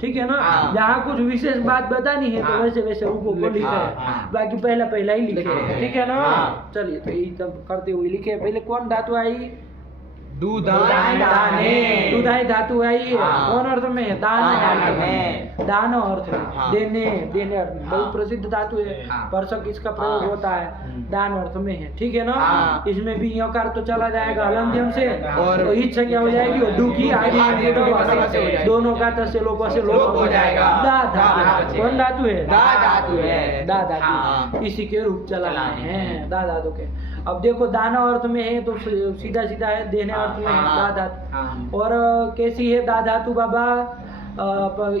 ठीक है ना। जहाँ कुछ विशेष बात बतानी है तो वैसे वैसे रूपों को लिखे है, बाकी पहला ही लिखे है, ठीक है ना। चलिए तो ये सब करते हुए लिखे, पहले कौन धातु आई, दाने। दुधाई धातु है ये हाँ। कौन अर्थ में है? दान दान अर्थ में। दान अर्थ में हाँ। देने अर्थ में बहुत प्रसिद्ध धातु है हाँ। परसक इसका प्रयोग हाँ। होता है दान अर्थ में है ठीक है ना हाँ। इसमें भी यकार तो चला जाएगा हलंत्यम से और और ईच संज्ञा हो जाएगी और डू की आगे आगे दो बस हो जाएगी। दोनों का तस से लोप से लोप हो जाएगा। दा दा धातु बचेगा। कौन धातु है? दा धातु है। दा हाँ। धातु इसी के रूप चलाने चलाने हैं हैं। दा धातु के। अब देखो दाना अर्थ में है तो सीधा सीधा है देने अर्थ में है हाँ। दा धातु हाँ। और कैसी है दा धातु बाबा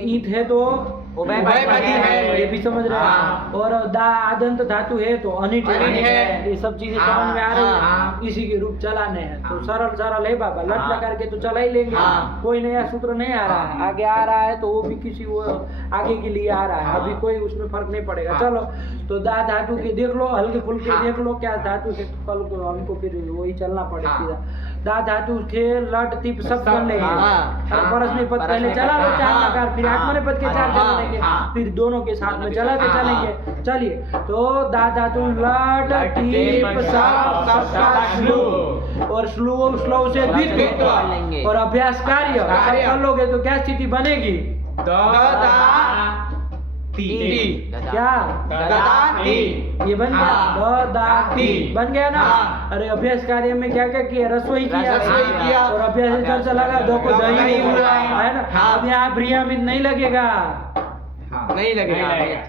ईट है तो उभयपदी है। ये भी समझ रहे हाँ। हैं और दा आदंत धातु है तो अनिट अनिट है। ये सब चीजें हाँ, समझ में आ रही है हाँ। इसी के रूप चलाने हैं तो हाँ। सरल सरल है बाबा लट हाँ। लगा के तो चला ही लेंगे हाँ। कोई नया सूत्र नहीं आ रहा है आगे आ रहा है तो वो भी किसी वो आगे के लिए आ रहा है हाँ। अभी कोई उसमें फर्क नहीं पड़ेगा हाँ। चलो तो दा धातु के देख लो हल्के फुल्के हाँ। देख लो क्या धातु के कल को हमको फिर वही चलना पड़ेगा हाँ। सीधा दा धातु के लट तिप सब सब, कर लेंगे हाँ। और हाँ। परस्मय पद परस्मय पहले पद, चला लो चार हाँ। लकार फिर हाँ। आत्मनेपद पद के चार हाँ। चला लेंगे हाँ। फिर दोनों के साथ में चलाते हाँ। चलेंगे चलिए तो दा धातु लट लट, टीप टीप, सब सब का का स्लो और स्लो स्लो से द्वित्व द्वित्व कर लेंगे। और अभ्यास कार्य सब कार्य। कर लोगे तो क्या स्थिति बनेगी क्या ये बन गया हाँ। द दा ती बन गया ना हाँ। अरे अभ्यास कार्य में क्या क्या किया रसोई किया रसोई किया। और अभ्यास से चर्चा लगा दो को दही दही हुआ। है ना हाँ। अब यहाँ प्रियामित नहीं लगेगा नहीं लगेगा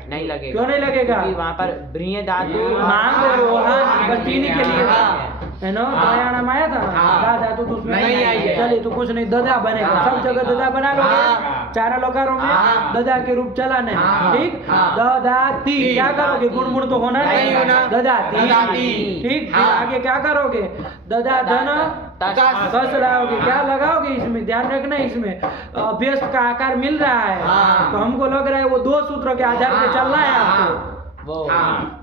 नहीं लगेगा। क्यों नहीं लगेगा क्योंकि वहाँ पर ब्रिय धातु मांग और रोहन बस तीन ही के लिए था हाँ। है ना हाँ। दयानाम आया था ना हाँ। दा धातु तो उसमें नहीं आई है। चलिए तो कुछ नहीं ददा बनेगा हाँ। सब जगह ददा बना लोगे हाँ। चार लकारों में हाँ। ददा के रूप चलाने हैं हाँ। ठीक हाँ। ददा ती ती। क्या करोगे गुण गुण तो होना नहीं होना। ददा ददा ती ती। ठीक फिर हाँ। आगे क्या करोगे ददा धन कस लगाओगे क्या लगाओगे इसमें ध्यान रखना इसमें अभ्यस्त का आकार मिल रहा है हाँ। तो हमको लग रहा है वो दो सूत्रों के आधार पे हाँ। चलना है हाँ। आपको वो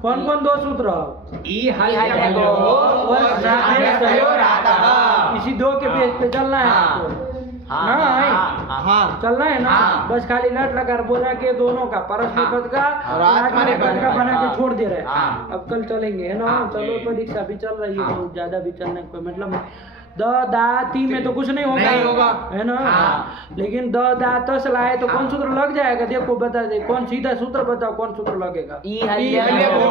कौन कौन दो सूत्र इसी दो के बेस पे चलना है हाँ। आपको हाँ। ना है हाँ। चलना है ना हाँ। बस खाली लट लगा बोला के दोनों का परस्पर पद का और और आत्मनेपद आत्मनेपद का का। बना के हाँ। छोड़ दे रहे हैं हाँ। अब कल चलेंगे है ना हाँ। चलो परीक्षा भी चल रही है हाँ। बहुत ज्यादा भी चलने का कोई मतलब नहीं द दा ती में तो कुछ नहीं नहीं होगा। है ना हाँ। लेकिन द दा तस लाए तो कौन सूत्र लग जाएगा देखो बता दे कौन सीधा सूत्र बताओ कौन सूत्र लगेगा ई हल्य भो।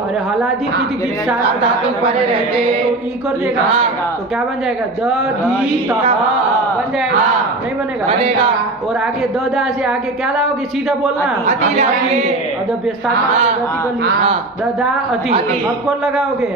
अरे हलादी की हाँ, सात धातु परे रहते। तो ई कर देगा हाँ। तो क्या बन जाएगा द दी त बन जाएगा हाँ। नहीं बनेगा बनेगा। और आगे द दा से आगे क्या लाओगे सीधा बोलना अति लाएंगे। अदब विस्तार हाँ, गति कर ली हाँ। द दा अति अति। अब कौन लगाओगे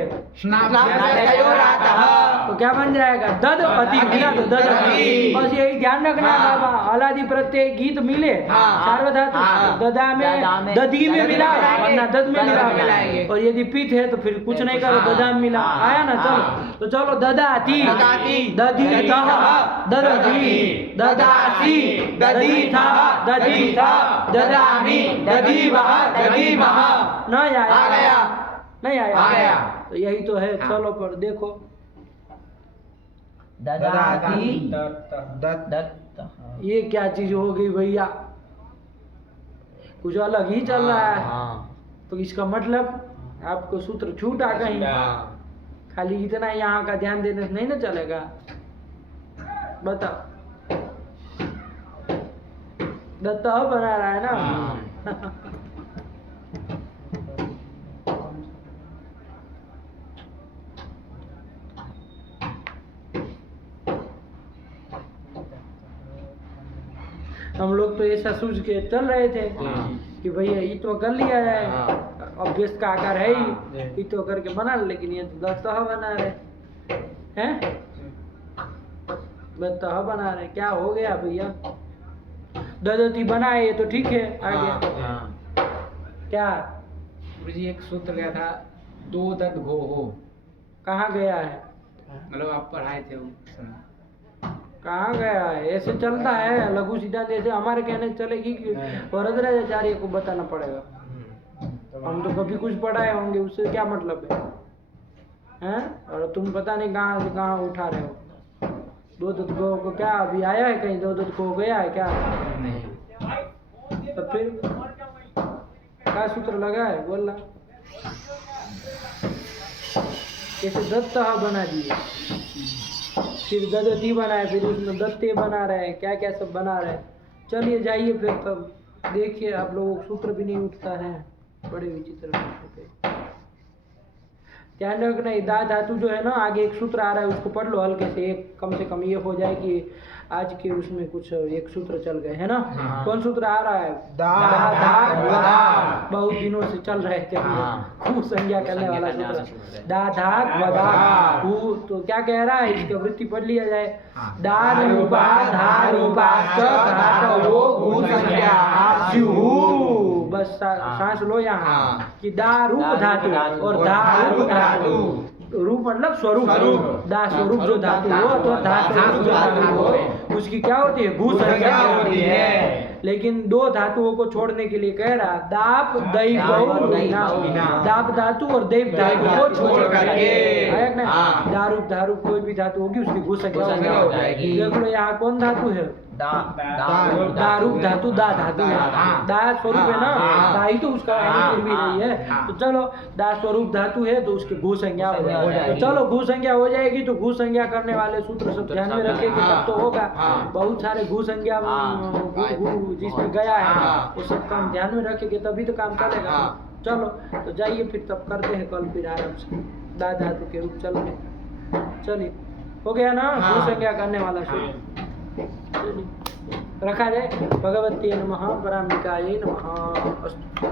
तो क्या बन जाएगा दद अति मिला तो दद अति बस यही ध्यान रखना है हाँ। बाबा अलादि प्रत्यय गीत मिले हाँ। सार्वधातु हाँ। ददा ददा में में दधी में मिला मिलाएंगे। वरना दद में दद में मिला मिलाएंगे। और यदि पित है तो फिर कुछ नहीं करो हाँ। ददा में मिला हाँ। आया ना चलो हाँ। तो चलो ददाती ददाती। दधी तह ददती ददासी दधी था दधी था ददामी दधी वह दधी मह नहीं आया आ गया। नहीं आया आ गया। तो यही तो है हाँ। चलो पर देखो ददाती ये क्या चीज हो गई भैया कुछ अलग ही चल रहा है तो इसका मतलब आपको सूत्र छूटा कहीं खाली इतना यहाँ का ध्यान देने से नहीं ना चलेगा बताओ दत्ता बना रहा है ना हम लोग तो ऐसा सोच के चल रहे थे कि भैया ये तो कर लिया है अभ्यस्त का आकार है ही ये तो करके बना ले, लेकिन ये तो दत्ता बना रहे हैं दत्ता बना रहे क्या हो गया भैया ददती बनाए ये तो ठीक है आगे क्या गुरु जी एक सूत्र गया था दो दद घो हो कहाँ गया है मतलब आप पढ़ाए थे उस समय कहाँ गया है ऐसे चलता है लघु सिद्धांत जैसे हमारे कहने से चलेगी कि वरदराचार्य को बताना पड़ेगा हम तो कभी कुछ पढ़ाए होंगे उससे क्या मतलब है हैं और तुम पता नहीं कहाँ से कहाँ उठा रहे हो दो दत्त को क्या अभी आया है कहीं दो दत्त को गया है क्या नहीं तो फिर क्या सूत्र लगा है बोलना कैसे दत्त बना दिए फिर ददती बनाए, फिर उसमें दत्ते बना रहे हैं, क्या क्या सब बना रहे हैं। चलिए जाइए फिर तब देखिए, आप लोगों को सूत्र भी नहीं उठता है, बड़े विचित्र होते। ध्यान रखना, दा धातु जो है ना, आगे एक सूत्र आ रहा है उसको पढ़ लो हल्के से, एक कम से कम ये हो जाए कि आज के उसमें कुछ एक सूत्र चल गए है ना। कौन सूत्र आ रहा है? दा धाग वदा। वदा। बहुत दिनों से चल रहे थे हम लोग, खूब संज्ञा करने वाला सूत्र, दा धाग वदा। वो तो क्या कह रहा है, इसकी वृत्ति पढ़ लिया जाए। दा रूपा धा रूपा च धातवो गु संज्ञा स्युः। बस सांस लो यहाँ कि दा रूप धातु और धा रूप धातु, रूप मतलब स्वरूप, दा स्वरूप जो धातु हो अथवा धा स्वरूप जो धातु हो उसकी क्या होती है? गु संज्ञा होती है। लेकिन दो धातुओं को छोड़ने के लिए कह रहा, दाप दैव, दाप धातु और दैव धातु को छोड़ करके, दारूप धारूप कोई भी धातु होगी उसकी गु संज्ञा हो जाएगी। देख लो यहाँ कौन धातु है? दारूप धातु, दा धातु है, दा स्वरूप है ना, दा ही तो उसका भी नहीं है। तो चलो दा स्वरूप धातु है तो उसकी गु संज्ञा हो जाएगी। तो चलो गु संज्ञा हो जाएगी, तो गु संज्ञा करने वाले सूत्र सब ध्यान में रखेंगे तब तो होगा। बहुत सारे गु संज्ञा जिसमें गया है वो सब काम ध्यान में रखेंगे तभी तो काम चलेगा। चलो तो जाइए फिर तब करते हैं कल फिर आराम से दा धातु के रूप। चलो चलिए, हो गया ना गु संज्ञा करने वाला सूत्र। रखा जाए। भगवते नमः, पराम्बिकायै नमः। अस्तु।